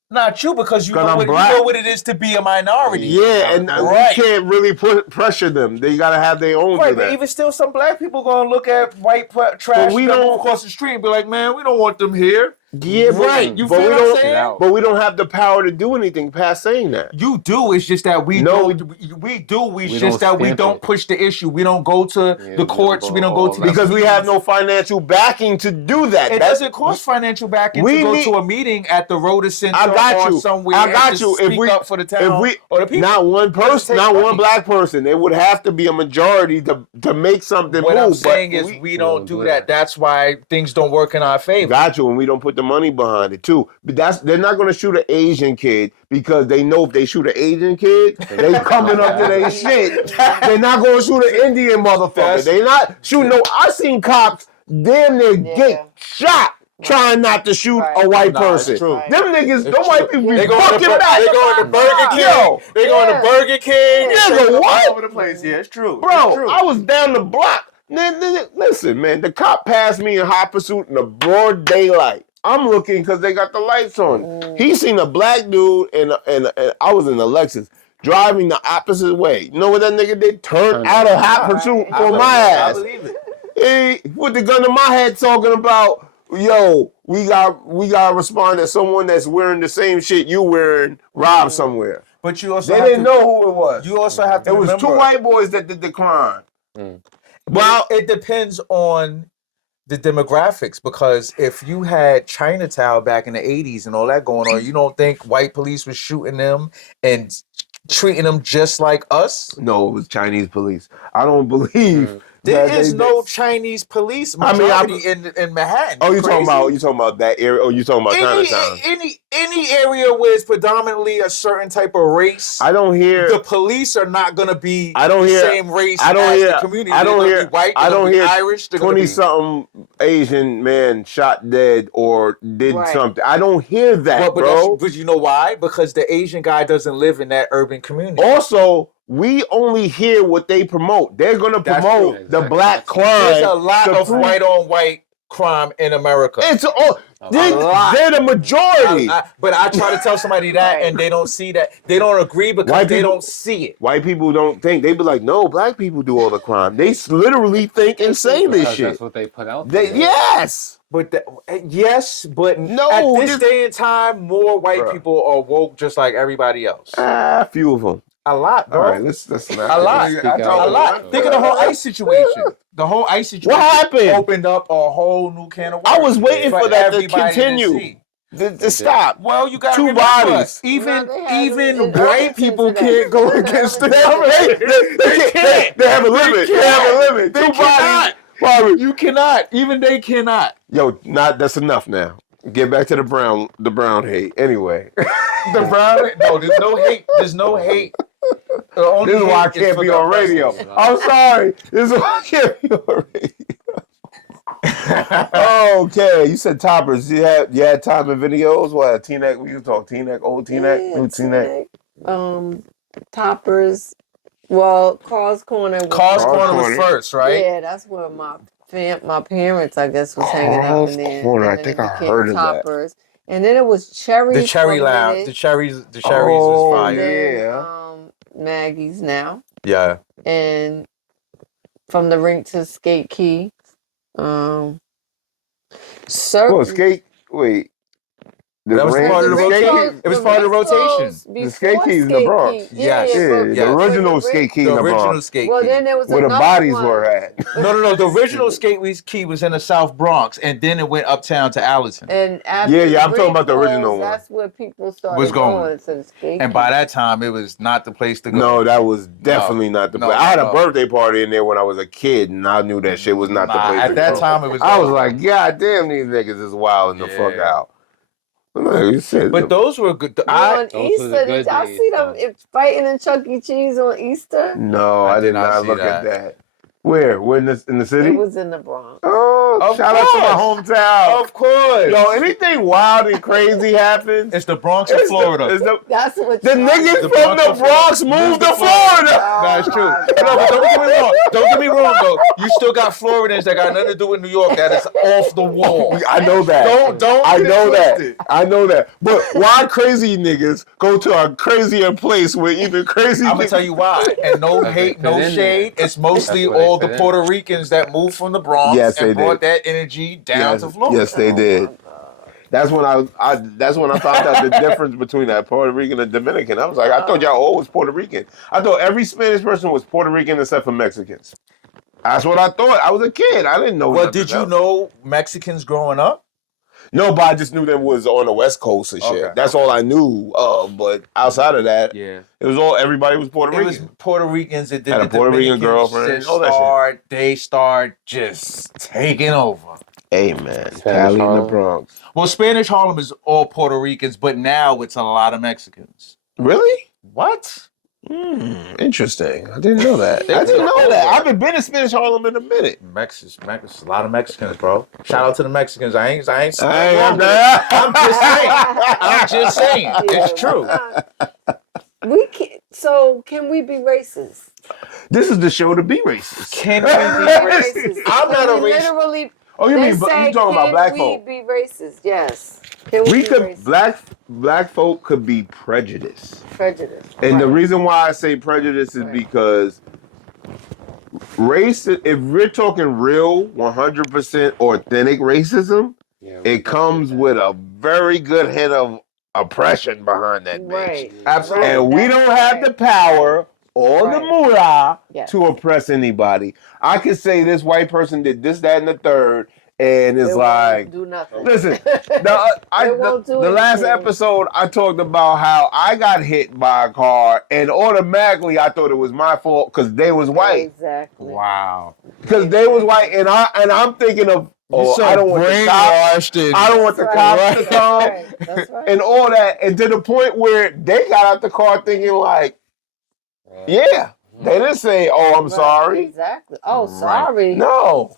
Not you, because you 'Cause know, I'm you black. know what it is to be a minority. Yeah, and Right. you can't really pressure them. They got to have their own. Right, to but that. even still, some black people gonna look at white trash we that move don't- across the street and be like, "Man, we don't want them here." Yeah, Right, you but feel we what I'm don't. saying? But we don't have the power to do anything past saying that. You do. It's just that we No, don't. We do. It's we just don't that we stamp don't it. push the issue. We don't go to Yeah, the courts. We don't go to the Because we have no financial backing to do that. It doesn't cost financial backing we to go need- to a meeting at the Rhoda Center I got or you. somewhere. I got and you. to speak up for the town or the people. not one Doesn't person, take not money. one black person. It would have to be a majority to make something What move. I'm saying but is we don't don't do do that. that. That's why things don't work in our favor. Got you, and we don't put the money behind it too. But they're not going to shoot an Asian kid because they know if they shoot an Asian kid, they coming up to their shit. They're not going to shoot an Indian motherfucker. They not shooting. No, I seen cops damn near get shot trying not to shoot a white person. true. Right. Them niggas, them white people be They going bucking to back. they going to Burger King. Yo, They going to Burger King. Nigga, They taking them what? all over the place. Yeah, it's true. Bro, I was down the block. Listen, man, the cop passed me in hot pursuit in the broad daylight. I'm looking because they got the lights on. He seen a black dude, and I was in the Lexus driving the opposite way. You know what that nigga did? Turned out of hot pursuit for my ass. I believe it. He put the gun to my head talking about, yo, we got to respond that someone that's wearing the same shit you wearing robbed somewhere. But you also They have didn't to, know who it was. You also have to It was remember, two white boys that did the crime. Well, it depends on the demographics, because if you had Chinatown back in the 80s and all that going on, you don't think white police was shooting them and treating them just like us? No, it was Chinese police. I don't believe There that is they- no Chinese police majority in Manhattan. Oh, you talking Crazy? about that area? Oh, you talking about Chinatown? Any area where it's predominantly a certain type of race, I don't hear. the police are not going to be I don't the hear- same race I don't as hear- the community. I don't They're hear- gonna be white. I They're don't gonna be hear Irish. They're gonna be 20-something Asian man shot dead or did Right. something. I don't hear that, bro. But you know why? Because the Asian guy doesn't live in that urban community. Also, we only hear what they promote. They're gonna That's promote true. the Exactly. black crime. There's a lot to of prove- white on white crime in America. It's all. They're lot. the majority. But I try to tell somebody that, Right. and they don't see that. They don't agree because White they people- don't see it. White people don't think. They be like, no, black people do all the crime. They literally think and say this Because shit. that's what they put out They, there. yes. But yes, but No, at this this- day and time, more white Bruh. people are woke just like everybody else. A few of them. A lot, bro. All right, let's not. A lot. Speak out A of lot. it. Think of the whole ICE situation. The whole ICE situation happened? opened up a whole new can of worms. I was waiting for that to everybody continue. see. To stop. Well, you got Two remember, bodies. Even No, they had even them in white Arlington people today. can't go against the government. They have a limit. They have a limit. They Two cannot. bodies. Bobby. You cannot. Even they cannot. Yo, that's enough now. Get back to the brown hate. Anyway. The brown. No, there's no hate. There's no hate. The only This is why I hate can't for be the on radio. oppressors. I'm sorry. This is why I can't be on radio. Okay, you said toppers. You had top and videos. What TEANECK? We can talk TEANECK, old TEANECK, Yeah, new TEANECK. Toppers. Well, Carl's Corner. Was Carl's Carl's Corner was Corner. first, right? Yeah, that's where my parents, I guess, was hanging out Carl's in there. Corner, and I then think it I became heard of that. Toppers. And then it was Cherries. The Cherry for a Lounge. minute, The cherries and was fire. then, Yeah. Maggie's now. Yeah. And from the rink to Skate Key. Well, skate. Wait. That was part of the rotation. It was part of the rotation. The Skate Key's in the Bronx. Yes. Yeah, Yes. the original Skate Key The in the original Bronx. skate Well, key. then there was Where the another bodies one. were at. No. The original skate key was in the South Bronx, and then it went uptown to Allerton. And after Yeah, the I'm talking about the rink original closed, one. That's where people started Was going. going to the Skate And Key. by that time, it was not the place to go. No, that was definitely not the No, place. I had a no. birthday party in there when I was a kid, and I knew that shit was not the Nah, place at to that go. time, it was. I was like, God damn, these niggas is wilding the fuck Yeah. out. Like you said, But those were good. On Those were Easter, the did good y'all days, see them though. fighting in Chuck E. Cheese on Easter? no, I I did did not not see look that. at that. Where? We're in the city? It was in the Bronx. Oh, Of shout out to my course. hometown. Of course. Yo, anything wild and crazy happens. It's the Bronx and Florida. That's what The y'all- niggas The from Bronx the Bronx moved to Florida. No, it's true. my No, but don't get me wrong. Don't get me wrong, though. You still got Floridians that got nothing to do with New York that is off the wall. I know that. Don't I get it know that. twisted. I know that. But why crazy niggas go to a crazier place where even crazy I'm gonna tell you why. And no Because they hate, fit no in there. shade. It's mostly That's where they all the fit in. Puerto Ricans that moved from the Bronx Yes, they and brought did. that energy down to Florida. Yes, they did. That's when that's when I found out the difference between that Puerto Rican and Dominican. I was like, I thought y'all all was Puerto Rican. I thought every Spanish person was Puerto Rican except for Mexicans. That's what I thought. I was a kid. I didn't know. Well, nothing did you else. know Mexicans growing up? No, but I just knew them was on the West Coast and shit. Okay. That's all I knew of. But outside of that, Yeah. it was all everybody was Puerto It was Rican. Puerto Ricans that did Had a the Puerto Rican Dominicans girlfriend, just all that shit. They start just taking over. Hey man, Spanish Cali in the Harlem. Bronx. Well, Spanish Harlem is all Puerto Ricans, but now it's a lot of Mexicans. Really? What? Interesting. I didn't know that. I didn't know that. I haven't been to Spanish Harlem in a minute. Mexicans, a lot of Mexicans, bro. Shout out to the Mexicans. I ain't saying I wrong ain't with it. I'm just saying. I'm just saying. Yeah, It's true. We can, so can we be racist? This is the show to be racist. Can we be racist? I'm not a We racist. literally. Oh, you they mean say, you talking about can black we folk? be racist? Yes. Can we We be could racist? black folk could be prejudiced. Prejudice. And the Right. reason why I say prejudice is Right. because race, if we're talking real 100% authentic racism, Yeah, it comes with a very good hint of oppression behind that bitch. Right. Absolutely. Right. And we That's don't have right. the power or the Right. moolah Yes. to oppress anybody. I could say this white person did this, that, and the third, and it's It like, won't do nothing. listen, It won't do the last anything. episode I talked about how I got hit by a car, and automatically I thought it was my fault because they was white. Exactly. Wow. Because they was white, and I'm thinking of, I don't want the cops. brainwashed. I don't want the cops to come, Right. That's right. and all that, and to the point where they got out the car thinking like, yeah, they didn't say, "Oh, I'm Right, sorry." Exactly. Oh, Right. sorry. No.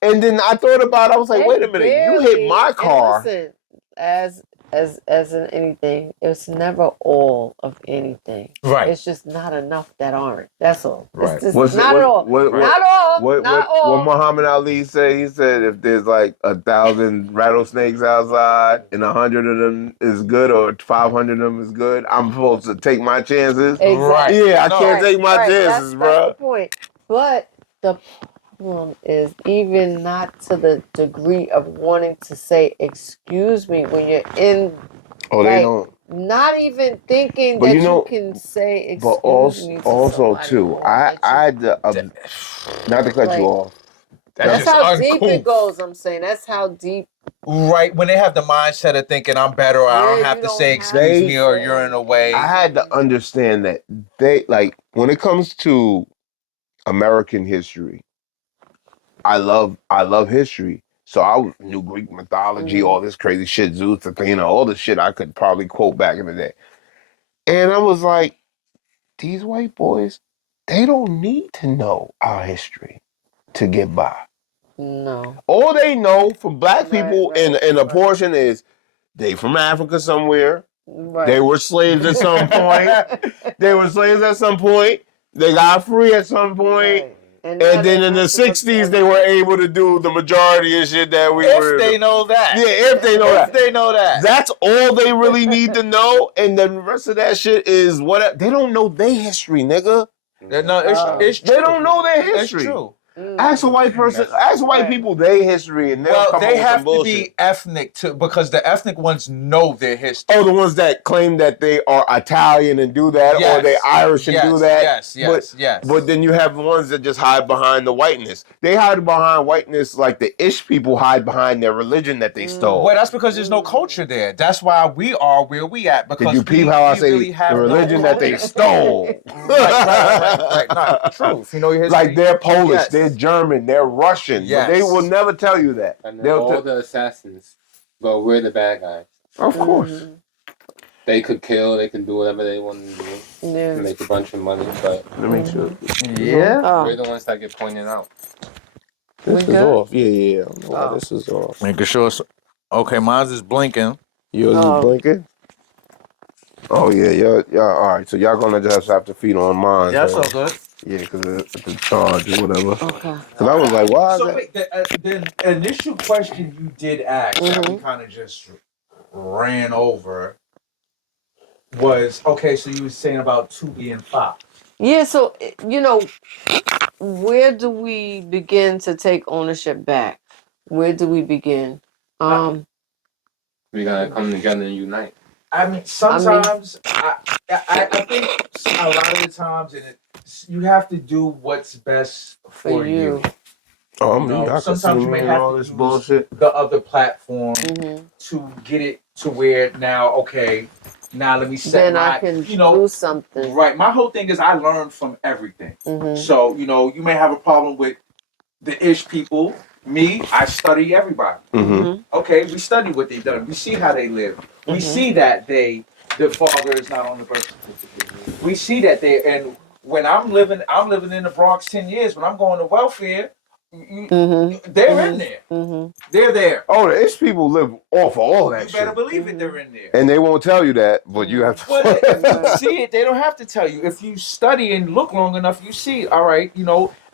And then I thought about it. I was like, They wait a minute, you hit barely- my and car. listen, as in anything, it's never all of anything. Right. It's just not enough that aren't. That's all. Right. It's just What's- not what- at all. what- not all. What not all. what Muhammad Ali said? He said if there's like 1,000 rattlesnakes outside and 100 of them is good or 500 of them is good, I'm supposed to take my chances. Exactly. Right. Yeah, I No. can't take my chances, that's bro. the point. But the problem is even not to the degree of wanting to say excuse me when you're in, Oh, they like, don't. not even thinking But that you know- you can say excuse But also, me to also somebody too, or I that you- had to, not to cut Like- you off. that's just how deep uncool. it goes. I'm saying that's how deep. Right, when they have the mindset of thinking I'm better, or I Yeah, don't you have to don't say have excuse to me or say- you're in a way. I had to understand that they, like, when it comes to American history, I love history. So I knew Greek mythology, all this crazy shit, Zeus, Athena, all the shit I could probably quote back in the day. And I was like, these white boys, they don't need to know our history to get by. No. All they know from black Right, people right, in a right. portion is they from Africa somewhere. Right. They were slaves at some point. They were slaves at some point. They got free at some point. Right. And now then they in the messing up 60s, they were able to do the majority of shit that we were. If they know that. Yeah, if they know If that. they know that. That's all they really need to know. And the rest of that shit is what they don't know their history, nigga. No, it's true. They don't know their history. It's true. Ask a white person, ask white Right. people their history, and they'll Well, come they up with have some to bullshit. be ethnic too, because the ethnic ones know their history. Oh, the ones that claim that they are Italian and do that, or Yes. they Irish and Yes, do that. yes. But then you have the ones that just hide behind the whiteness. They hide behind whiteness like the Ish people hide behind their religion that they stole. Well, that's because there's no culture there. That's why we are where we at. Because Did you peep how I we say really have the religion no that they culture. stole? right. Not truth. You know your history. Like they're Polish, Yes. they're German, they're Russian, but they Yes. will never tell you that. And They'll all the assassins, but we're the bad guys. Of course. They could kill, they can do whatever they want to do, Yeah. make a bunch of money, but Let me make sure. Yeah. we're Oh. the ones that get pointed out. This We is good? off. Yeah. I don't know why Oh. this is off. Making sure. Okay, mine's is blinking. Yours Oh. is blinking? Oh, yeah. Y'all, all right. So y'all gonna just have to feed on mine. Yeah, that's so. all good. Yeah, because it's the charge or whatever. Okay. Because I was like, why is So that? wait, the initial question you did ask that we kind of just ran over was, okay, so you were saying about TUBI and FOP. Yeah. So where do we begin to take ownership back? Where do we begin? We gotta come together and unite. I mean, sometimes I think a lot of the times you have to do what's best for you. Oh, I You mean, know, y'all can sometimes see you me may and have all to this use bullshit. the other platform Mm-hmm. to get it to where now, okay, now let me set Then my, I can you know, do something. right. My whole thing is I learn from everything. Mm-hmm. So, you may have a problem with the Ish people. Me, I study everybody. Mm-hmm. Okay, we study what they've done. We see how they live. We see that the father is not on the birth certificate. We see that and when I'm living in the Bronx 10 years, when I'm going to welfare, they're in there. Mm-hmm. They're there. Oh, the Ish people live off of all that You better shit. believe it, they're in there. And they won't tell you that, but you have to. But if you see it, they don't have to tell you. If you study and look long enough, you see, all right,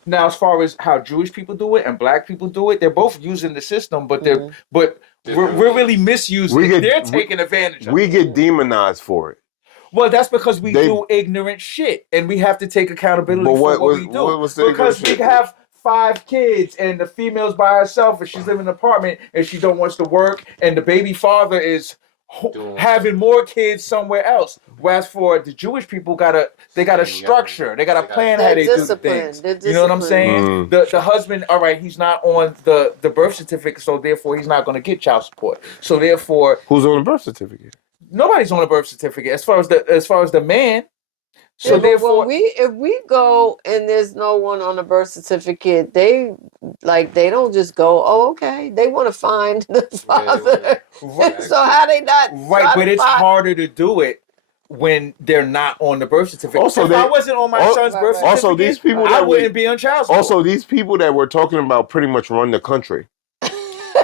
now as far as how Jewish people do it and black people do it, they're both using the system, but we're really misusing it. They're taking advantage of it. We get demonized for it. Well, that's because we do ignorant shit, and we have to take accountability for what we do. What's the Because we ignorant shit? have 5 kids, and the female's by herself, and she's living in an apartment, and she don't wants to work, and the baby father is having more kids somewhere else. Whereas for the Jewish people, they got a structure, they got a plan how they do things. You know what I'm saying? The husband, all right, he's not on the birth certificate, so therefore he's not going to get child support. So therefore, who's on the birth certificate? Nobody's on a birth certificate as far as the man. So therefore, if we go and there's no one on the birth certificate, they don't just go, oh, okay. They want to find the father. Right. So how they not right? But it's harder to do it when they're not on the birth certificate. Also, if I wasn't on my son's birth certificate, also these people I wouldn't be on child support. Also, these people that we're talking about pretty much run the country.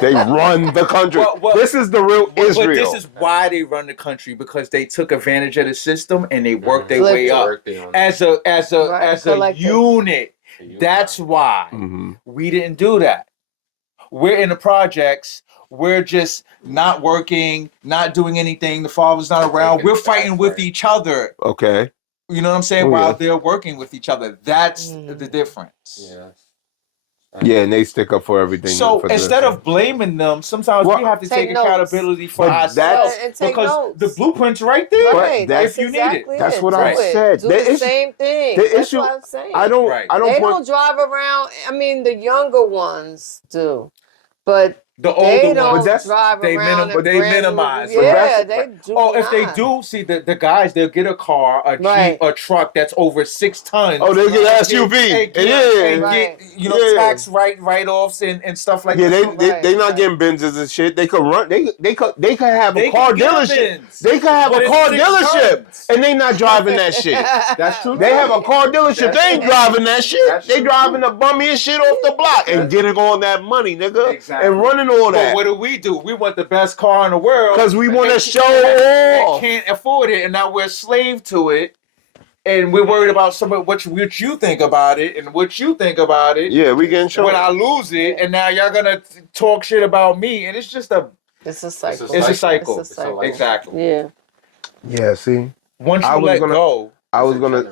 They run the country. This is the real Israel. But this is why they run the country, because they took advantage of the system and they worked their way up as a unit. That's why we didn't do that. We're in the projects. We're just not working, not doing anything. The father's not around. We're fighting with each other. Okay. You know what I'm saying? While they're working with each other. That's the difference. Yeah. Yeah, and they stick up for everything. So instead of blaming them, sometimes we have to take accountability for ourselves, because the blueprint's right there. Right, if you need it, that's what I said. Do the same thing. That's what I'm saying. I don't. They don't drive around. I mean, the younger ones do, but the older ones, they minimize. Yeah, they do. Oh, if they do, see the guys, they'll get a car, a Jeep, a truck that's over 6 tons. Oh, they get SUV. Get tax write-offs and stuff like that. Yeah, they not getting Benzes and shit. They could run. They could have a car dealership. They could have a car dealership, and they not driving that shit. That's true. They have a car dealership. They ain't driving that shit. They driving the bummiest shit off the block and getting all that money, nigga, and running all that. But what do? We want the best car in the world because we want to show off. Can't afford it, and now we're a slave to it, and we're worried about what you think about it and what you think about it. Yeah, we getting shown. When I lose it, and now y'all gonna talk shit about me, and it's just it's a cycle. It's a cycle. Exactly. Yeah. Yeah. See, once you let go, I was gonna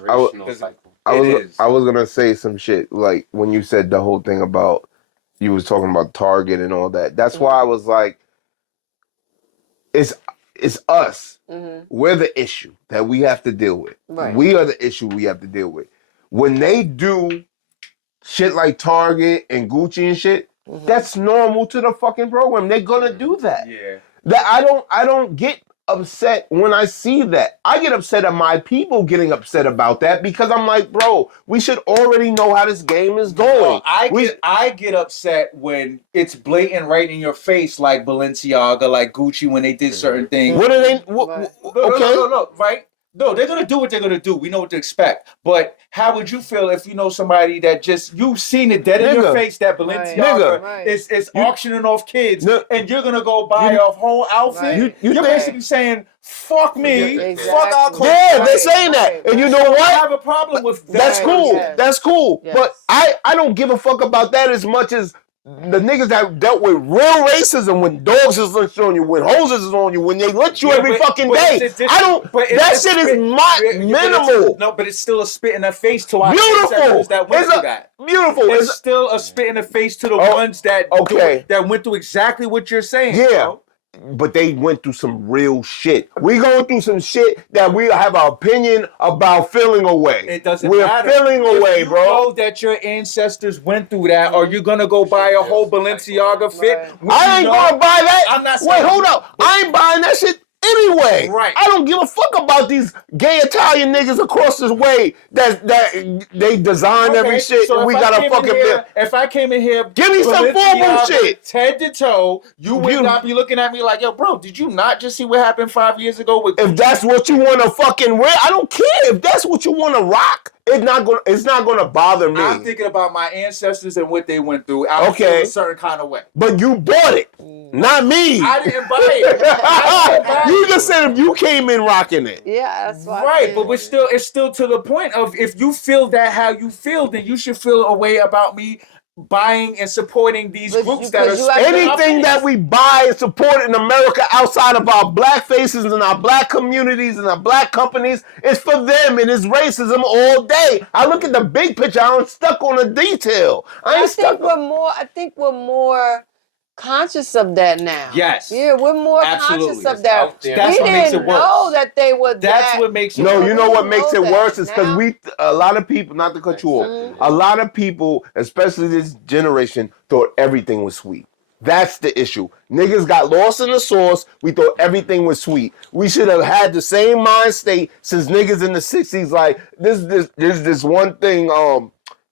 say some shit like when you said the whole thing about. You was talking about Target and all that. That's why I was like, it's us. We're the issue that we have to deal with. Right. We are the issue we have to deal with. When they do shit like Target and Gucci and shit, that's normal to the fucking program. They're gonna do that. Yeah. That I don't get upset when I see that. I get upset at my people getting upset about that because I'm like, bro, we should already know how this game is going. I get upset when it's blatant right in your face, like Balenciaga, like Gucci, when they did certain things. What are they? No, right? No, they're gonna do what they're gonna do. We know what to expect. But how would you feel if you know somebody that you've seen it dead in your face that Balenciaga is auctioning off kids, and you're gonna go buy a whole outfit? You're basically saying, "Fuck me, fuck our culture." Yeah, they're saying that, and you know what? I have a problem with that. That's cool. That's cool. But I don't give a fuck about that as much as the niggas that dealt with real racism when dogs is on you, when hoses is on you, when they let you every fucking day. I don't. That shit is minimal. No, but it's still a spit in the face to our beautiful. That went through that. Beautiful. It's still a spit in the face to the ones that went through exactly what you're saying. Yeah. Bro. But they went through some real shit. We going through some shit that we have an opinion about feeling away. It doesn't matter. We're feeling away, bro. You know that your ancestors went through that, or you're gonna go buy a whole Balenciaga fit. I ain't gonna buy that. I'm not saying. Wait, hold up. I ain't buying that shit anyway. Right. I don't give a fuck about these gay Italian niggas across this way that they design every shit and we gotta fucking build. If I came in here, give me some formal shit. Head to toe, you would not be looking at me like, yo, bro, did you not just see what happened 5 years ago with If that's what you wanna fucking wear, I don't care. If that's what you wanna rock, it's not gonna bother me. I'm thinking about my ancestors and what they went through. I feel a certain kind of way. But you bought it, not me. I didn't buy it. You just said if you came in rocking it. Yeah, that's why. Right, but it's still to the point of if you feel that how you feel, then you should feel a way about me buying and supporting these groups that are anything that we buy and support in America outside of our black faces and our black communities and our black companies is for them, and it's racism all day. I look at the big picture. I'm stuck on the detail. I think we're more conscious of that now. Yes. Yeah, we're more Absolutely. conscious of that. Out there. That's We what makes didn't it worse. know that they were That's that. what makes it No, worse. you know what makes it know worse that is because now. a lot of people, not to cut you off, a lot of people, especially this generation, thought everything was sweet. That's the issue. Niggas got lost in the sauce. We thought everything was sweet. We should have had the same mind state since niggas in the 60s. Like there's this one thing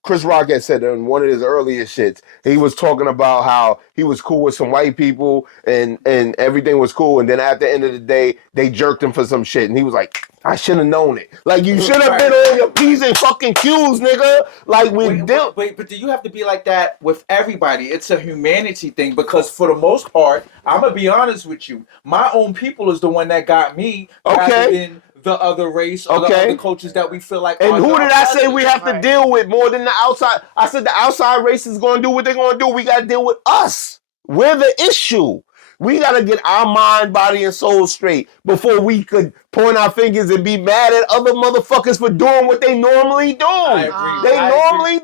Chris Rock had said in one of his earliest shits. He was talking about how he was cool with some white people and everything was cool. And then at the end of the day, they jerked him for some shit. And he was like, I should have known it. Like, you should have been on your P's and fucking Q's, nigga. Like, But do you have to be like that with everybody? It's a humanity thing because for the most part, I'm going to be honest with you. My own people is the one that got me rather than the other race or the other cultures that we feel like. And who did I say we have to deal with more than the outside? I said the outside race is going to do what they're going to do. We got to deal with us. We're the issue. We got to get our mind, body, and soul straight before we could point our fingers and be mad at other motherfuckers for doing what they normally do. I agree.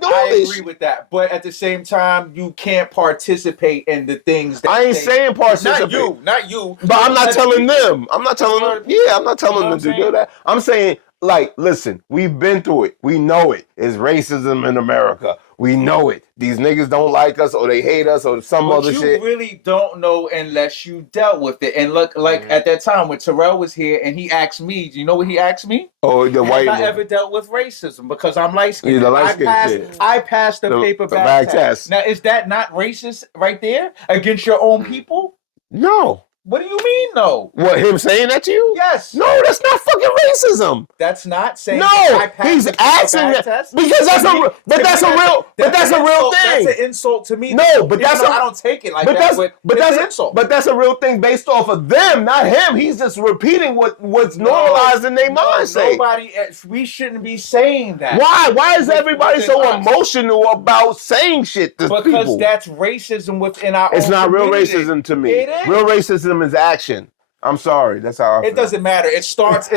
I agree with that. But at the same time, you can't participate in the things that I ain't saying participate. Not you. But I'm not telling them. I'm not telling them. Yeah, I'm not telling them to do that. I'm saying, like, listen, we've been through it. We know it. It's racism in America. We know it. These niggas don't like us or they hate us or some other shit. You really don't know unless you dealt with it. And look, like at that time when Terrell was here and he asked me, do you know what he asked me? Oh, the white Have I ever dealt with racism? Because I'm light skinned. Yeah, the light skinned shit. I passed the paper bag test. Now, is that not racist right there against your own people? No. What do you mean, no? What, him saying that to you? Yes. No, that's not fucking racism. That's not saying. No, he's asking that because that's a real thing. That's an insult to me. No, but I don't take it like that. But that's an insult. But that's a real thing based off of them, not him. He's just repeating what's normalized in their mindset. Nobody. We shouldn't be saying that. Why? Why is everybody so emotional about saying shit to people? Because that's racism within our. It's not real community. racism to me. It is. Real racism is action. I'm sorry. That's how I feel. It doesn't matter. It starts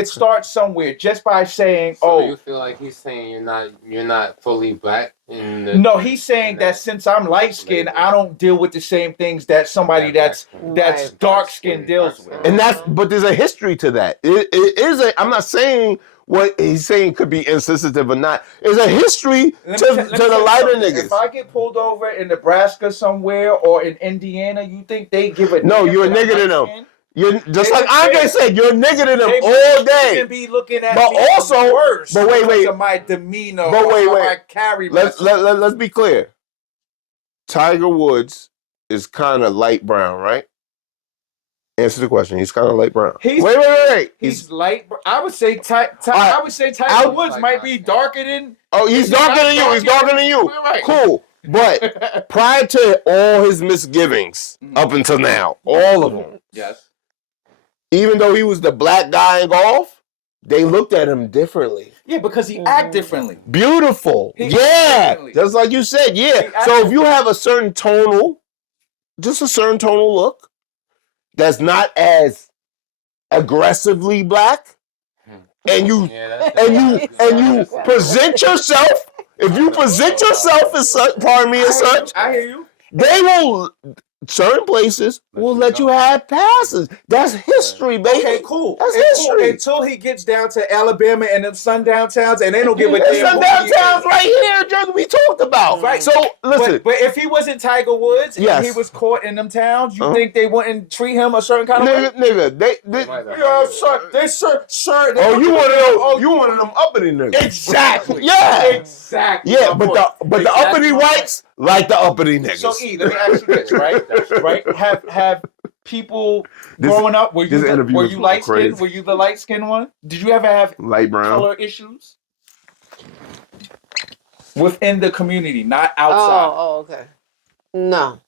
somewhere just by saying, so do you feel like he's saying you're not fully black? No, he's saying that since I'm light skinned, I don't deal with the same things that somebody that's dark skinned deals with. And but there's a history to that. It is I'm not saying what he's saying could be insensitive or not. There's a history to the lighter niggas. If I get pulled over in Nebraska somewhere or in Indiana, you think they give a no? You're a nigga to them. You're just like Andre said. You're a nigga to them all day. Can be looking at but me also, worse but wait, of my demeanor. But wait, how I carry let's be clear. Tiger Woods is kind of light brown, right? Answer the question. He's kind of light brown. Wait. He's light. I would say Tiger Woods might be darker than. Oh, he's darker than you. He's darker than you. Right. Cool. But prior to all his misgivings up until now, all of them. Yes. Even though he was the black guy in golf, they looked at him differently. Yeah, because he act differently. Beautiful. Just like you said. Yeah. So if you have a certain tonal look that's not as aggressively black, and you present yourself. If you present yourself as such, I hear you. They will. Certain places will let you have passes. That's history, baby. Okay, cool. That's history. Cool. Until he gets down to Alabama and them sundown towns, and they don't give a damn. Sundown towns right here, just we talked about. Right. So listen. But if he wasn't Tiger Woods and he was caught in them towns, you think they wouldn't treat him a certain kind of way? Nigga, sir. Oh, you one of them uppity niggas. Exactly. Yeah. Exactly. Yeah, but the uppity whites like the uppity niggas. So E, let me ask you this, right? Right? Have people growing up, were you light skinned? Were you the light skinned one? Did you ever have light brown color issues within the community, not outside? Oh, okay. No.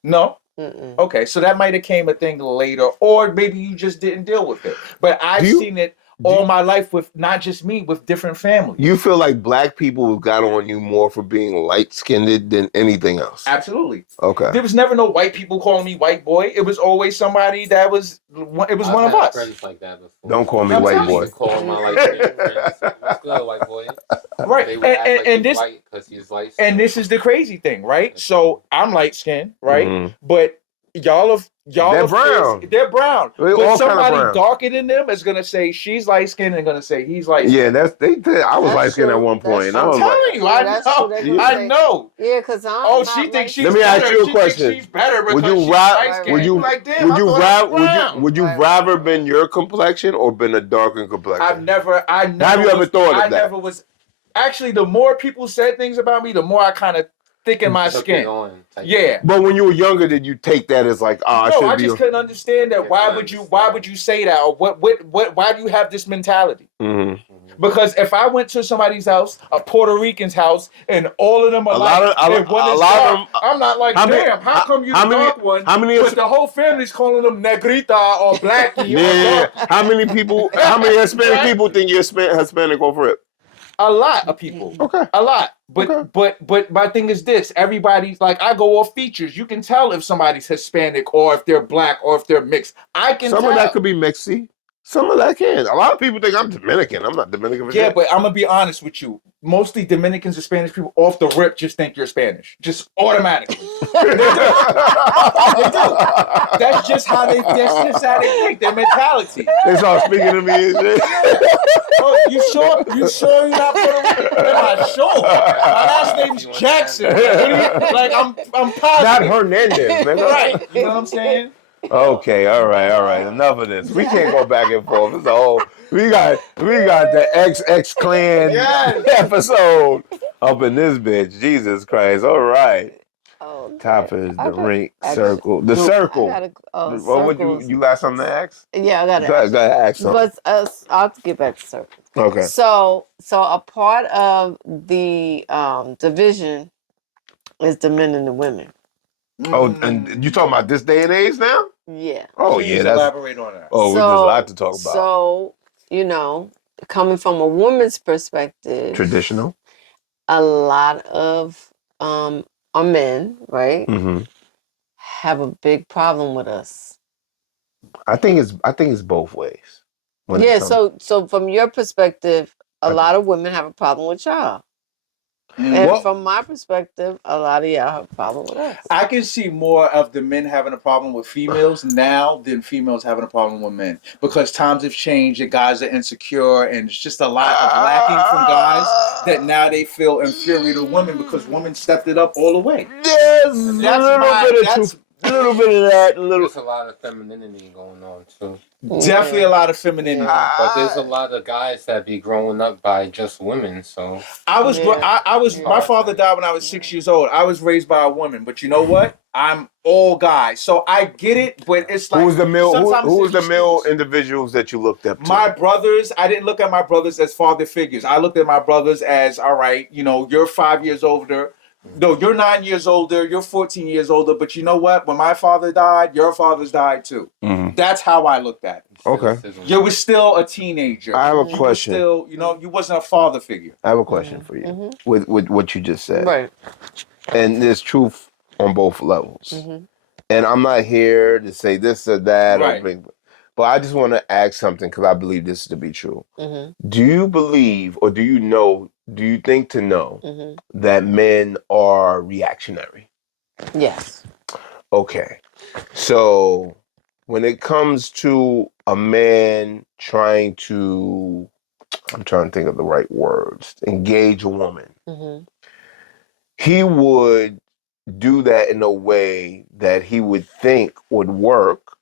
Mm-mm. Okay, so that might have came a thing later, or maybe you just didn't deal with it. But I've seen it all my life with not just me, with different families. You feel like black people got on you more for being light-skinned than anything else? Absolutely. Okay. There was never no white people calling me white boy. It was always somebody that was. It was one of us. Friends like that before. Don't call me white boy. Call my light friends. What's good, white boy? Right. They would act like he's white because he's light. And this is the crazy thing, right? So I'm light skinned, right? Mm-hmm. But They're brown. They're brown. They all But kinda somebody brown. darker than them is gonna say she's light skinned and gonna say he's light Yeah, skinned. I was That's light skinned at true. one point. That's I true. was I'm like, telling you, Yeah, I that's know. true. They gonna I say- know. Yeah, because I'm Oh, not she thinks she's Let me better. ask you a She question. thinks she's better because would you she's rather light skinned. would you Like, damn, would I you thought I was rather brown. would you Right. rather been your complexion or been a darkened complexion? I never Have you ever thought of I that? never was. Actually, the more people said things about me, the more I kind of thicken my Took skin. it on, type Yeah. But when you were younger, did you take that as like, I No, should I be? just couldn't understand that. Yeah, Why I would you say that? Or why do you have this mentality? Mhm. Because if I went to somebody's house, a Puerto Rican's house, and all of them are and one is dark, I'm not like, damn, how come you the dark one? But the whole family's calling them negrita or blackie or Yeah. dark. How many Hispanic people think you're Hispanic off rip? A lot of people. Okay. A lot. But Okay. but my thing is this. Everybody's like, I go off features. You can tell if somebody's Hispanic or if they're black or if they're mixed. I can Some tell. of that could be mixy. Some of that can. A lot of people think I'm Dominican. I'm not Dominican for Yeah, shit. but I'm gonna be honest with you. Mostly Dominicans and Spanish people off the rip just think you're Spanish. Just automatically. They do. That's just how they think. Their mentality. They start speaking to me and shit. Oh, you sure? You sure you're not Puerto Rican? I'm not sure. My last name's Jackson. Like I'm positive. Not Hernandez, nigga. Right. You know what I'm saying? Okay, all right. Enough of this. We can't go back and forth. It's a whole. We got the XX Clan episode up in this bitch. Jesus Christ. All right. Oh, okay. Top is the ring actually- circle. The circle. What What would you got something to ask? Yeah, I got Go ahead, ask something. But I'll get back to circle. Okay. So a part of the division is the men and the women. Oh, and you talking about this day and age now? Yeah. Oh, Please yeah. That's. elaborate on that. Oh, there's a lot to talk about. So, coming from a woman's perspective, Traditional. a lot of our men, right, Mm-hmm. have a big problem with us. I think it's both ways. Yeah, so from your perspective, a lot of women have a problem with y'all. And from my perspective, a lot of y'all have a problem with us. I can see more of the men having a problem with females now than females having a problem with men. Because times have changed, the guys are insecure, and it's just a lot of lacking from guys that now they feel inferior to women because women stepped it up all the way. There's a little bit of that. There's a lot of femininity going on too. Definitely a lot of femininity. But there's a lot of guys that be growing up by just women. So I was my father died when I was 6 years old. I was raised by a woman, but you know what? I'm all guys, so I get it. But it's like who was the male in individuals that you looked up to? My brothers. I didn't look at my brothers as father figures. I looked at my brothers as, all right, you're 5 years older. No, you're 9 years older. You're 14 years older. But you know what? When my father died, your father's died too. Mm-hmm. That's how I looked at it. Okay. You were still a teenager. I have a question. You you wasn't a father figure. I have a question for you with what you just said. Right. And there's truth on both levels. Mm-hmm. And I'm not here to say this or that, right. but I just want to ask something because I believe this to be true. Mm-hmm. Do you believe, or do you think to know that men are reactionary? Yes. Okay. So when it comes to a man trying to, I'm trying to think of the right words, engage a woman, he would do that in a way that he would think would work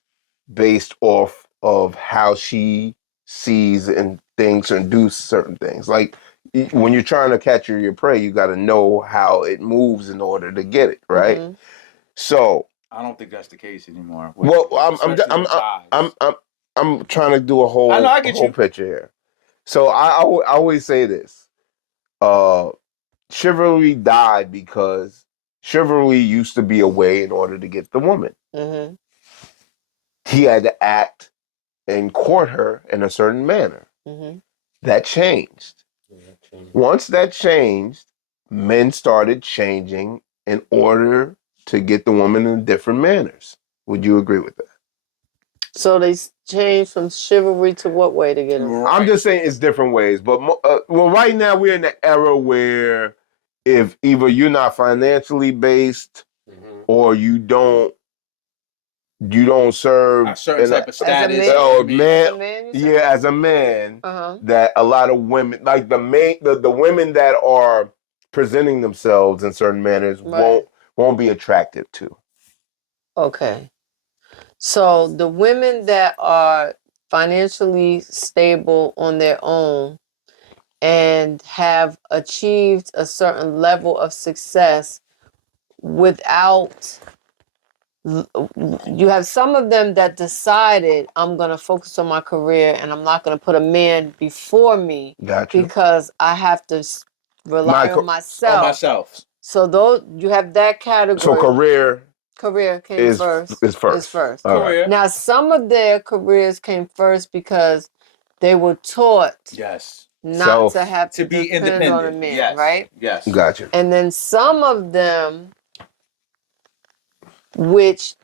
based off of how she sees and thinks and do certain things. Like when you're trying to catch your prey, you got to know how it moves in order to get it, right? So I don't think that's the case anymore. I'm trying to do a whole picture here. So I always say this: chivalry died because chivalry used to be a way in order to get the woman. He had to act and court her in a certain manner. That changed. Once that changed, men started changing in order to get the woman in different manners. Would you agree with that? So they changed from chivalry to what way to get them? I'm just saying it's different ways. But right now we're in the era where if either you're not financially based or you don't you don't serve A certain type of As a status. man? or As man. a man, you said? Yeah, as a man, Uh-huh. that a lot of women, like the women that are presenting themselves in certain manners, Right. won't be attractive to. Okay. So the women that are financially stable on their own and have achieved a certain level of success without you have some of them that decided I'm going to focus on my career and I'm not going to put a man before me Gotcha. because I have to rely on On myself. myself. So those you have that So category. Career came is first. is first. Is first. All right. Career. Now some of their careers came first because they were taught Yes. not to have To be depend on a independent. man, Yes. right? Yes. Gotcha. And then some of them, which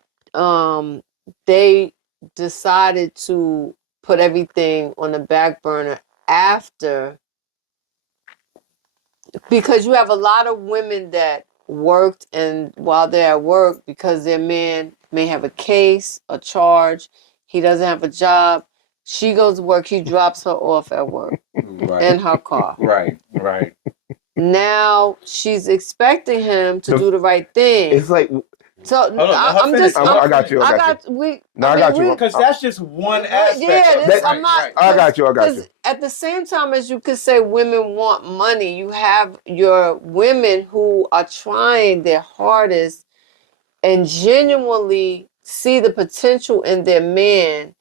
they decided to put everything on the back burner after, because you have a lot of women that worked, and while they're at work, because their man may have a case, a charge, he doesn't have a job, she goes to work, he drops her off at work Right. in her car. Right. Right. Now she's expecting him to do the right thing. It's like So Hold on, let her I'm finish. just. I got you. I got we. No, I I mean, got you. Because that's just one aspect. Yeah, of this, it. I'm not. Right. I got you. Because at the same time as you could say women want money, you have your women who are trying their hardest and genuinely see the potential in their man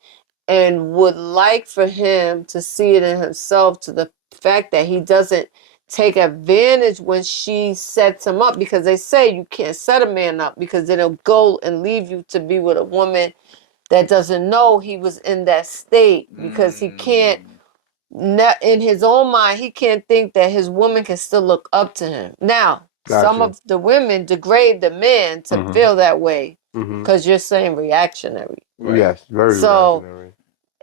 and would like for him to see it in himself, to the fact that he doesn't take advantage when she sets him up, because they say you can't set a man up because then he'll go and leave you to be with a woman that doesn't know he was in that state, because he can't, in his own mind, he can't think that his woman can still look up to him. Now, some Gotcha. of the women degrade the men to Mhm. feel that way Mhm. because you're saying reactionary. Right. Yes, very So reactionary.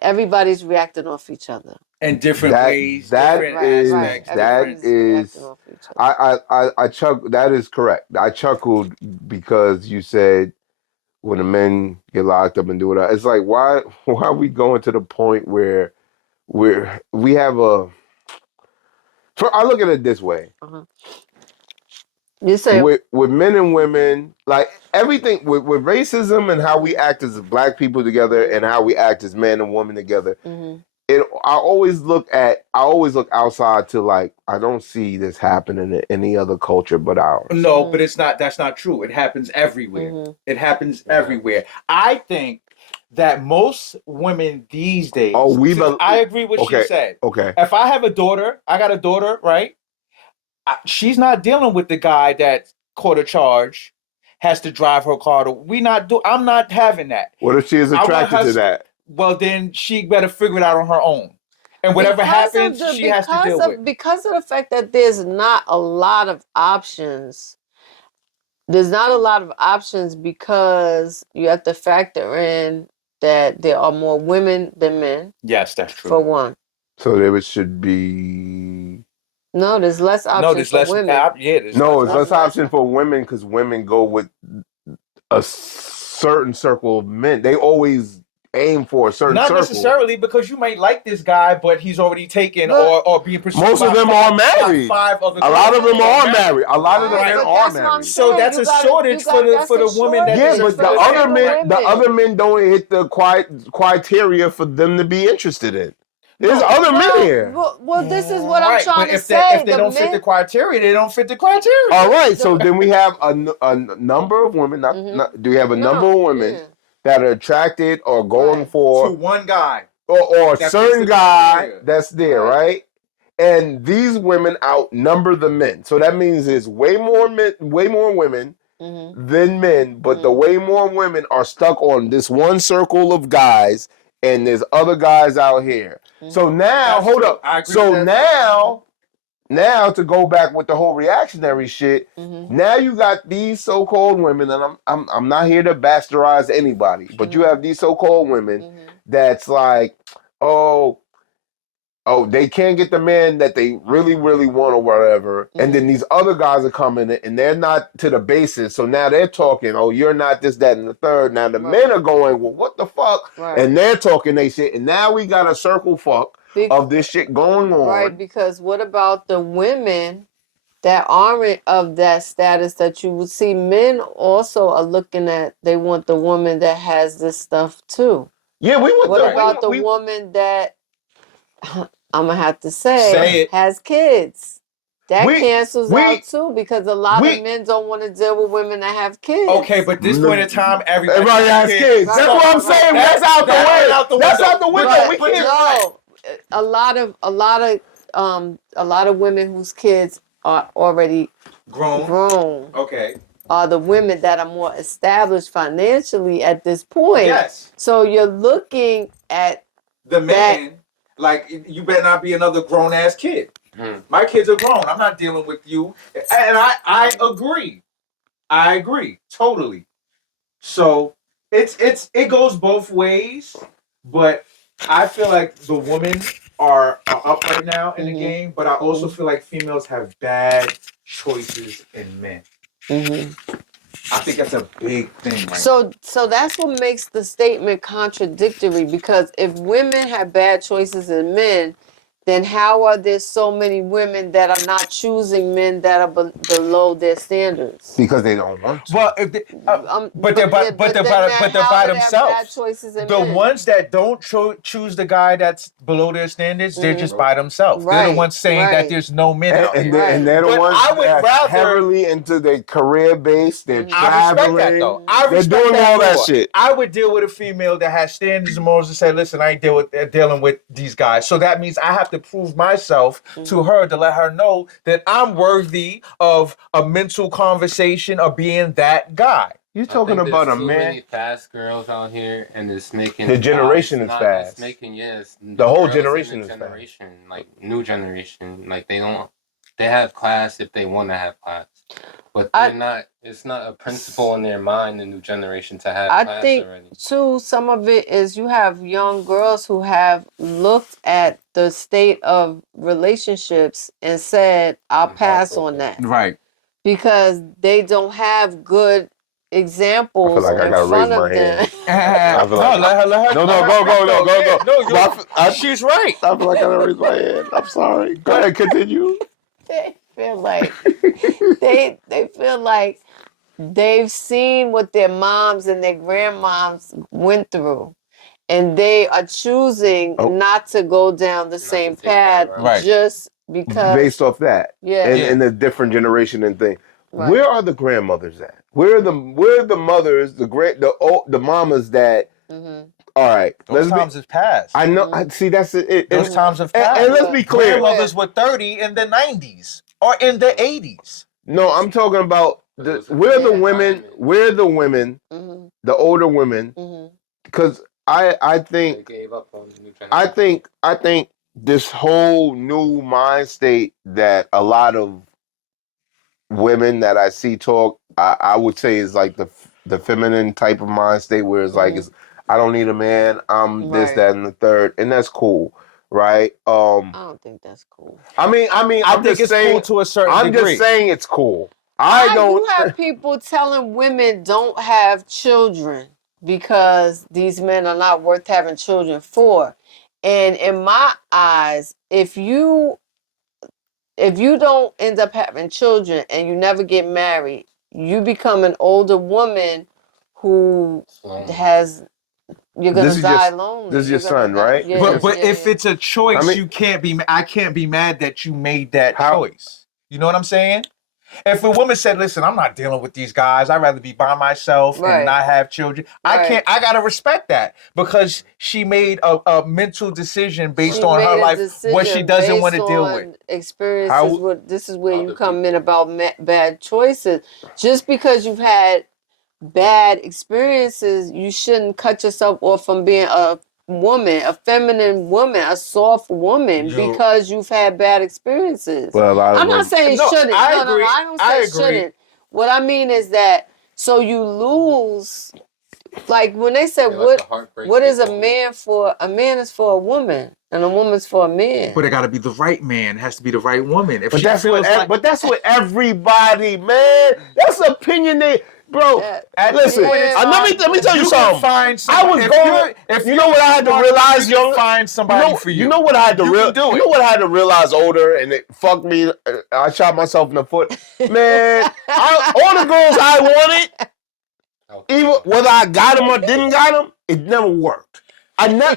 everybody's reacting off each other. In different ways, that different is aspects. that Everybody's is reacting off each other. I chuck that is correct. I chuckled because you said when the men get locked up and do it, it's like why are we going to the point where we have a I look at it this way. Uh-huh. You say With men and women, like everything with racism and how we act as black people together and how we act as men and women together, I always look outside to, like, I don't see this happening in any other culture but ours. No, but that's not true. It happens everywhere. It happens everywhere. I think that most women these days, I agree with what she said. Okay. If I have a daughter, I got a daughter, right? She's not dealing with the guy that caught a charge, has to drive her car to. I'm not having that. What if she is attracted to that? Well, then she better figure it out on her own. And whatever happens, she has to deal with. Because of the fact that there's not a lot of options. There's not a lot of options because you have to factor in that there are more women than men. Yes, that's true. For one. So there should be. No, there's less options for women. There's less option for women because women go with a certain circle of men. They always aim for a certain circle. Not necessarily, because you might like this guy, but he's already taken or being pursued. Most of them are married. A lot of them are married. A lot of them men are married. So that's a shortage for the woman that. Yeah, but the other men don't hit the criteria for them to be interested in. There's other men here. Well, this is what I'm trying to say. If they don't fit the criteria, they don't fit the criteria. All right, so then we have a number of women. Do we have a number of women that are attracted or going for to one guy or a certain guy that's there, right? And these women outnumber the men. So that means there's way more women than men, but the way more women are stuck on this one circle of guys, and there's other guys out here. So now, hold up. So now to go back with the whole reactionary shit, now you got these so-called women, and I'm not here to bastardize anybody, but you have these so-called women that's like, oh, oh, they can't get the man that they really, really want or whatever. And then these other guys are coming in and they're not to the basis. So now they're talking, oh, you're not this, that, and the third. Now the men are going, well, what the fuck? Right. And they're talking they shit. And now we got a circle fuck of this shit going on. Right, because what about the women that aren't of that status that you would see? Men also are looking at, they want the woman that has this stuff too. Yeah, we want What about the woman that, I'm going to have to say has kids? That cancels out too, because a lot of men don't want to deal with women that have kids. Okay, but this point in time, everybody has kids. That's what I'm saying. That's out the way. That's out the window. We can't. A lot of women whose kids are already grown. Okay. Are the women that are more established financially at this point. Yes. So you're looking at the man, like, you better not be another grown ass kid. My kids are grown. I'm not dealing with you. And I agree. I agree totally. So it goes both ways, but I feel like the women are up right now in the game, but I also feel like females have bad choices in men. I think that's a big thing right now. So that's what makes the statement contradictory, because if women have bad choices in men, then how are there so many women that are not choosing men that are below their standards? Because they don't want to. Well, if they, but they're by themselves. The ones that don't choose the guy that's below their standards, they're just by themselves. Right, they're the ones saying that there's no men out there. And they're the ones that are heavily into their career base. They're traveling. I respect that, though. They're doing all that shit. I would deal with a female that has standards and morals and say, listen, I ain't dealing with these guys. So that means I have to prove myself to her to let her know that I'm worthy of a mental conversation of being that guy. You talking about a man? Many fast girls out here, and it's making the generation is fast. It's making the whole generation is fast. Like new generation, like they have class if they want to have class, but they're not. It's not a principle in their mind. The new generation to have class already. I think too, some of it is you have young girls who have looked at the state of relationships and said, "I'll pass on that." Right. Because they don't have good examples I feel like in front of them. Let her. Go. No, she's right. I feel like I gotta raise my hand. I'm sorry. Go ahead, continue. They feel like they feel like they've seen what their moms and their grandmoms went through, and they are choosing not to go down the same path just because based off that. And the different generation and thing. Right. Where are the grandmothers at? Where are the mothers, the mamas that all right, those times have passed. I know. I see. That's it. Those times have passed. And let's be clear. Grandmothers were 30 in the 90s or in the 80s. No, I'm talking about where the women, the older women, because I think they gave up on the new generation. I think this whole new mind state that a lot of women that I see talk, I would say is like the feminine type of mind state where it's like I don't need a man. I'm this, that, and the third, and that's cool, right? I don't think that's cool. I mean, I think it's cool to a certain degree. I'm just saying it's cool. I do have people telling women don't have children because these men are not worth having children for, and in my eyes, if you don't end up having children and you never get married, you become an older woman who you're gonna die lonely. This is your son, right? But if it's a choice, I can't be mad that you made that choice. You know what I'm saying? If a woman said, "Listen, I'm not dealing with these guys. I'd rather be by myself and not have children," I gotta respect that because she made a mental decision based on her life, what she doesn't want to deal with. Experiences. This is where you come in about bad choices. Just because you've had bad experiences, you shouldn't cut yourself off from being a woman, a feminine woman, a soft woman, because you've had bad experiences. Well, I'm not saying shouldn't. I don't say shouldn't. What I mean is that so you lose like when they said They let the heartbreak what is take a over. man for? A man is for a woman, and a woman's for a man. But it got to be the right man. It has to be the right woman. If But she that's feels what. like, But that's what everybody, man. That's opinionated, bro. That- Listen, yeah. let me tell you you something. can find I somebody. was going. You know what I had to realize, you can young. find somebody for you. You know what I had to You realize. can do You it. know what I had to realize older, and it fucked me. I shot myself in the foot, man. All the girls I wanted, even whether I got them or didn't got them, it never worked.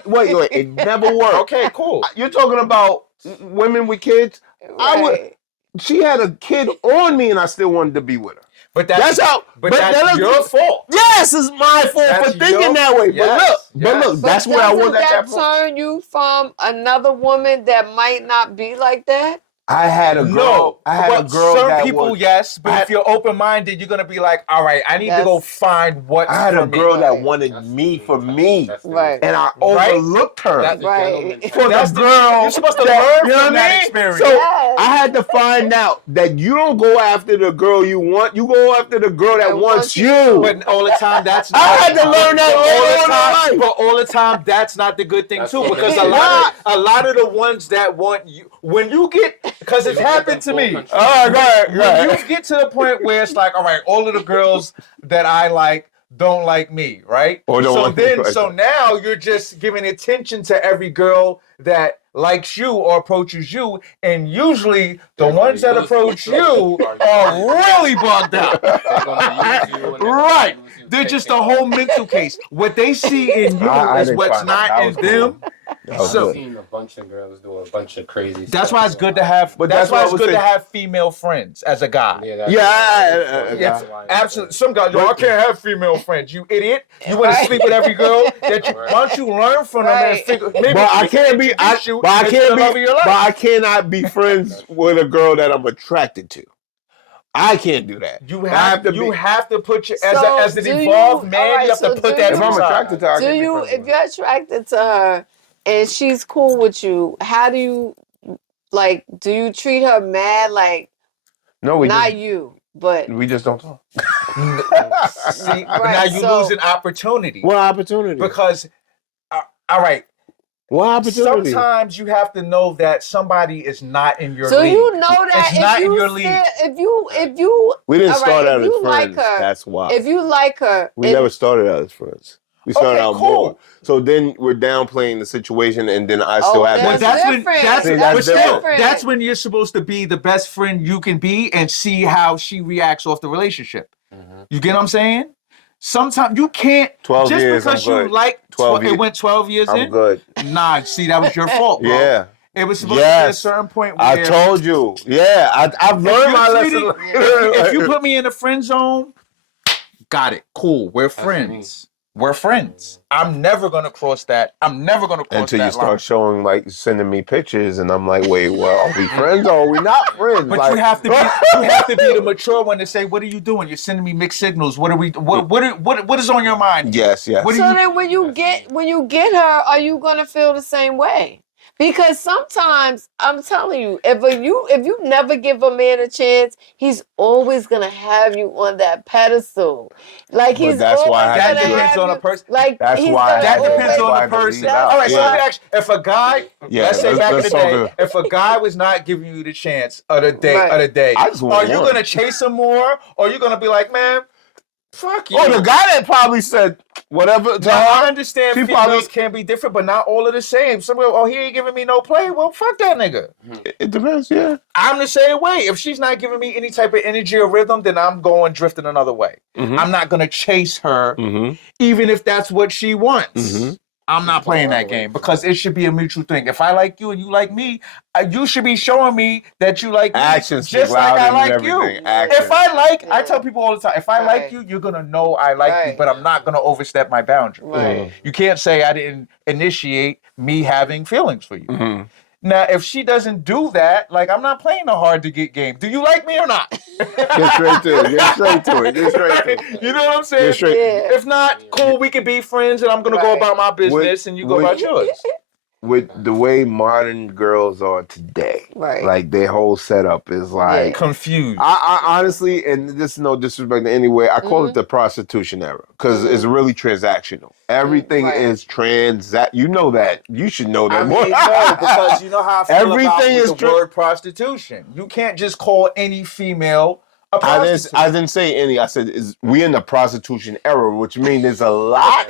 Wait, it never worked. Okay, cool. You're talking about women with kids. Right. She had a kid on me, and I still wanted to be with her. But that's your fault. Yes, it's my fault That's for thinking your- that way. yes, But look, yes. that's where I was at that Doesn't point. that turn you from another woman that might not be like that? I had a girl. No, I had a but girl some that people, was. yes, but if you're open-minded, you're gonna be like, all right, I need to go find what's I had for a girl me. that wanted me for me, Right. and I Right? overlooked her That's the Right. gentleman for the That's girl. you're supposed to that- learn you know from what I that mean? experience. So Yes. I had to find out that you don't go after the girl you want. You go after the girl that wants you. But all the time, that's I had to learn that later on in life. But all the time, that's not the good thing That's too. what Because it is. a lot of the ones that want you, when you get, because it's happened to me. All right, go ahead. When you get to the point where it's like, all right, all of the girls that I like don't like me, right? Or don't want me, right. So now you're just giving attention to every girl that likes you or approaches you, and usually the ones that approach you are really bugged out. Right. They're just a whole mental case. What they see in you I is didn't what's find that. not That in was cool. them. I've So seen a bunch of girls do a bunch of crazy stuff. that's why it's good to have. But That's that's why what it's I was good to saying. have female friends as a guy. Yeah, Yes, absolutely. Some guys, I can't have female friends. You idiot! You want to sleep with every girl? That you, why don't you learn from them and figure? Maybe But I can't be. But I cannot be friends with a girl that I'm attracted to. I can't do that. You have to put your So as an do evolved you- man. alright, You have so to put do that you- to If the I'm side. attracted to her, I Do can be you, friends if with you're attracted to her and she's cool with you, how do you, like, do you treat her mad? Like, No, we not just, you, but we just don't talk. See, but Right, now you so- lose an opportunity What opportunity? because, all right. What opportunity? Sometimes you have to know that somebody is not in your so league. you know that It's not if in you your league. if you We didn't all start right, out if as you like friends. her, That's why. if you like her, We and- never started out as friends. We started Okay, out cool. more. So then we're downplaying the situation, and then I still have that's that. different. That's See, but that's still, different. that's when you're supposed to be the best friend you can be and see how she reacts off the relationship. You get what I'm saying? Sometimes you can't 12 just years, because I'm you good. like 12 it years. went 12 years I'm in. good. Nah, see that was your fault, bro. Yeah. It was supposed to be a certain point where I told you. Yeah, I've learned my lesson. if you put me in the friend zone, got it. Cool. We're me. friends. We're friends. I'm never gonna cross that. I'm never gonna cross Until that you start line. showing, like, sending me pictures, and I'm like, wait, well, are we friends or are we not friends? But like, you have to be the mature one to say, what are you doing? You're sending me mixed signals. What are we what is on your mind? Yes, yes. What do So you then when you get her, are you gonna feel the same way? Because sometimes I'm telling you, if you never give a man a chance, he's always gonna have you on that pedestal. Like But he's that's always why I had gonna to do it. Depends have on a you- person. Like That's he's why I gonna That had to- depends that's on why I the had to person. leave out. All right, so let me Yeah. ask you, if a guy, Yeah, let's say let's- back in let's the talk day, to- if a guy was not giving you the chance of the day, Right. I just want are you one. gonna chase him more, or are you gonna be like, man, fuck you? Oh, the guy that probably said whatever to Now, I her, understand she females probably- can be different, but not all of the same. Some people, oh, he ain't giving me no play. Well, fuck that nigga. It depends, yeah. I'm the same way. If she's not giving me any type of energy or rhythm, then I'm going drifting another way. I'm not gonna chase her, even if that's what she wants. I'm not playing that game because it should be a mutual thing. If I like you and you like me, you should be showing me that you like me Actions speak just like louder I than like you. everything. Actions. If I like, I tell people all the time, if I like Right. you, you're gonna know I like you, Right. but I'm not gonna overstep my boundary. Right. You can't say I didn't initiate me having feelings for you. Now, if she doesn't do that, like I'm not playing the hard to get game. Do you like me or not? Get straight to it. Get straight to it. Get straight to it. You know what I'm saying? Get straight. Yeah. If not, cool, we can be friends and I'm gonna go Right. about my business and you go about yours. with the way modern girls are today, Right. like their whole setup is like Confused. I honestly, and this is no disrespect in any way, I call it the prostitution era because it's really transactional. Everything right. is You know that. You should know that I more. mean, no, because you know how I feel Everything about is with the word prostitution. You can't just call any female a prostitute. I didn't say any. I said we in the prostitution era, which means there's a lot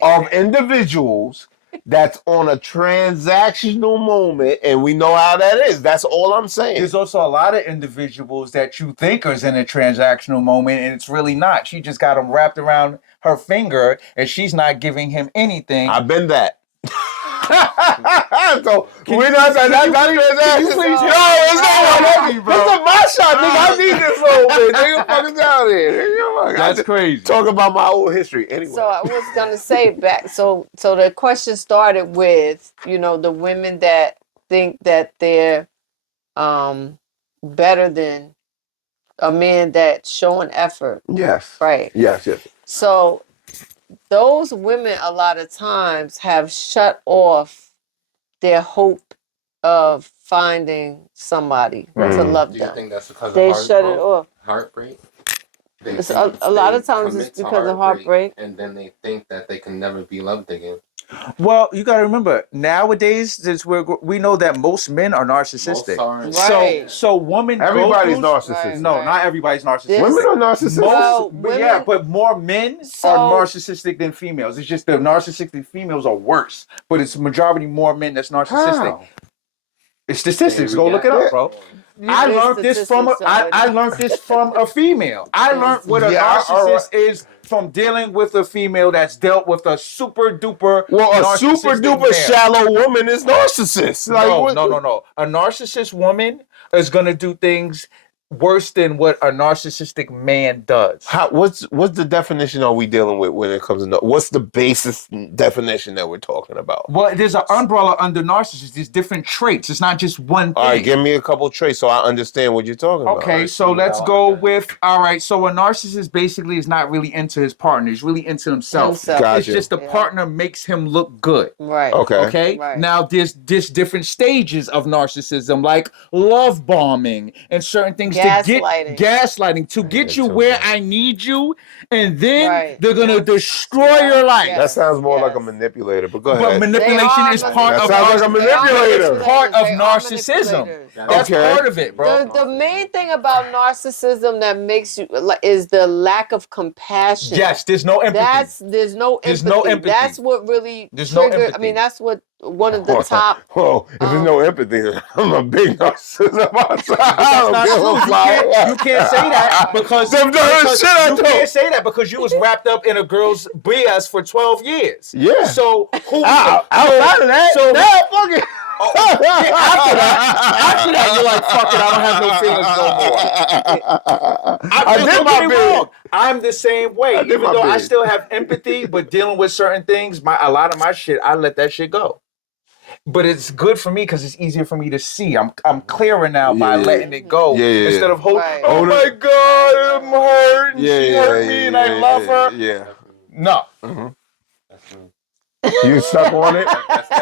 of individuals that's on a transactional moment, and we know how that is. That's all I'm saying. There's also a lot of individuals that you think is in a transactional moment, and it's really not. She just got him wrapped around her finger, and she's not giving him anything. I've been that. So we're not saying that's not transaction. No, it's not one of bro. This is my shot, nigga. I need this little bit. Nigga, fucking down here. That's crazy. Talk about my old history. Anyway. So I was gonna say back. So the question started with, you know, the women that think that they're better than a man that's showing effort. Yes. Right. Yes. So those women a lot of times have shut off their hope of finding somebody to love Do you them. think that's because They of shut it off. heartbreak? It's a lot of times it's because of heartbreak. And then they think that they can never be loved again. Well, you got to remember, nowadays, we know that most men are narcissistic. Right. So women Everybody's narcissistic. Right. No, not everybody's narcissistic. Women are narcissistic. Well, But yeah, women- but more men are narcissistic than females. It's just the narcissistic females are worse, but it's majority more men that's narcissistic. How? It's statistics. Go look it up, bro. I learned this from I learned this from a female. I learned what a narcissist is from dealing with a female that's dealt with a super duper. Well, a super duper male. shallow woman is narcissist. Like, No. A narcissist woman is gonna do things worse than what a narcissistic man does. What's the definition are we dealing with when it comes to what's the basis definition that we're talking about? Well, there's an umbrella under narcissists. There's different traits. It's not just one thing. All right, give me a couple traits so I understand what you're talking about. Okay, so let's go with, all right, so a narcissist basically is not really into his partner. He's really into himself. Gotcha. It's just the partner makes him look good. Right. Okay. Right. Now there's different stages of narcissism, like love bombing and certain things gaslighting to get you where I need you, and then they're gonna destroy your life. That sounds more like a manipulator, but go ahead. But manipulation is part of narcissism. That's part of it, bro. The main thing about narcissism that makes you is the lack of compassion. Yes, there's no empathy. There's no empathy. That's what really triggered. I mean, that's what one of the top. Whoa, if there's no empathy, I'm a big narcissist. You can't say that because you can't say that because you was wrapped up in a girl's BS for 12 years. Yeah. So who outside of that? So fuck it. After that, you're like, fuck it, I don't have no feelings no more. I did my bit. I'm the same way. Even though I still have empathy, but dealing with certain things, a lot of my shit, I let that shit go. But it's good for me because it's easier for me to see. I'm clearer now by letting it go instead of holding. Right. Oh my God, I'm hurt. She hurt me, and I love her. Yeah. No. You stuck on it?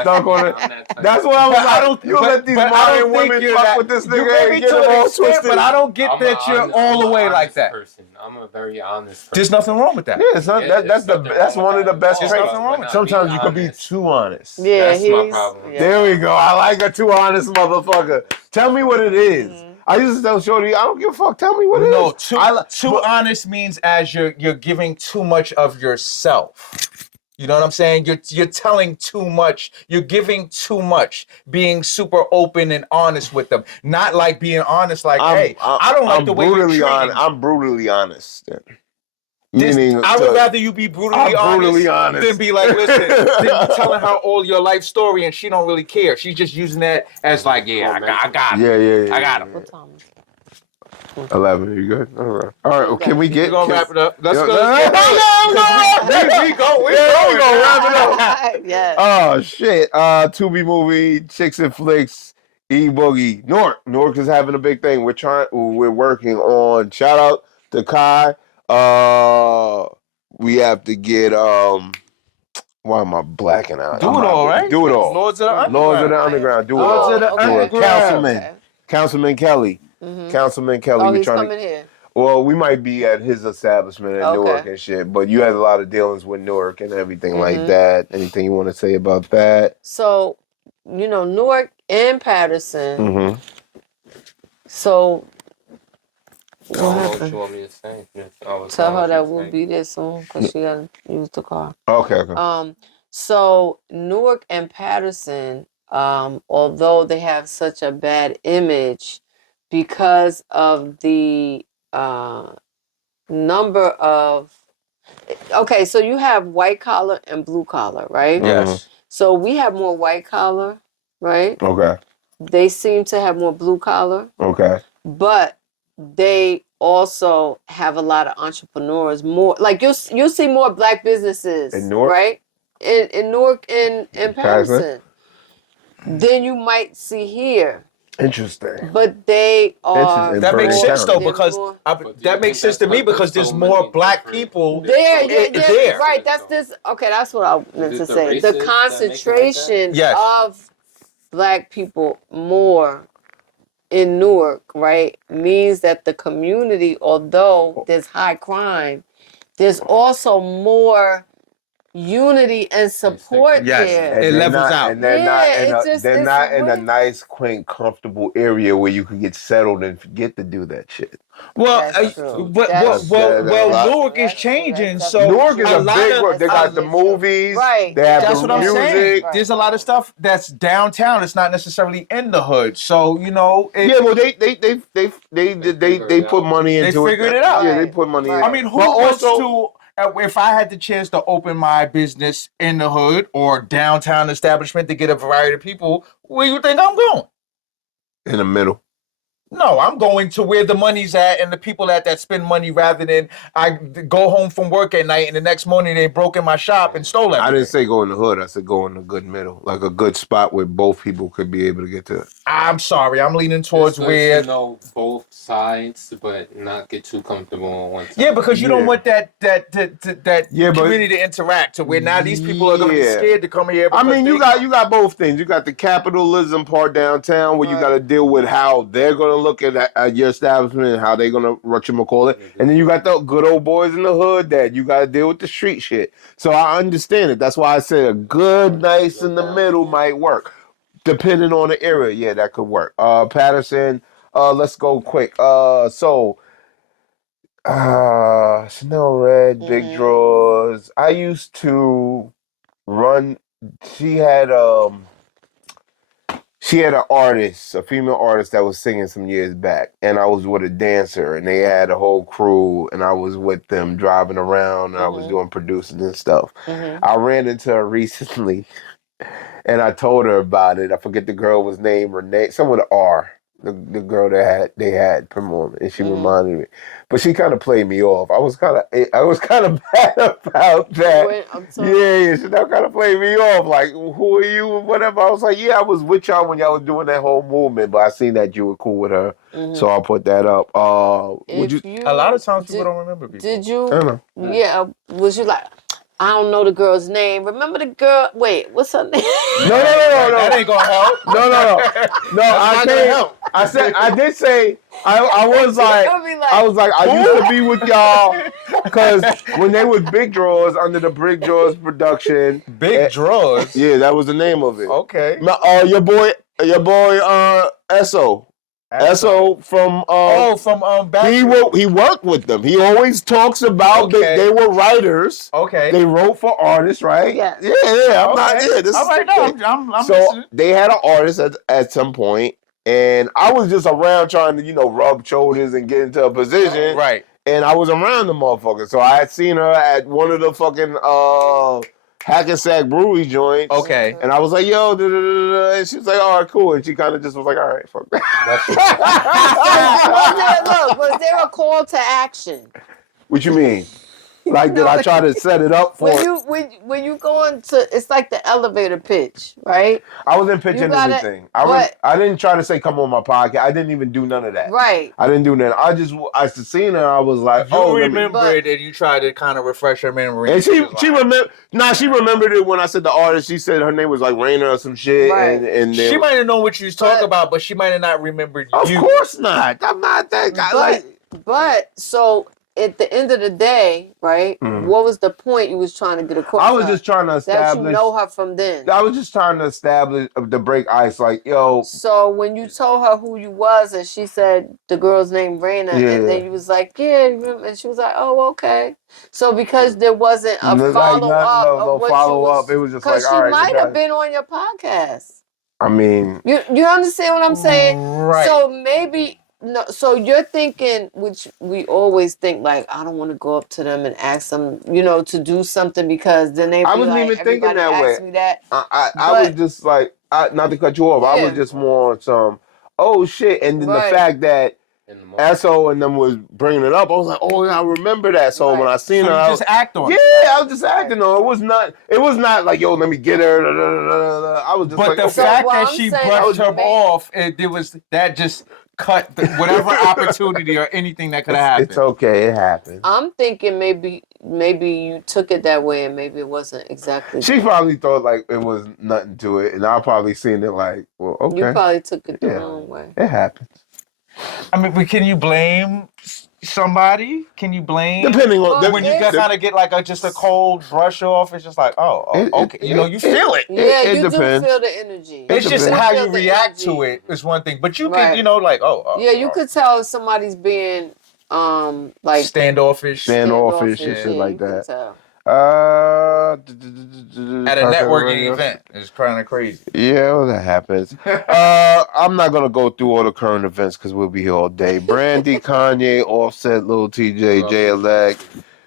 Stuck on it? That's what I was like. You let these modern women fuck with this nigga and get them all twisted. But I don't get that you're all the way like that. I'm a very honest person. There's nothing wrong with that. Yeah, it's not, that's one of the best traits. nothing wrong with it. Sometimes you can be too honest. Yeah, That's my problem. There we go. I like a too honest motherfucker. Tell me what it is. I used to tell Shorty, I don't give a fuck. Tell me what it is. No, too honest means as you're giving too much of yourself. You know what I'm saying? You're telling too much. You're giving too much. Being super open and honest with them. Not like being honest like, hey, I don't like the way you're treating me. I'm brutally honest. I would rather you be brutally honest than be like, listen, than be telling her all your life story and she don't really care. She's just using that as like, I got him. Yeah. I got him. What time is it? 11. You good? All right. Well, can we get? We're gonna wrap it up. Let's go. We gonna wrap it up. Yes. Oh shit. Tubi movie, Chicks and Flicks, E-Boogie. Nork is having a big thing. We're working on. Shout out to Kai. We have to get Why am I blacking out? Do it all, right? Do it all. Lords of the Underground. Lords of the Underground. Do it Lords all. of the Do it. Underground. Councilman. Okay. Councilman Kelly. Councilman Kelly. Oh, we're he's trying coming here. Well, we might be at his establishment in Newark Okay. and shit, but you had a lot of dealings with Newark and everything like Mhm. that. Anything you want to say about that? So, Newark and Patterson. Mm-hmm. So, I don't know what you want me to say. tell her that we'll be there soon because she gotta use the car. Okay. So Newark and Patterson, although they have such a bad image because of the number of. Okay, so you have white collar and blue collar, right? Yes. So we have more white collar, right? Okay. They seem to have more blue collar, Okay. but they also have a lot of entrepreneurs. More like you'll see more black businesses In Newark? right? In Newark and Patterson? Patterson than you might see here. Interesting. But they are. Interesting. That makes Bergen sense though, County. because that makes sense to me because there's more black people There, there. right. That's this. Okay, that's what I meant to say. The races that make it like concentration Yes. of black people more in Newark, right, means that the community, although there's high crime, there's also more unity and support Yes. there. It levels out. And they're it's not in a real. nice, quaint, comfortable area where you can get settled and forget to do that shit. Well, That's true. Newark is That's true. changing. That's So Newark is a lot big of- road. They got the movies. Right. They have That's the what I'm saying. music. Right. There's a lot of stuff that's downtown. It's not necessarily in the hood. So Yeah, well, they put money They into it. figured it out. Yeah, they put money in. Right. I mean, who But wants also- to? If I had the chance to open my business in the hood or downtown establishment to get a variety of people, where you think I'm going? In the middle. No, I'm going to where the money's at and the people at that spend money rather than I go home from work at night and the next morning they broke in my shop and stole everything. I didn't say go in the hood. I said go in the good middle, like a good spot where both people could be able to get to. I'm sorry, I'm leaning towards It's good where. to know both sides, but not get too comfortable on one side. Yeah, because you don't want that Yeah, but- community to interact to where now these people are going to be Yeah. scared to come here. I mean, you because got both things. You got the capitalism part downtown where you got to deal with how they're gonna look at your establishment and how they're gonna whatchamacallit. And then you got the good old boys in the hood that you got to deal with the street shit. So I understand it. That's why I said a good, nice in the middle might work, depending on the area. Yeah, that could work. Patterson. Let's go quick. Chanel Red, Big Drawers. I used to run. She had an artist, a female artist that was singing some years back, and I was with a dancer, and they had a whole crew, and I was with them driving around, and I was doing producing and stuff. I ran into her recently, and I told her about it. I forget the girl was named Renee, someone with an R. The girl that they had performing, and she reminded me, but she kind of played me off. I was kind of bad about that. Yeah, she kind of played me off. Like, who are you? Whatever. I was like, yeah, I was with y'all when y'all was doing that whole movement, but I seen that you were cool with her, so I'll put that up. Would you? a lot of times people don't remember people. Did you? I don't know. Yeah. Was you like? I don't know the girl's name. Remember the girl? Wait, what's her name? No. That ain't gonna help. No. I can't. I said. I did say. I was like. I used to be with y'all because when they was Big Drawers under the Big Drawers production. Big Drawers. Yeah, that was the name of it. Okay. Your boy, Esso. Esso from back. He worked with them. He always talks about they were writers. Okay. They wrote for artists, right? Yes. Yeah. I'm not. Okay. Yeah, this All is right, the no, I'm so listening. they had an artist at some point, and I was just around trying to rub shoulders and get into a position. Right. And I was around the motherfucker, so I had seen her at one of the fucking Hackensack Brewery joints. Okay. And I was like, yo, and she was like, all right, cool. And she kind of just was like, all right, fuck that. Was there a call to action? What you mean? Like, did I try to set it up for? When you go into, it's like the elevator pitch, right? I wasn't pitching gotta- anything. but- I didn't try to say come on my podcast. I didn't even do none of that. Right. I didn't do that. I seen her. I was like, You oh, remember it, and you tried to kind of refresh her memory. And she was remembered. Nah, she remembered it when I said the artist. She said her name was like Raina or some shit. Right. And she might have known what you was talking about, but she might have not remembered you. Of course not. I'm not that guy. But so at the end of the day, right? What was the point you was trying to get across? I was just trying to that establish. you know her from then. I was just trying to establish the break ice. Like, yo. So when you told her who you was, and she said the girl's name Raina, and then you was like, yeah, and she was like, oh, okay. So because there wasn't a follow up, no follow up. It was just like, all right. Because she might have been on your podcast. I mean, you understand what I'm saying? Right. So maybe. No, so you're thinking, which we always think, like, I don't want to go up to them and ask them, to do something because then they. I wasn't even thinking that way. Me that. I was just like, not to cut you off. I was just more on some, oh shit, and then the fact that SO and them was bringing it up, I was like, oh, I remember that. So when I seen her, I just act on it. Yeah, I was just acting on it. It was not like, yo, let me get her. I was just but like, the fact that she brushed her off, there was that just cut whatever opportunity or anything that could have happened. It's okay, it happened. I'm thinking maybe you took it that way and maybe it wasn't exactly. She probably thought like it was nothing to it, and I probably seen it like, well, okay. You probably took it the wrong way. It happens. I mean, but can you blame somebody? Can you blame? Depending on when you kind of get like just a cold brush off, it's just like, okay, you feel it. Yeah, it you depends. do feel the energy. It's just how you react to it is one thing, but you can, yeah, you could tell if somebody's being like standoffish and shit like that. At a networking event, it's kind of crazy. Yeah, well, that happens. I'm not gonna go through all the current events because we'll be here all day. Brandy, Kanye, Offset, Lil TJ, J-Elect.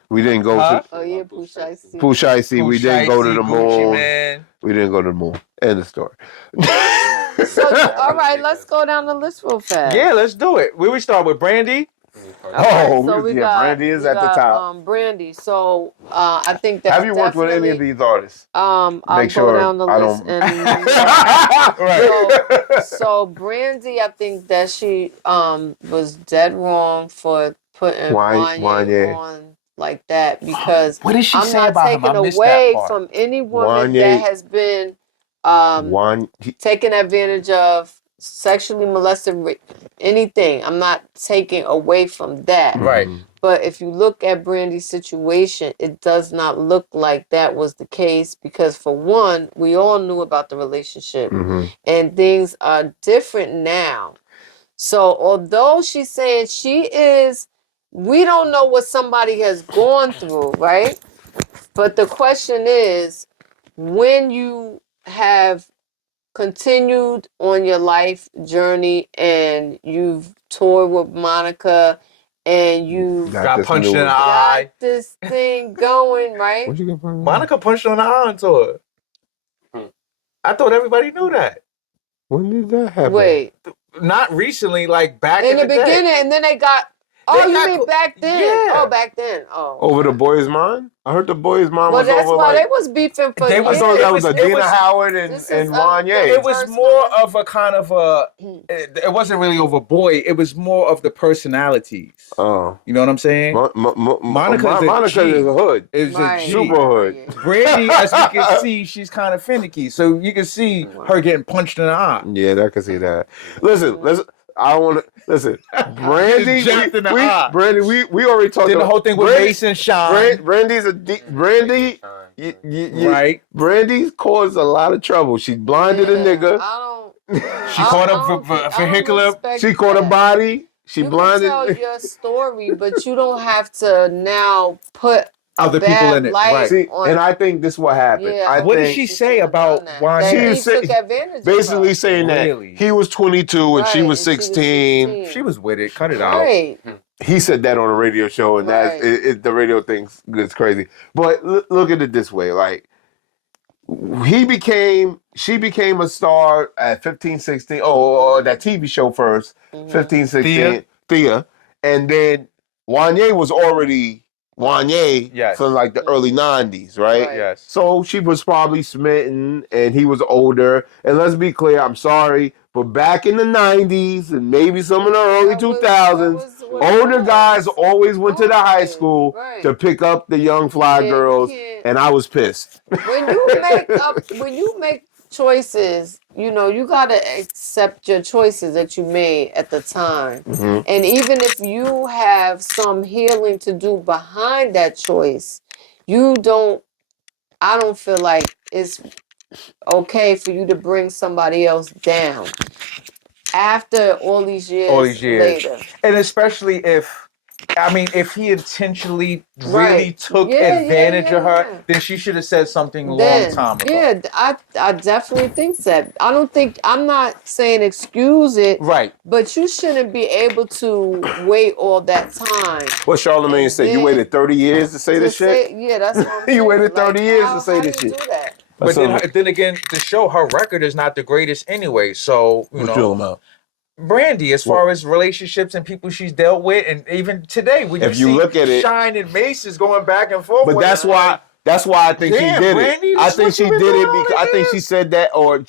We didn't go to. Oh yeah, Pusha Pusha. We didn't go to the moon. Man. We didn't go to the moon. End of story. So all right, let's go down the list real fast. Yeah, let's do it. Where we start with Brandy. Brandy is at the top. Brandy. So I think that. Have you worked with any of these artists? I'll go down the list and. So Brandy, I think that she was dead wrong for putting Wanye on like that because what did she I'm say not about him? taking away from any woman that has been taken advantage of, sexually molested, anything. I'm not taking away from that. Right. But if you look at Brandy's situation, it does not look like that was the case because, for one, we all knew about the relationship and things are different now. So although she's saying we don't know what somebody has gone through, right? But the question is, when you have continued on your life journey and you've toured with Monica and you got punched in the eye, this thing going, right? Monica punched on the eye on tour. I thought everybody knew that. When did that happen? Wait, not recently, like back in the beginning, day. And then they got. Oh, you mean back then? Yeah. Oh, back then. Oh. Over the boy's mom? I heard the boy's mom was over. Well, that's why they was beefing for years. I thought that was Adina Howard and Wanye. It was more of a kind of a. It wasn't really over boy. It was more of the personalities. Oh, you know what I'm saying? Monica is a hood. Is a super hood. Brandy, as we can see, she's kind of finicky. So you can see her getting punched in the eye. Yeah, I can see that. Listen. I want to listen. Brandy, Brandy, we already talked about the whole thing with Mason Shine. Brandy's Brandy. Right. Brandy's caused a lot of trouble. She blinded a nigga. She caught a vehicular. She caught a body. She blinded. You can tell your story, but you don't have to now put other people in it, right? See, and I think this is what happened. Yeah, what did she say about why he took advantage? Basically saying that he was 22 and she was 16. She was with it. Cut it out. Right. He said that on a radio show, and the radio thing's crazy. But look at it this way: like she became a star at 15, 16. Oh, that TV show first, 15, 16. Thea, and then Wanye was already Wanye Yes. from like the early 90s, right? Right. Yes. So she was probably smitten and he was older. And let's be clear, I'm sorry, but back in the 90s and maybe some of the early That was 2000s, what it older was. guys always went to the high Always, school right. to pick up the young fly Yeah, you girls, can't- and I was pissed. when you make choices, you know, you gotta accept your choices that you made at the time. Mhm. And even if you have some healing to do behind that choice, I don't feel like it's okay for you to bring somebody else down after all these years later. And especially if he intentionally really Right. took Yeah, advantage of her, yeah. then she should have said something long Then, time ago. yeah, I definitely think that. I'm not saying excuse it, Right. but you shouldn't be able to wait all that time. What Charlamagne And said, you then- waited 30 years to say this shit? Yeah, that's what I'm saying. You waited 30 years to say how this do you shit. do that? But then again, to show her record is not the greatest anyway. So, you know. about? Brandy, as far as relationships and people she's dealt with, and even today, when If you you see look at it- Shine and Macy's going back and forth, But with that's her, why like, that's why I think Damn, she did Brandy, it. this I is think what she you been did doing it all because I these think she years? said that, or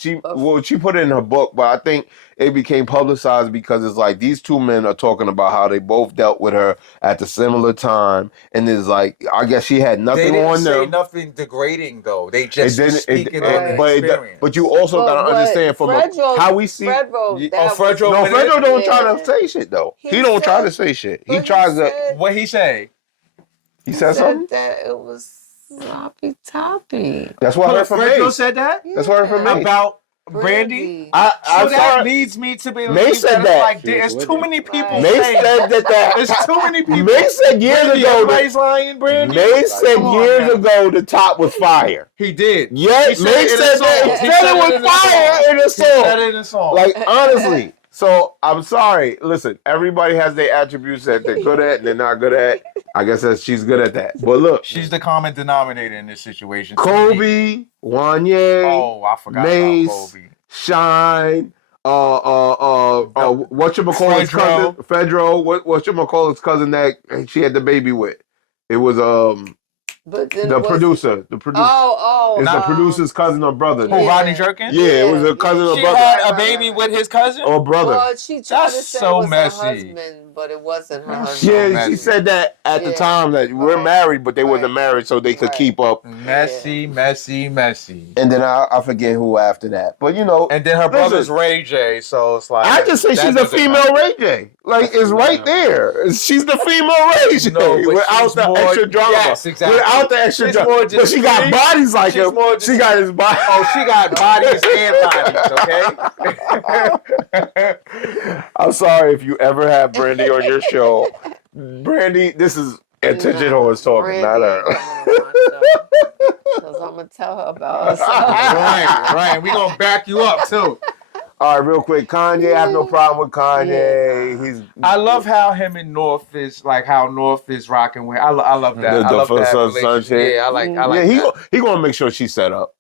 she put it in her book, but I think it became publicized because it's like these two men are talking about how they both dealt with her at the similar time, and it's like I guess she had they nothing didn't on say them. nothing degrading though. They It just didn't, speaking Right. on but experience. but you also But gotta what understand from how we see. Fred wrote that Fredro No, went Fredro in- don't try Yeah. to say shit though. He He don't try said- to say shit. He but tries to. said- what he say? He said something. that it was sloppy toppy. That's what I heard from Fredro Mace. said that That's what I heard from Mace. about Brandy. I'm So that sorry. leads me to believe Mace said it's that. like She was there's with too it. many people Right. Mace saying said that. there's too many people. Mace said years Brandy, ago. everybody's lying, Brandy. Mace said Come on years now. ago the top was fire. He did. Yeah, He Mace it in a said song. that. He He said said it was in a fire song. in a He said song. it in a song. Like honestly. So I'm sorry. Listen, everybody has their attributes that they're good at and they're not good at. I guess she's good at that. But look, She's the common denominator in this situation. Kobe, Wanye, Oh, I forgot Mace, about Kobe. Shine, whatchamacallit's cousin, Fedro, whatchamacallit's cousin that she had the baby with. It was But then the was- producer. The producer. Oh, It's the producer's cousin or brother. Who, Yeah. Rodney Jerkins? Yeah, it was a cousin or She brother. had a baby with his cousin? Or brother. Well, she tried to That's say so it was messy. her husband, but it wasn't her That's husband. Yeah, messy. she said that at the Yeah. time that we're Right. married, but they wasn't Right. married, so they could Right. keep up. Messy. And then I forget who after that, but you know. And then her listen, brother's Ray J, so it's like I just say that she's a doesn't female matter. Ray J. Like it's right there. She's the female Ray J. No, but without she's the more- extra drama. yes, exactly. Without the extra She's drama. more But she got discreet. bodies like She's him. more She got his body. Oh, she got bodies and bodies, okay? I'm sorry if you ever have Brandy on your show. Brandy, this is attention whores talking, not her. Because I'm going to tell her about herself. right. We gonna back you up too. All right, real quick. Kanye, I have no problem with Kanye. He's. I love how him and North is like how North is rocking with. I love that. I love that son relationship. shit. Yeah, I like Yeah, that. he gonna make sure she's set up.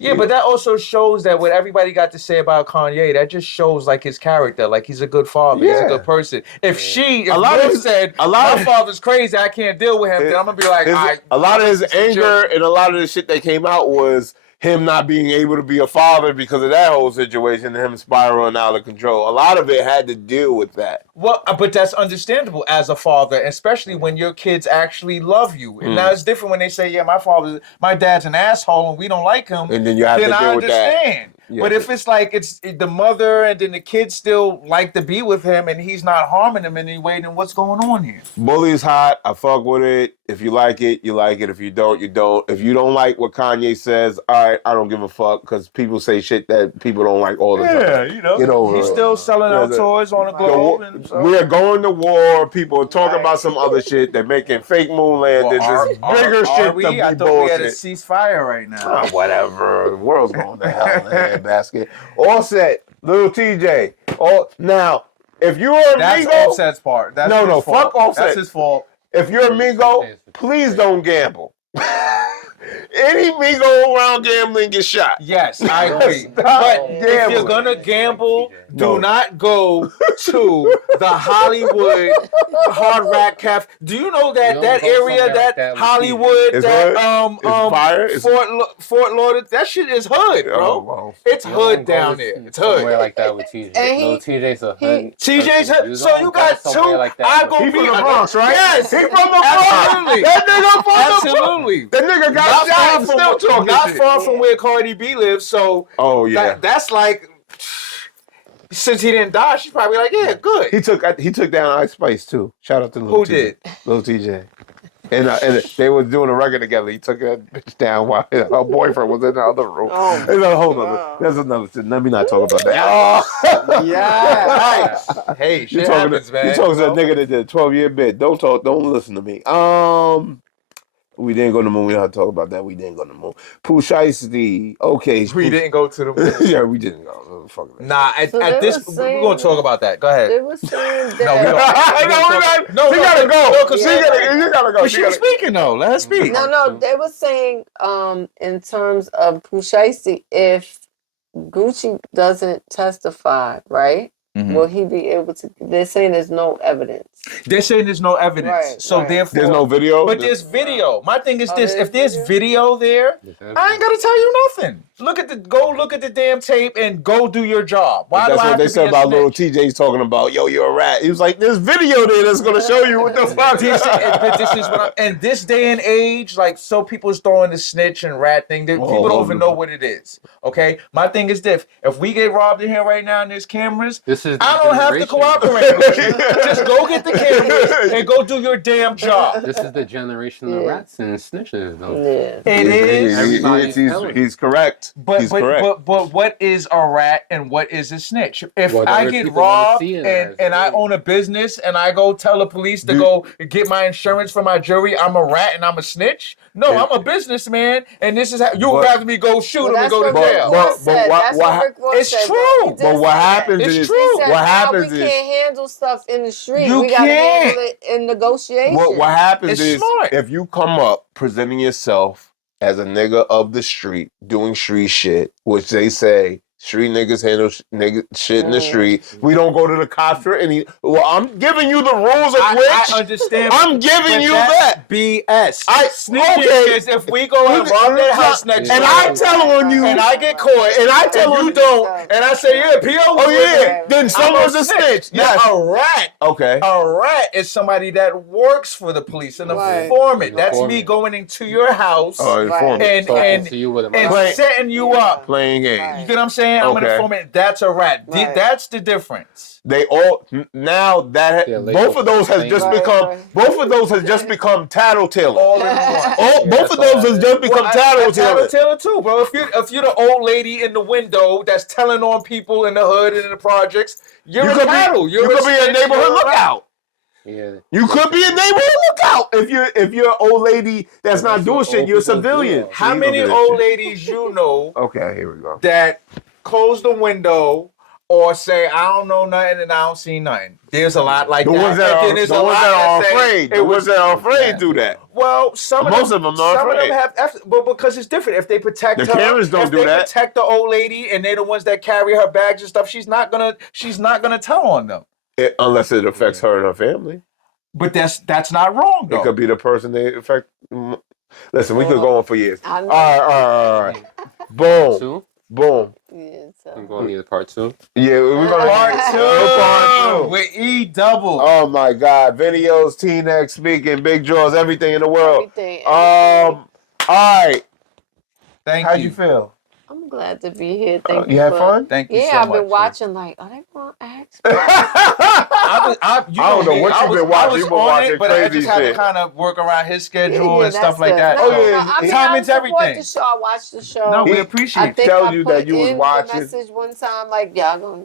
Yeah, but that also shows that what everybody got to say about Kanye, that just shows like his character, like he's a good father, he's a Yeah. good person. If A lot of Will his- said, a lot my of- father's crazy, I can't deal with him, then I'm gonna be like, A lot of his anger and a lot of the shit that came out was him not being able to be a father because of that whole situation and him spiraling out of control. A lot of it had to deal with that. Well, but that's understandable as a father, especially when your kids actually love you. And now it's different when they say, yeah, my dad's an asshole and we don't like him. And then you have to Then I deal with that. understand. Yeah. But if it's like it's the mother and then the kids still like to be with him and he's not harming them in any way, then what's going on here? Bully's hot. I fuck with it. If you like it, you like it. If you don't, you don't. If you don't like what Kanye says, all right, I don't give a fuck because people say shit that people don't like all the time. you know. Get over He's it. still selling out toys on the globe. And so. We are going to war. People are talking about some other shit. They're making fake moon landings. This bigger shit Are we? to be I thought we had a bullshit. ceasefire right now. Ah, whatever. The world's going to hell in a handbasket. Offset, little TJ. Oh, now, if you're a That's Migo, Offset's part. That's No, his no, fault. fuck Offset. That's his fault. if you're a Migo, please don't gamble. Any me go around gambling get shot. Yes, I agree. Stop But if you're gambling. gonna gamble, No. do not go to the Hollywood Hard Rock Cafe. Do you know that Don't that go area, somewhere that like that with Hollywood, It's that hood? It's fire? It's- Fort Lauderdale, that shit is hood, bro. Oh, wow. It's You hood don't go down with there. It's somewhere hood. like that with TJ. And No, he- TJ's a he- hood. TJ's person. hood. So you don't got go somewhere two. like that I with- go He be from the Bronx, right? Yes, He from the Bronx. absolutely. That nigga from the Bronx. Absolutely. That nigga got shot and still talking not shit. far from where Cardi B lives. So Oh, yeah. that's like, since he didn't die, she's probably like, yeah, good. He took down Ice Spice, too. Shout out to Lil Who TJ. did? Lil TJ. And they was doing a record together. He took that bitch down while her boyfriend was in the other room. Oh, There's a whole other. wow. There's another thing. Let me not talk about that. Oh. Yeah. Hey, You shit talking happens, to, man. you talking to a nigga that did a 12-year bid. Don't listen to me. We didn't go to the moon. We don't have to talk about that. We didn't go to the moon. Pooh Shiesty. Okay. We didn't go to the moon. Yeah, we didn't go. Fuck that. Nah, So at they this, were we're going to talk about that. Go ahead. They were saying that. No, we don't. No, she gotta go. No, 'cause She she gotta go. But she was speaking, though. Let her speak. No, they were saying in terms of Pushaisi, if Gucci doesn't testify, right? Mhm. Will he be able to? They're saying there's no evidence. They're saying there's no evidence. Right, So right. therefore. There's no video. But there's video. My thing is Oh, this: there's if there's video there, I ain't gotta tell you nothing. Go look at the damn tape and go do your job. Why That's do I what have they to said be a about little snitch? TJ's talking about. Yo, you're a rat. He was like, "There's video there that's gonna show you what the fuck." But this is what I'm, and this day and age, like, so people's throwing the snitch and rat thing. People don't even know what it is. Okay, my thing is this: if we get robbed in here right now and there's cameras, This is I don't have to cooperate with you. Just go get the cameras and go do your damn job. This is the generation of Yeah. rats and snitches, though. Yeah. It is. Everybody's telling. He's correct. But He's correct. but what is a rat and what is a snitch? If What I other get people wanna robbed see it and as, I right? own a business and I go tell the police to go get my insurance for my jewelry, I'm a rat and I'm a snitch? No, Yeah. I'm a businessman and this is how you would But- rather me go shoot Well, him and that's go to what Rick jail. Ross But said. what- That's what what Rick Ross it's said. true. He did But what say that. happens It's is true. He said, what "Now happens we is can't handle stuff in the street. You we gotta can't. handle it in negotiation." what happens It's is smart. if you come up presenting yourself as a nigga of the street doing street shit, which they say street niggas handle nigga shit in the street. We don't go to the cops for any. Well, I'm giving you the rules of I which understand. I'm giving but you that's that. BS. Okay. Is if we go and rob their house next And door I tell on you, and I get caught and I tell and on you don't, and I say, yeah, P.O. was Oh yeah, with me, then I'm someone's a snitch. Now, Yes. a rat. Okay. A rat is somebody that works for the police, an Right. informant. That's me Informant. going into your house Oh, informant. and Talking to you with a and mic. setting you Yeah. up. Playing games. Right. You get what I'm saying? I'm an Okay. informant. That's a rat. Right. That's the difference. They all now that Yeah, both of those has just Right, become right. both of those has just become tattletale. All in one. Both of those has just become tattletale. Tattletale too, bro. If you're the old lady in the window that's telling on people in the hood and in the projects, you're You a could tattle. be, you could be a snitch, neighborhood you're a rat. lookout. Yeah. You could be a neighborhood lookout if you're an old lady that's not That's doing what shit. old You're a people do. civilian. How See, many look at old this shit. ladies you know Okay, here we go. that close the window or say I don't know nothing and I don't see nothing? There's a lot like The that. ones that And are then there's the a ones lot that are say afraid. it The was- ones that are afraid do that. Well, some of Most of them not some afraid. of them have, but because it's different. If they protect The her, cameras don't if do they that. protect the old lady, and they're the ones that carry her bags and stuff, she's not gonna tell on them. Unless it affects her and her family. But that's not wrong It though. could be the person they affect. Listen, we could go on for years. I know. All right. Boom. Two? Boom. Yeah, so. I'm going to need a part two. Yeah, we're gonna Part Part two two. with E double. Oh my God! Videos, TEANECK speaking, big draws, everything in the world. Everything. All right. Thank How'd you. you feel? I'm glad to be here. Thank You had for- fun? Thank you Yeah, so I've much. been watching. Like, are they gonna ask? I don't know what you've been watching. You've been watching but I crazy just had to shit. kind of work around his schedule and that's stuff like good. that. Oh, No, yeah, no, I mean, time I is support everything. the show. I watched the show. No, we He- appreciate I it. think tell I you put that you was in watching. the message one time, like, y'all gonna.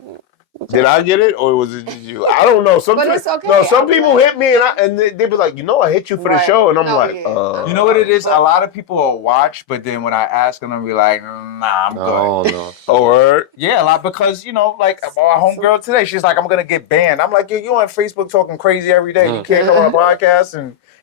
Did I get it or was it just you? I don't know. Some But it's okay. No, some I'm people glad. hit me and they be like, I hit you for the Right. show, and I'm No, like, yeah. You know what it is? A lot of people will watch, but then when I ask them, they'll be like, nah, I'm good. Oh, no. Oh, word. Yeah, a lot because, like our homegirl today, she's like, I'm going to get banned. I'm like, you on Facebook talking crazy every day. You can't come on a podcast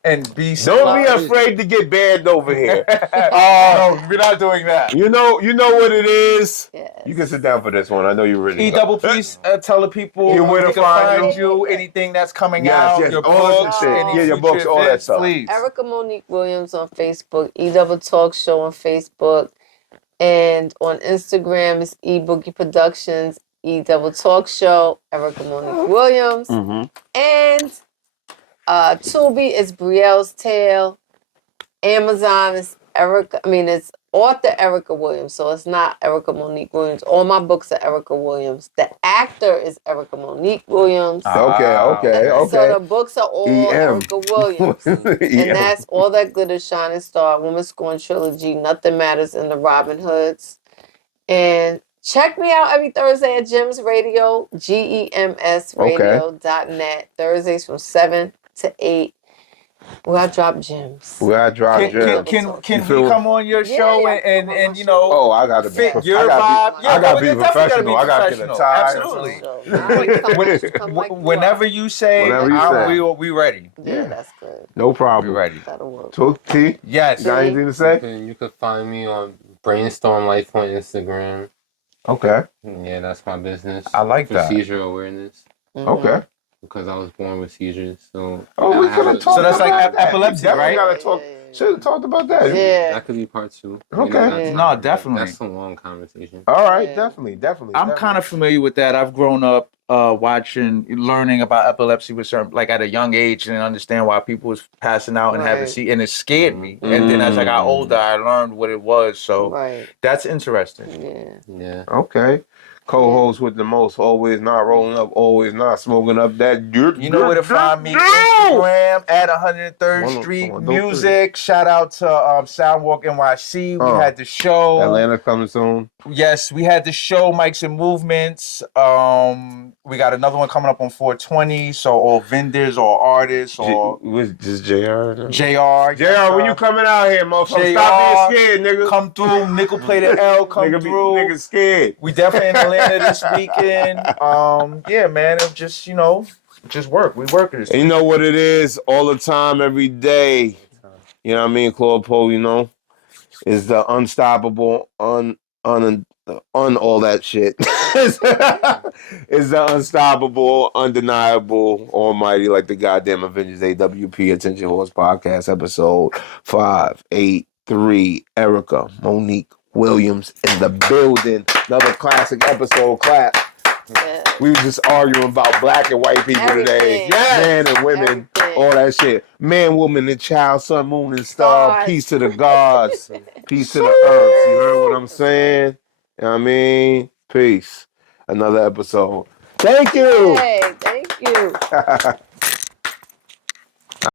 and be Don't be afraid to get banned over here. No, we're not doing that. You know what it is. Yes. You can sit down for this one. I know you're ready. Please tell the people You where to we can find find you, anything that's coming Yes, out, yes, your all books, that shit. any Yeah, your future books, all that events, stuff. please. Ericka Monique Williams on Facebook, E-Double Talk Show on Facebook, and on Instagram is E-Boogie Productions, E-Double Talk Show, Ericka Monique Williams, and Tubi is Brielle's Tale, Amazon is it's author Ericka Williams, so it's not Ericka Monique Williams. All my books are Ericka Williams. The actor is Ericka Monique Williams. Okay. So the books are all EM. Ericka Williams. And that's All That Glitter, Shining Star, Woman Scorn Trilogy, Nothing Matters in the Robin Hoods. And check me out every Thursday at Gems Radio, GEMSradio.net. Thursdays from 7 to 8. Where I drop gems. Can we come on your show and you know? Oh, I gotta fit your vibe. I gotta be professional. I gotta get a tie. Absolutely. Like Whenever you say, we ready. Yeah, that's good. No problem. We ready. That'll work. So T, yes. got anything to say? You could find me on Brainstorm Life on Instagram. Okay. Yeah, that's my business. I like for that. Seizure awareness. Okay. Because I was born with seizures, so we could have talked. So that's like about that. epilepsy, right? Gotta talk. Should have talked about that. Yeah. that could be part 2. Okay. No, definitely. That's a long conversation. All right, Yeah. definitely. I'm kind of familiar with that. I've grown up learning about epilepsy with certain, like at a young age, and understand why people was passing out and having and it scared me. And then as I got older, I learned what it was. So that's interesting. Yeah. Okay. Co-host with the most, always not rolling up, always not smoking up that. You know where to find me. Instagram at 103rd Street Music. Shout out to Soundwalk NYC. We had the show. Atlanta coming soon. Yes, we had the show, Mics and Movements. We got another one coming up on 420. So all vendors or artists or was just JR. JR, when you coming out here, motherfucker, stop being scared, nigga. Come through. Nickel Plated L, come through. Nigga scared. We definitely in Atlanta this weekend. Yeah, man. It just just work. We workers. And you know what it is, all the time, every day. You know what I mean, Claude Poe, is the unstoppable, all that shit. Is the unstoppable, undeniable, almighty, like the goddamn Avengers AWP Attention Horse Podcast, episode 583. Ericka Monique Williams in the building. Another classic episode. Clap. Yeah. We were just arguing about black and white people today. Men and women, all that shit. Man, woman, and child, sun, moon, and star. Peace to the gods. Peace to the earth. You heard what I'm saying? You know what I mean? Peace. Another episode. Thank you. Hey, thank you.